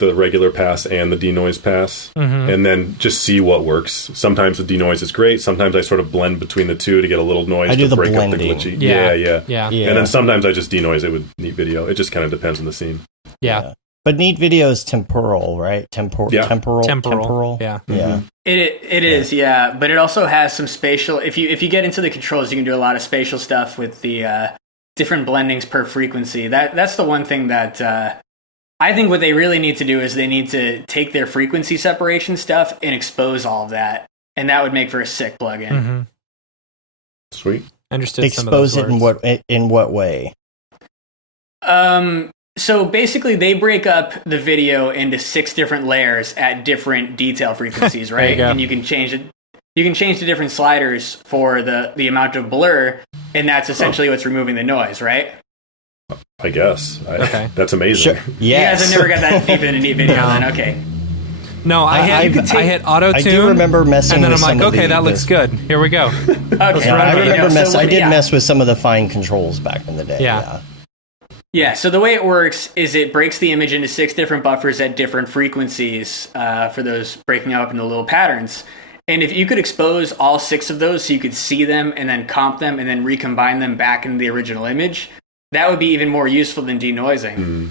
the regular pass and the denoise pass, and then just see what works. Sometimes the denoise is great. Sometimes I sort of blend between the two to get a little noise I do to the break up the blending. glitchy. Yeah. Yeah. And then sometimes I just denoise it with Neat Video. It just kind of depends on the scene. Yeah. But Neat Video is temporal, right? Temporal. Yeah. Temporal. Yeah. Yeah. It is, yeah. But it also has some spatial. If you get into the controls, you can do a lot of spatial stuff with the different blendings per frequency. That's the one thing that I think what they really need to do is they need to take their frequency separation stuff and expose all of that, and that would make for a sick plugin. Sweet. Understood. Some of those Expose it in what way? So basically, they break up the video into 6 different layers at different detail frequencies, right? go. And you can change it. You can change the different sliders for the amount of blur, and that's essentially what's removing the noise, right? I guess. Okay. That's amazing. Sure. You guys have never got that deep into Neat Video, then okay. No, I hit auto tune. I do remember messing and then with I'm like, some of okay, the- that looks good. Here we go. Okay, Yeah, I okay, remember no, so I did yeah. mess with some of the fine controls back in the day. Yeah. Yeah, so the way it works is it breaks the image into 6 different buffers at different frequencies for those breaking up into little patterns. And if you could expose all 6 of those so you could see them and then comp them and then recombine them back into the original image, that would be even more useful than denoising.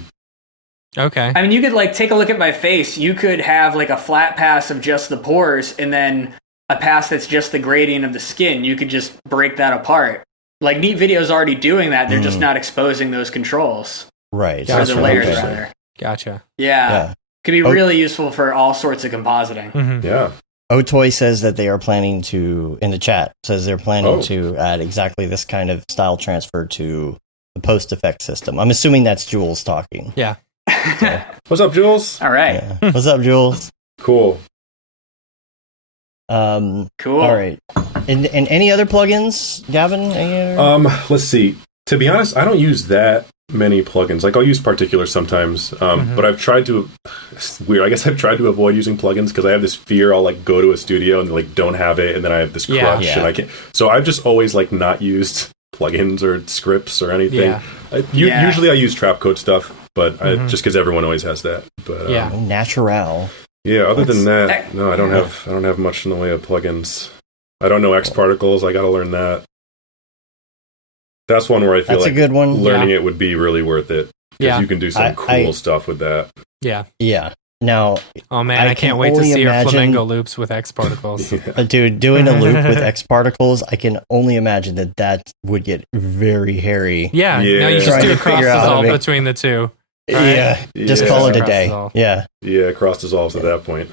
Okay. I mean, you could take a look at my face. You could have a flat pass of just the pores and then a pass that's just the gradient of the skin. You could just break that apart. Neat Video's already doing that. They're just not exposing those controls. Right. Or the layers, Okay. rather. Gotcha. Yeah. Could be really useful for all sorts of compositing. Yeah. Otoy says that they are planning to, in the chat, says they're planning Oh. to add exactly this kind of style transfer to the post effect system. I'm assuming that's Jules talking. Yeah. So, What's up, Jules? All right. yeah. What's up, Jules? Cool. Cool. All right. And any other plugins, Gavin? Any other? Let's see. To be honest, I don't use that many plugins. Like I'll use particulars sometimes, but I've tried to. It's weird. I guess I've tried to avoid using plugins because I have this fear. I'll like go to a studio and like don't have it, and then I have this crush, and I can't. So I've just always like not used plugins or scripts or anything. Usually I use Trapcode stuff, but just because everyone always has that. But Natural. Yeah. Other than that, no, I don't have much in the way of plugins. I don't know X particles. I got to learn that. That's one where I feel like a good one. Learning it would be really worth it. Because you can do some cool stuff with that. Yeah. Yeah. Now, oh man, I can't wait to see your flamenco loops with X particles. Dude, doing a loop with X particles, I can only imagine that would get very hairy. Yeah. Now you just do a cross dissolve between the two. Right? Yeah. Just call it a day. Yeah. Yeah, cross dissolves at that point.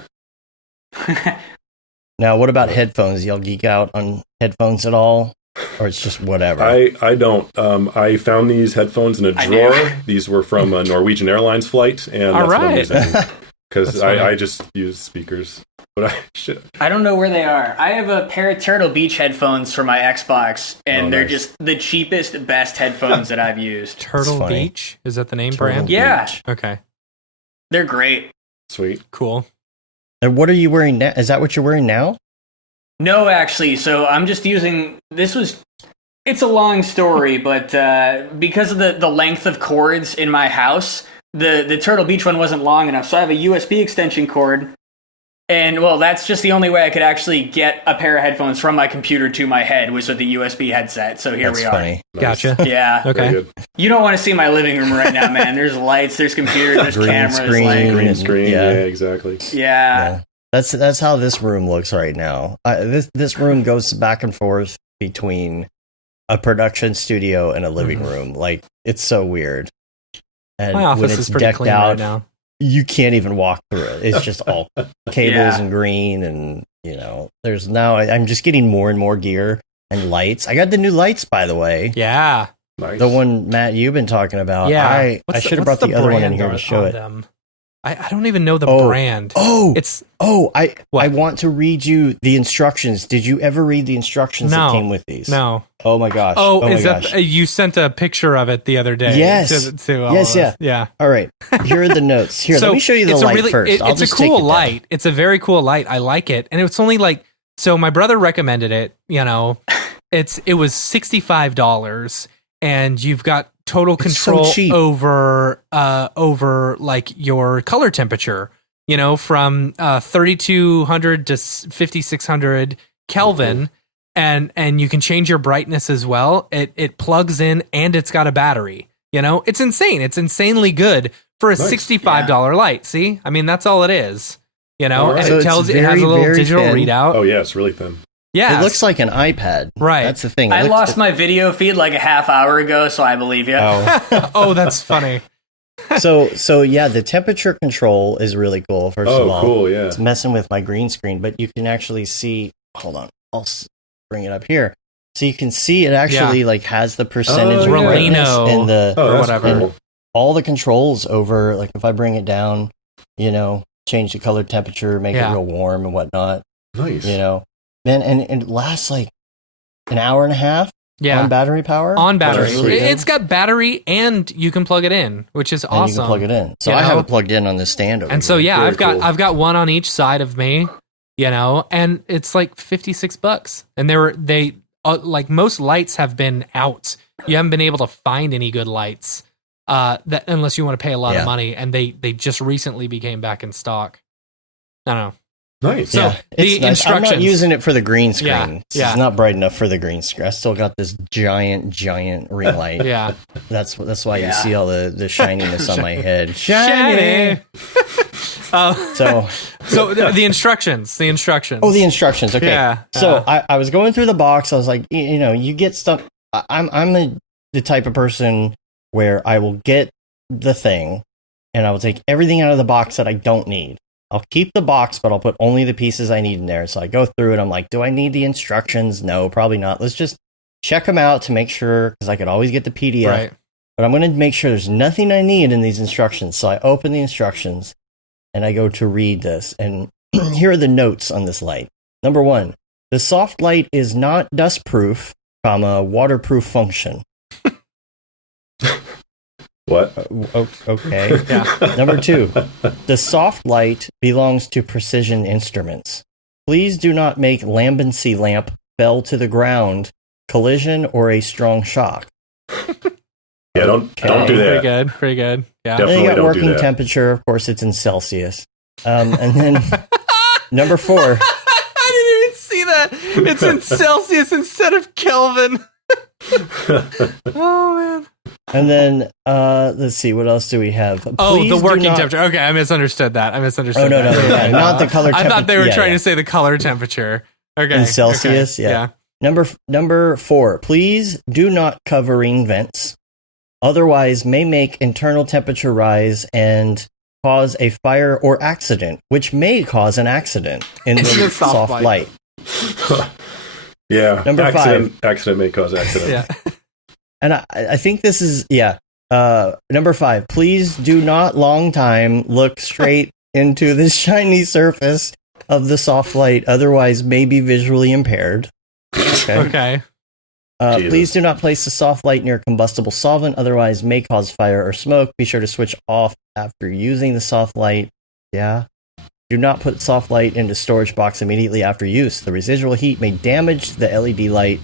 Now, what about headphones? Y'all geek out on headphones at all? Or it's just whatever? I don't. I found these headphones in a drawer. These were from a Norwegian Airlines flight. And that's what I'm using. Because I just use speakers. But I don't know where they are. I have a pair of Turtle Beach headphones for my Xbox, and they're just the cheapest, best headphones that I've used. Turtle Beach? Is that the name brand? Yeah. Okay. They're great. Sweet. Cool. And what are you wearing now? Is that what you're wearing now? No, actually. So I'm just using... It's a long story, but because of the length of cords in my house, the Turtle Beach one wasn't long enough. So I have a USB extension cord. And, well, that's just the only way I could actually get a pair of headphones from my computer to my head was with the USB headset. So here we are. Funny. Gotcha. Yeah. Okay. You don't want to see my living room right now, man. There's lights, there's computers, there's cameras. Green screen. Yeah, exactly. Yeah. That's how this room looks right now. This room goes back and forth between a production studio and a living room. Like, it's so weird. And my office is pretty clean right now. You can't even walk through it. It's just all cables and green, and there's now. I'm just getting more and more gear and lights. I got the new lights, by the way. Yeah, nice. The one Matt you've been talking about. Yeah, I should have brought the other one in here to show it. Them? I don't even know the brand. I want to read you the instructions. Did you ever read the instructions that came with these? No. Oh my gosh. You sent a picture of it the other day? Yes. Yeah. All right. Here are the notes. Here, let me show you the light first. It's a cool light. It's a very cool light. I like it, and it's only like so. My brother recommended it. It was $65, and you've got total control over like your color temperature, from 3200 to 5600 Kelvin, and you can change your brightness as well. It plugs in, and it's got a battery. It's insane. It's insanely good for a $65 light. See, I mean, that's all it is. And it tells it has a little digital readout. Oh yeah, it's really thin. Yeah, it looks like an iPad. Right. That's the thing. I lost my video feed like a half hour ago, so I believe you. Oh, that's funny. So yeah, the temperature control is really cool. First of all, cool. Yeah, it's messing with my green screen, but you can actually see. Hold on, I'll bring it up here, so you can see it actually like has the percentage brightness and the whatever. Cool. All the controls over. Like if I bring it down, change the color temperature, make it real warm and whatnot. Nice. And it lasts like an hour and a half on battery power. On battery. It's got battery and you can plug it in, which is awesome. You can plug it in. So I have it plugged in on this stand over and here. So I've got one on each side of me, and it's like $56. And they like most lights have been out. You haven't been able to find any good lights that unless you want to pay a lot of money, and they just recently became back in stock. I don't know. Nice. So the instructions. I'm not using it for the green screen. Yeah. It's not bright enough for the green screen. I still got this giant ring light. Yeah. That's why you see all the shininess on my head. Shiny. So the instructions. The instructions. Oh, the instructions. Okay. Yeah. So I was going through the box. I was like, you get stuff. I'm the type of person where I will get the thing, and I will take everything out of the box that I don't need. I'll keep the box, but I'll put only the pieces I need in there. So I go through it. I'm like, do I need the instructions? No, probably not. Let's just check them out to make sure, because I could always get the PDF. Right. but I'm going to make sure there's nothing I need in these instructions. So I open the instructions and I go to read this. And here are the notes on this light. Number 1, the soft light is not dustproof, waterproof function. What? Okay. Yeah. Number 2, the soft light belongs to Precision Instruments. Please do not make lambency lamp fell to the ground, collision, or a strong shock. Yeah, don't do that. Pretty good. Yeah. Definitely then you got don't working do that. temperature. Of course, it's in Celsius. And then number 4. I didn't even see that. It's in Celsius instead of Kelvin. Oh man. And then let's see, what else do we have? Please the working temperature. Okay, I misunderstood that. Oh no, yeah, not the color temperature. I thought they were trying to say the color temperature. Okay. In Celsius, okay. Yeah. Number 4, please do not covering vents. Otherwise may make internal temperature rise and cause a fire or accident, which may cause an accident in the soft light. Yeah. Number 5. Accident may cause accident. Yeah. And I think this is, number 5, please do not long time look straight into the shiny surface of the soft light, otherwise may be visually impaired. Okay. Please do not place the soft light near combustible solvent, otherwise may cause fire or smoke. Be sure to switch off after using the soft light. Yeah. Do not put soft light into storage box immediately after use. The residual heat may damage the LED light.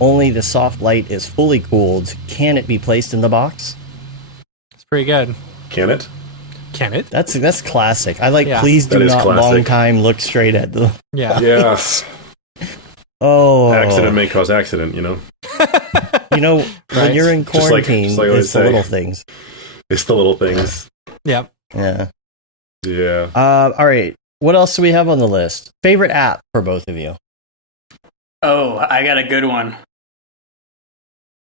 Only the soft light is fully cooled. Can it be placed in the box? It's pretty good. Can it? Can it? That's classic. I like. Yeah. Please do That is not classic. long time look straight at the. Yeah. Yes. Oh, Accident may cause accident, you know? When you're in Just like quarantine, I always it's the say. little things. It's the little things. Yep. Yeah. Yeah. All right. What else do we have on the list? Favorite app for both of you? Oh, I got a good one.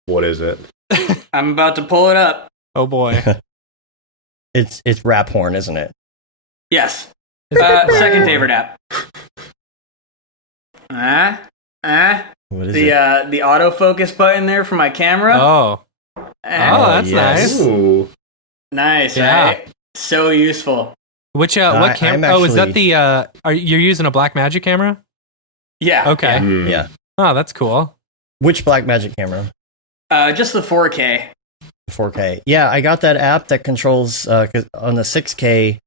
What is it? I'm about to pull it up. Oh boy. It's Rap Horn, isn't it? Yes. Second favorite app. What is it? The autofocus button there for my camera. Oh. That's yes. nice. Ooh. Nice, Yeah. right? So useful. Which what camera? I'm Oh, is that actually- the are you're using a Blackmagic camera? Yeah. Okay. Mm. Yeah. Oh, that's cool. Which Blackmagic camera? Just the 4K. 4K. Yeah, I got that app that controls 'cause on the 6K.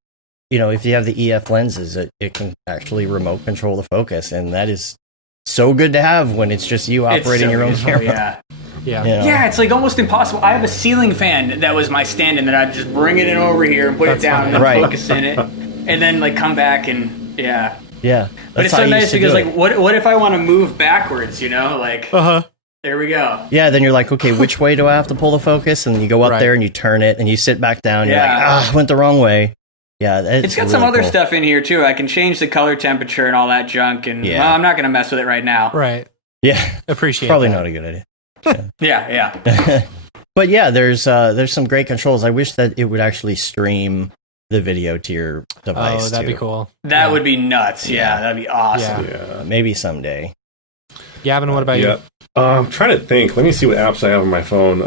If you have the EF lenses, it can actually remote control the focus, and that is so good to have when it's just you operating your own camera. Yeah. Yeah. Yeah, it's like almost impossible. I have a ceiling fan that was my stand-in that I'd just bring it in over here and put That's it down funny. and Right. focus in it, and then like come back and yeah. Yeah, But it's how so I used nice to because do like it. what if I want to move backwards? Like Uh-huh. there we go. Yeah, then you're like, okay, which way do I have to pull the focus? And you go up Right. there and you turn it, and you sit back down. You're Yeah. like, I went the wrong way. Yeah, It's got some really other cool. stuff in here too. I can change the color temperature and all that junk, and Yeah. well, I'm not going to mess with it right now. Right. Yeah, Appreciate probably that. not a good idea. Yeah. But yeah, there's some great controls. I wish that it would actually stream the video to your device. Oh, that'd too. be cool. That Yeah. would be nuts. Yeah, that'd be awesome. Yeah. Maybe someday. Gavin, what about Yeah. I'm trying to think. Let me see what apps I have on my phone.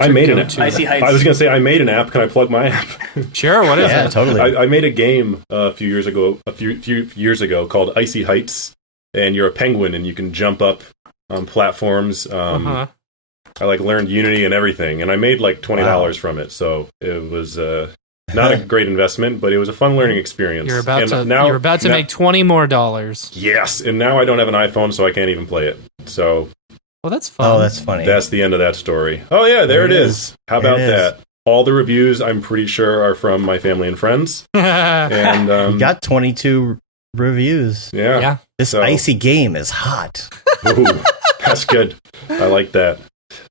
I made an app. go-to? Icy Heights. I was going to say I made an app. Can I plug my app? you? Sure. What is Yeah, it? totally. I made a game a few years ago called Icy Heights, and you're a penguin and you can jump up on platforms. Uh-huh. I learned Unity and everything, and I made like $20 from it. So it was not a great investment, but it was a fun learning experience. You're about And to make $20 more. Yes, and now I don't have an iPhone, so I can't even play it. So Well, that's fun. Oh, that's funny. that's the end of that story. Oh yeah, there it is. How There about it is. that? All the reviews, I'm pretty sure, are from my family and friends. And You got 22 reviews. yeah, Yeah. This So- icy game is hot. Ooh, that's good. I like that.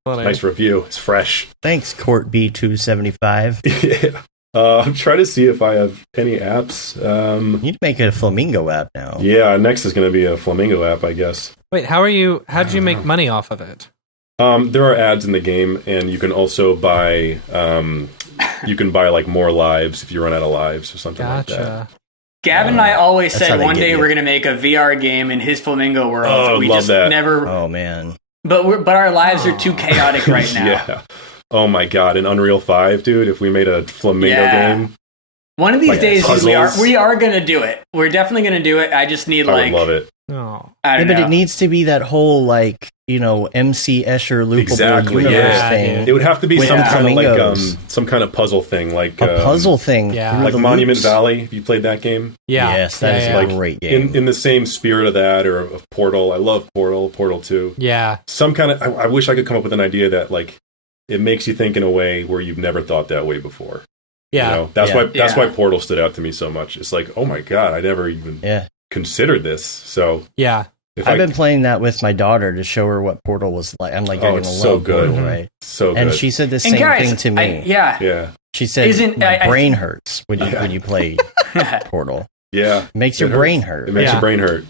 Funny. Nice review. It's fresh. Thanks, Court B275. Yeah. I'm trying to see if I have any apps. You need to make it a Flamingo app now. Yeah, next is going to be a Flamingo app, I guess. Wait, how'd you make money off of it? There are ads in the game, and you can also buy. You can buy like more lives if you run out of lives or something like that. Gotcha. Gavin and I always That's how said they one get day you. we're going to make a VR game in his Flamingo world. Oh, we love just that. never. Oh, man. But our lives are too chaotic right now. Yeah. Oh my god, in Unreal 5, dude, if we made a flamingo game. One of these days, puzzles. we are going to do it. We're definitely going to do it. I just need, I would love it. Oh. I don't but know. it needs to be that whole, like, MC Escher loopable Exactly, universe thing. It would have to be With some kind of flamingos. some kind of puzzle thing, like A puzzle thing. Yeah. like The Monument loops. Valley. Have you played that game? Yeah. Yes, that is Yeah. a great game. In the same spirit of that, or of Portal. I love Portal 2. Yeah. Some kind of. I wish I could come up with an idea that like it makes you think in a way where you've never thought that way before. Yeah. You know? That's Yeah. why Portal stood out to me so much. It's like, oh my god, I never even considered this. So Yeah. if I've been playing that with my daughter to show her what Portal was like. I'm like, you're going to it's so love good. Portal, right? so good. And she said the same guys, thing to me. yeah, She said, Isn't- my I- brain hurts when Yeah. you play Portal. yeah. It makes your It hurts. brain hurt. It makes Yeah. your brain hurt.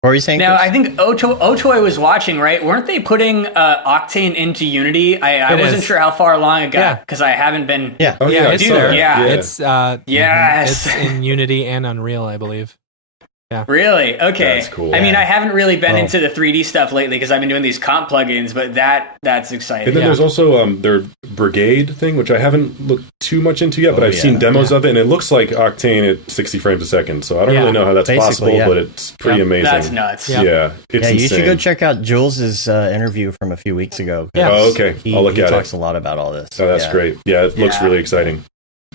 What were you saying, Now, Chris? I think Otoy was watching, right? Weren't they putting Octane into Unity? I It wasn't is. sure how far along it Yeah. got because I haven't been. Yeah. Oh Yeah, yeah, I it's saw there. that. Yeah. It's Yes. it's in Unity and Unreal, I believe. Really? Okay. That's cool. I mean, Yeah. I haven't really been Oh. into the 3D stuff lately because I've been doing these comp plugins, but that's exciting. And then Yeah. there's also their Brigade thing, which I haven't looked too much into yet, but Oh, I've yeah. seen demos of it, and it looks like Octane at 60 frames a second. So I don't Yeah. really know how that's Basically, possible, yeah. but it's pretty amazing. That's nuts. Yeah. Yeah, it's Yeah, you insane. should go check out Jules's interview from a few weeks ago. 'cause Yeah. Oh, okay. He, I'll look he at talks it. a lot about all this. Oh, that's Yeah. great. Yeah, it looks Yeah. really exciting.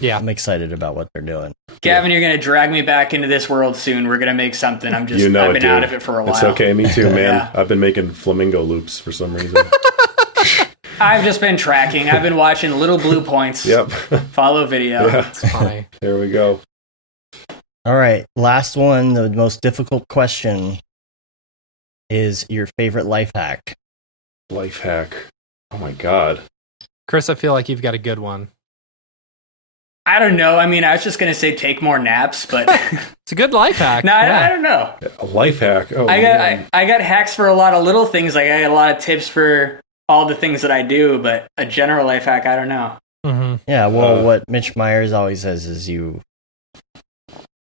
Yeah. I'm excited about what they're doing. Gavin, you're going to drag me back into this world soon. We're going to make something. I've You know been it, dude. out of it for a while. It's okay. Me too, man. Yeah. I've been making flamingo loops for some reason. I've just been tracking. I've been watching little blue points. Yep. Follow video. Yeah. It's funny. There we go. All right, last one. The most difficult question is your favorite life hack. Life hack. Oh my god. Chris, I feel like you've got a good one. I don't know. I mean, I was just going to say take more naps, but It's a good life hack. no, Yeah. I don't know. A life hack. Oh, I man. got hacks for a lot of little things. Like I got a lot of tips for all the things that I do, but a general life hack, I don't know. Mm-hmm. Yeah, well, Uh, what Mitch Myers always says is you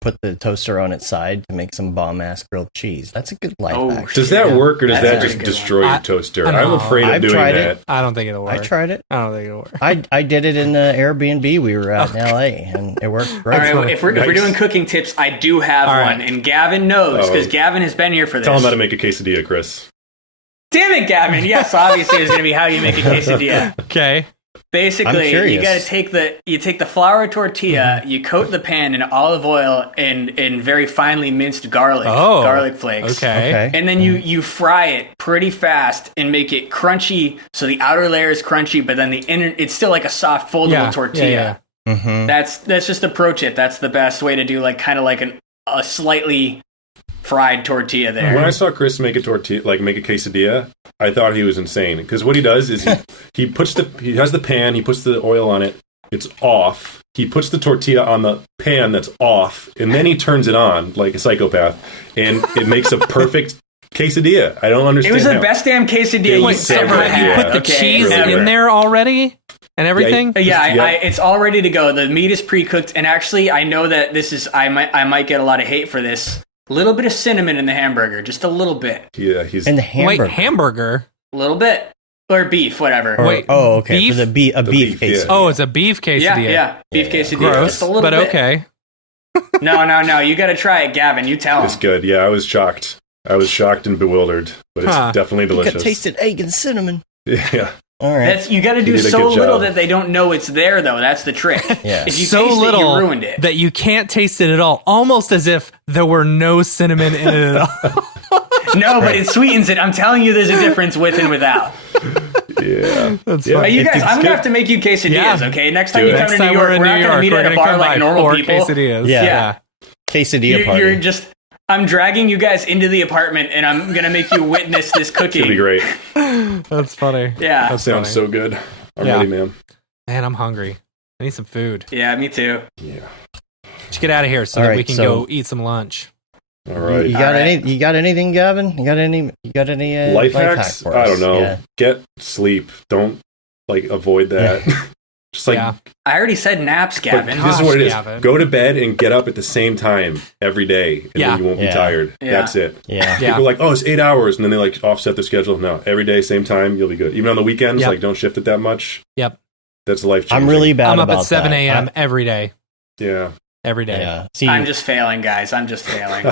put the toaster on its side to make some bomb-ass grilled cheese. That's a good life Oh, hack. Does that Yeah. work, or does That's that a just pretty good destroy one. your toaster? I I'm know. afraid of I've doing tried that. it. I don't think it'll work. I tried it. I don't think it'll work. I did it in the Airbnb we were at in LA, and it worked great. All right, well, if we're Nice. doing cooking tips, I do have All one, right. and Gavin knows because Oh. Gavin has been here for this. Tell him how to make a quesadilla, Chris. Damn it, Gavin! Yes, obviously it's going to be how you make a quesadilla. Okay. Basically, I'm curious. you got to take the flour tortilla, you coat the pan in olive oil and very finely minced garlic flakes. Okay. Okay. And then you fry it pretty fast and make it crunchy, so the outer layer is crunchy, but then the inner it's still like a soft foldable Yeah. tortilla. Yeah. Mm-hmm. That's just a pro tip. That's the best way to do kind of like a slightly fried tortilla there. When I saw Chris make a tortilla, like make a quesadilla, I thought he was insane. Because what he does is he has the pan, he puts the oil on it, it's off. He puts the tortilla on the pan that's off, and then he turns it on like a psychopath, and it makes a perfect quesadilla. I don't It understand. was the how. best damn quesadilla Yeah, you've wait, so ever good. had. You Put the okay? cheese really in good. there already and everything? Yeah, it's all ready to go. The meat is pre-cooked, and actually, I know that this is. I might get a lot of hate for this. A little bit of cinnamon in the hamburger, just a little bit, Yeah, he's And the hamburger. Wait, hamburger? a little bit, or beef, whatever. Or- Wait, oh, okay. beef? For the beef beef, case. yeah. Oh, it's a beef quesadilla. yeah, beef Yeah. quesadilla, Gross, just a little but bit. okay. No, you got to try it, Gavin. You tell him. it's good. Yeah, I was shocked. I was shocked and bewildered, but it's Huh. definitely You delicious. got tasted egg and cinnamon. Yeah. All right. That's you got to You do did a so good little job. that they don't know it's there, though. That's the trick. Yeah. If you So taste little it, you ruined it. that you can't taste it at all, almost as if there were no cinnamon in it at all. No, but it sweetens it. I'm telling you, there's a difference with and without. Yeah. That's Yeah. funny. You It- guys, it's I'm good. gonna have to meet you quesadillas, Yeah. okay? Next time Do you it. come Next to New time York, we're in we're New not gonna York, meet we're at a gonna bar come like by normal 4 people. quesadillas. Yeah. Yeah. Quesadilla party. You're just. I'm dragging you guys into the apartment, and I'm gonna make you witness this cooking. It'd be great. That's funny. Yeah, That's Sounds funny. so good. I'm Yeah. ready, man. Man, I'm hungry. I need some food. yeah, me too. Yeah. Let's get out of here so All that right, we can so- go eat some lunch. All right. You got All right. any? You got anything, Gavin? You got any Life hack hacks? for I us? don't know. Yeah. Get sleep. Don't avoid that. Just like, I already said naps, Gavin. This is what it is. Gavin. Go to bed and get up at the same time every day, and then you won't be tired. Yeah. That's it. Yeah. People are like, oh, it's 8 hours, and then they like offset the schedule. No, every day, same time, you'll be good. Even on the weekends, like don't shift it that much. Yep. That's life changing. I'm really bad I'm up about at 7 that. a.m. every day. Yeah. Every day. Yeah. See, I'm just failing, guys. I'm just failing.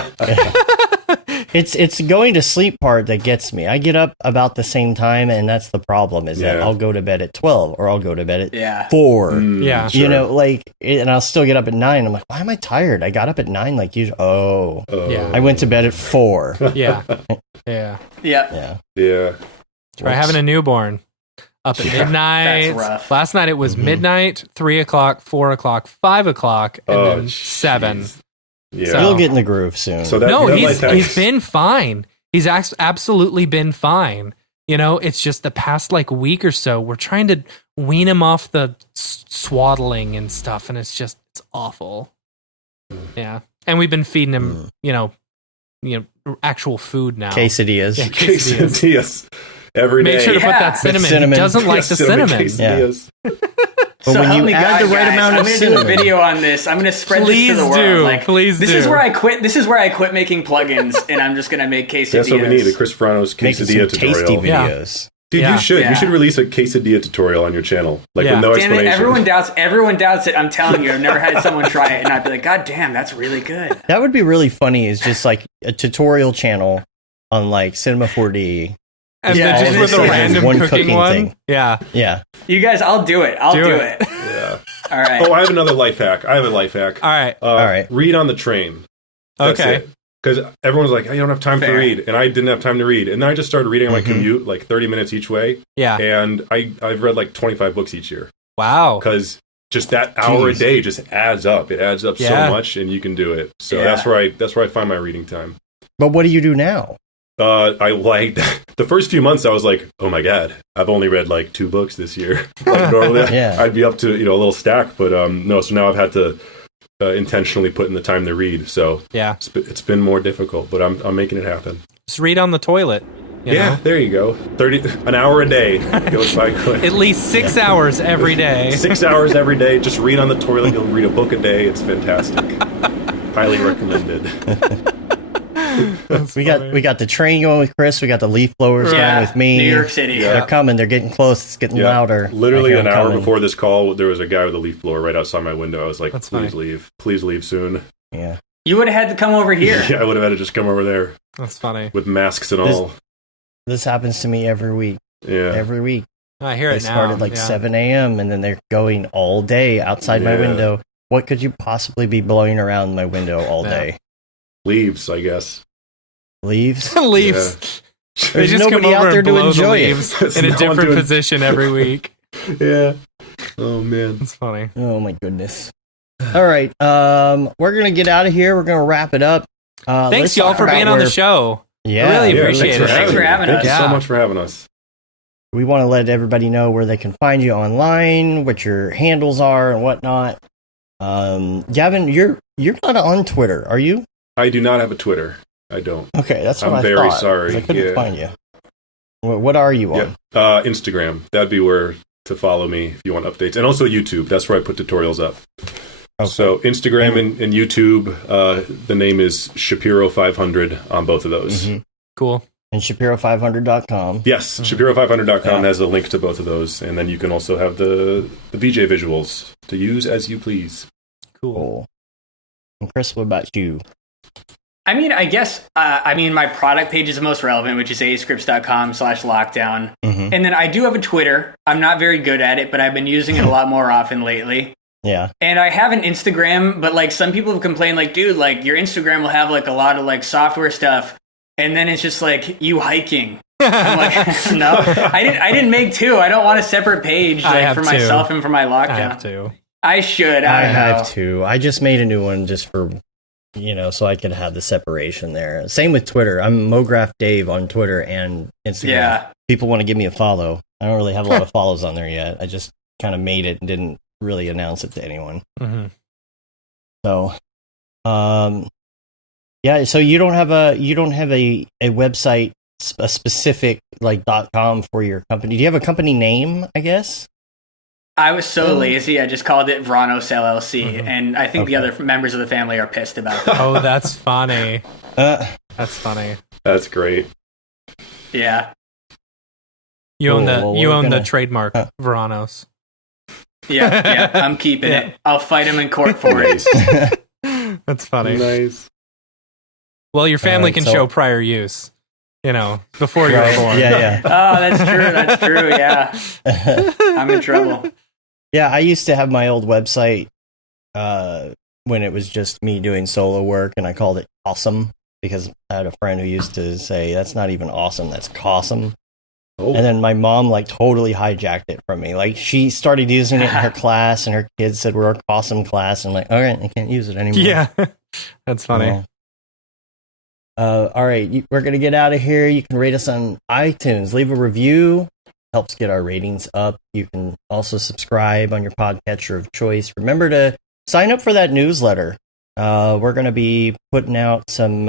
it's going to sleep part that gets me. I get up about the same time, and that's the problem. Is that I'll go to bed at 12, or I'll go to bed at 4. Yeah, you know, like, and I'll still get up at 9. I'm like, why am I tired? I got up at 9, like usual. Oh, yeah. I went to bed at 4. Yeah, yeah, yeah. Try having a newborn. Up at midnight. That's rough. Last night it was midnight, 3 o'clock, 4 o'clock, 5 o'clock, and then 7. Yeah. So, You'll get in the groove soon. So that, no, that he's been fine. He's absolutely been fine. You know, it's just the past like week or so, we're trying to wean him off the swaddling and stuff, and it's awful. Yeah, and we've been feeding him, you know, actual food now. Quesadillas. Yeah, quesadillas. Every day. Make sure to put that cinnamon. He doesn't like the cinnamon. Yeah. But so when you add the right guys, amount of I'm cinnamon, gonna do a video on this. I'm gonna spread this to the world. Please do. Is where I quit. This is where I quit making plugins, and I'm just gonna make quesadillas. That's what we need. A Chris Vranos quesadilla tutorial. Tasty videos. Dude, you should. You should release a quesadilla tutorial on your channel, like with no explanation. Everyone doubts it. I'm telling you, I've never had someone try it, and I'd be like, God damn, that's really good. That would be really funny. Is just like a tutorial channel on like Cinema 4D. And then just with a random cooking one. Thing. Yeah. You guys, I'll do it. I'll do it. Yeah. All right. Oh, I have another life hack. All right. All right. Read on the train. That's okay. Because everyone's like, I don't have time to read. And I didn't have time to read. And then I just started reading on my commute, like 30 minutes each way. Yeah. And I've read like 25 books each year. Wow. Because just that hour a day just adds up. It adds up so much, and you can do it. So that's where I find my reading time. But what do you do now? I like the first few months. I was like, "Oh my god, I've only read like 2 books this year." Like normally, I'd be up to a little stack, but no. So now I've had to intentionally put in the time to read. So it's been more difficult, but I'm making it happen. Just read on the toilet. You know? There you go. An hour a day goes by quick. At least 6 hours every day. 6 hours every day. Just read on the toilet. You'll read a book a day. It's fantastic. Highly recommended. We got the train going with Chris. We got the leaf blowers going with me. New York City. Yeah. They're coming. They're getting close. It's getting louder. Literally an hour before this call, there was a guy with a leaf blower right outside my window. I was like, please leave. Please leave soon. Yeah. You would have had to come over here. Yeah, I would have had to just come over there. That's funny. With masks and all. This happens to me every week. Yeah. Every week. I hear it now. They start at like 7 a.m. and then they're going all day outside my window. What could you possibly be blowing around my window all day? Leaves, I guess. Leaves? Leaves. Yeah. They just come over and blow the leaves in a different position every week. Yeah. Oh, man. That's funny. Oh, my goodness. All right. We're going to get out of here. We're going to wrap it up. Thanks, y'all, for being on the show. Yeah. I really appreciate it. Thanks for having us. Thank you so much for having us. We want to let everybody know where they can find you online, what your handles are and whatnot. Gavin, you're not on Twitter, are you? I do not have a Twitter. I don't. Okay, that's what I thought. I'm very sorry. I couldn't find you. What are you on? Instagram. That'd be where to follow me if you want updates. And also YouTube. That's where I put tutorials up. Okay. So Instagram and YouTube, the name is Shapiro500 on both of those. Mm-hmm. Cool. And Shapiro500.com. Yes, Shapiro500.com has a link to both of those. And then you can also have the VJ visuals to use as you please. Cool. And Chris, what about you? I mean, I guess, my product page is the most relevant, which is ascripts.com/lockdown. Mm-hmm. And then I do have a Twitter. I'm not very good at it, but I've been using it a lot more often lately. Yeah. And I have an Instagram, but like some people have complained, like, dude, like your Instagram will have like a lot of like software stuff. And then it's just like you hiking. I'm like, no, I didn't make 2. I don't want a separate page like for myself and for my lockdown. I have to. I should. I have to. I just made a new one just for, so I could have the separation there. Same with Twitter. I'm Mograph Dave on Twitter and Instagram. Yeah. People want to give me a follow. I don't really have a lot of follows on there yet. I just kind of made it and didn't really announce it to anyone. Mm-hmm. So, yeah. So you don't have a website, a specific like .com for your company. Do you have a company name? I guess. I was so lazy, I just called it Vranos LLC, and I think the other members of the family are pissed about that. Oh, that's funny. That's funny. That's great. Yeah. You own the trademark, Vranos. Yeah, I'm keeping it. I'll fight him in court for it. That's funny. Nice. Well, your family can show prior use, before you were born. Yeah. Oh, that's true. Yeah. I'm in trouble. Yeah, I used to have my old website when it was just me doing solo work, and I called it Awesome because I had a friend who used to say, that's not even awesome, that's Cawsome. Oh. And then my mom totally hijacked it from me. She started using it in her class, and her kids said we're a Cawsome class. And I'm like, all right, I can't use it anymore. Yeah, that's funny. Yeah. All right, we're gonna get out of here. You can rate us on iTunes, leave a review, helps get our ratings up. You can also subscribe on your podcatcher of choice. Remember to sign up for that newsletter. We're gonna be putting out some.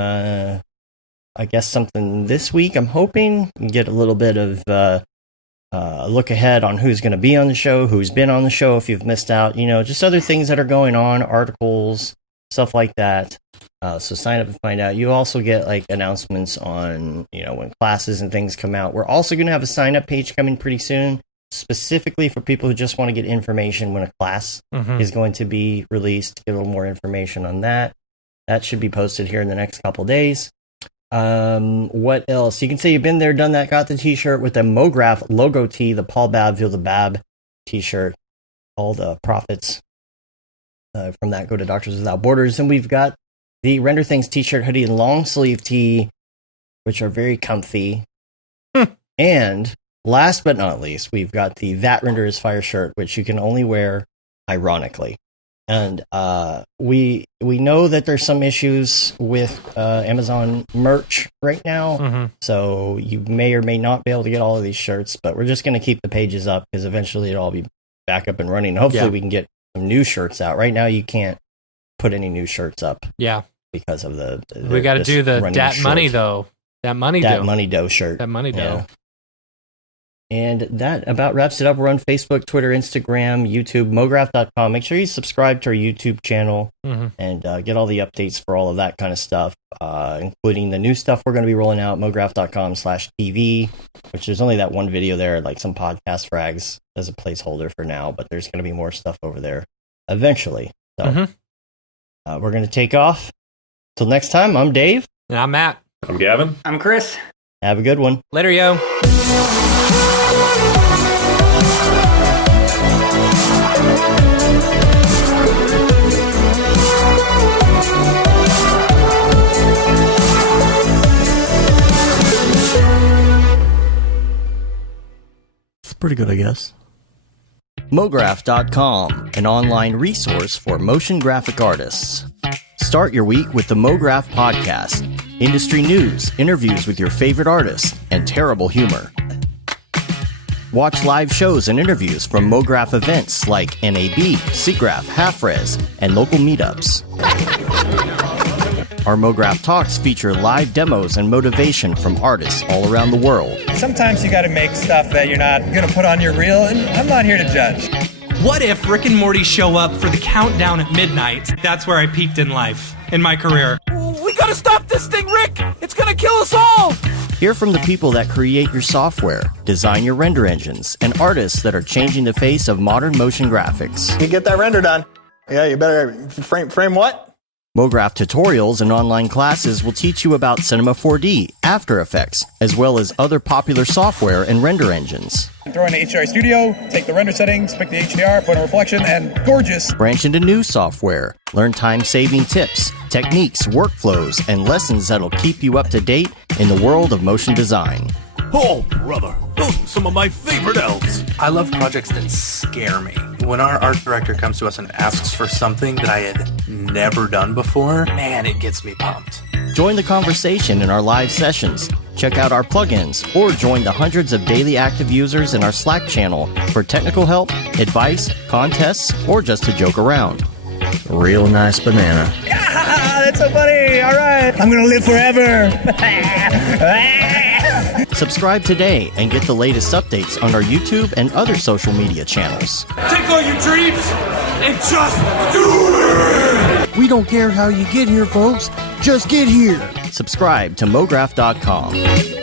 I guess something this week. I'm hoping get a little bit of look ahead on who's going to be on the show, who's been on the show if you've missed out, just other things that are going on, articles, stuff like that. So sign up and find out. You also get announcements on, when classes and things come out. We're also going to have a sign up page coming pretty soon, specifically for people who just want to get information when a class is going to be released. Get a little more information on that. That should be posted here in the next couple days. What else? You can say you've been there, done that, got the t-shirt with the Mograph logo tee, the Paul Babb Feel the Bab t-shirt. All the profits from that go to Doctors Without Borders. And we've got the Render Things t-shirt, hoodie, and long sleeve tee, which are very comfy. And last but not least, we've got the That Render is Fire shirt, which you can only wear ironically. And we know that there's some issues with Amazon merch right now, so you may or may not be able to get all of these shirts, but we're just going to keep the pages up because eventually it'll all be back up and running. Hopefully we can get some new shirts out. Right now you can't put any new shirts up. Yeah. Because of we got to do the Dat Money though. That Money Dough. That Money Dough shirt. That Money Dough. Yeah. And that about wraps it up. We're on Facebook, Twitter, Instagram, YouTube, Mograph.com. Make sure you subscribe to our YouTube channel and get all the updates for all of that kind of stuff, including the new stuff we're going to be rolling out, Mograph.com/TV, which there's only that one video there, some podcast frags as a placeholder for now, but there's going to be more stuff over there eventually. So we're going to take off. Till next time, I'm Dave. And I'm Matt. I'm Gavin. I'm Chris. Have a good one. Later, yo. It's pretty good, I guess. Mograph.com, an online resource for motion graphic artists. Start your week with the Mograph podcast. Industry news, interviews with your favorite artists, and terrible humor. Watch live shows and interviews from Mograph events like NAB, SIGGRAPH, Half-Res, and local meetups. Our Mograph Talks feature live demos and motivation from artists all around the world. Sometimes you gotta make stuff that you're not gonna put on your reel, and I'm not here to judge. What if Rick and Morty show up for the countdown at midnight? That's where I peaked in life, in my career. We gotta stop this thing, Rick! It's gonna kill us all! Hear from the people that create your software, design your render engines, and artists that are changing the face of modern motion graphics. You get that render done. Yeah, you better frame what? Mograph tutorials and online classes will teach you about Cinema 4D, After Effects, as well as other popular software and render engines. Throw in the HDR Studio, take the render settings, pick the HDR, put in reflection, and gorgeous. Branch into new software. Learn time-saving tips, techniques, workflows, and lessons that'll keep you up to date in the world of motion design. Oh, brother, those are some of my favorite elves. I love projects that scare me. When our art director comes to us and asks for something that I had never done before, man, it gets me pumped. Join the conversation in our live sessions. Check out our plugins or join the hundreds of daily active users in our Slack channel for technical help, advice, contests, or just to joke around. Real nice banana. Ah, that's so funny. All right. I'm going to live forever. Subscribe today and get the latest updates on our YouTube and other social media channels. Take all your dreams and just do it! We don't care how you get here, folks. Just get here. Subscribe to Mograph.com.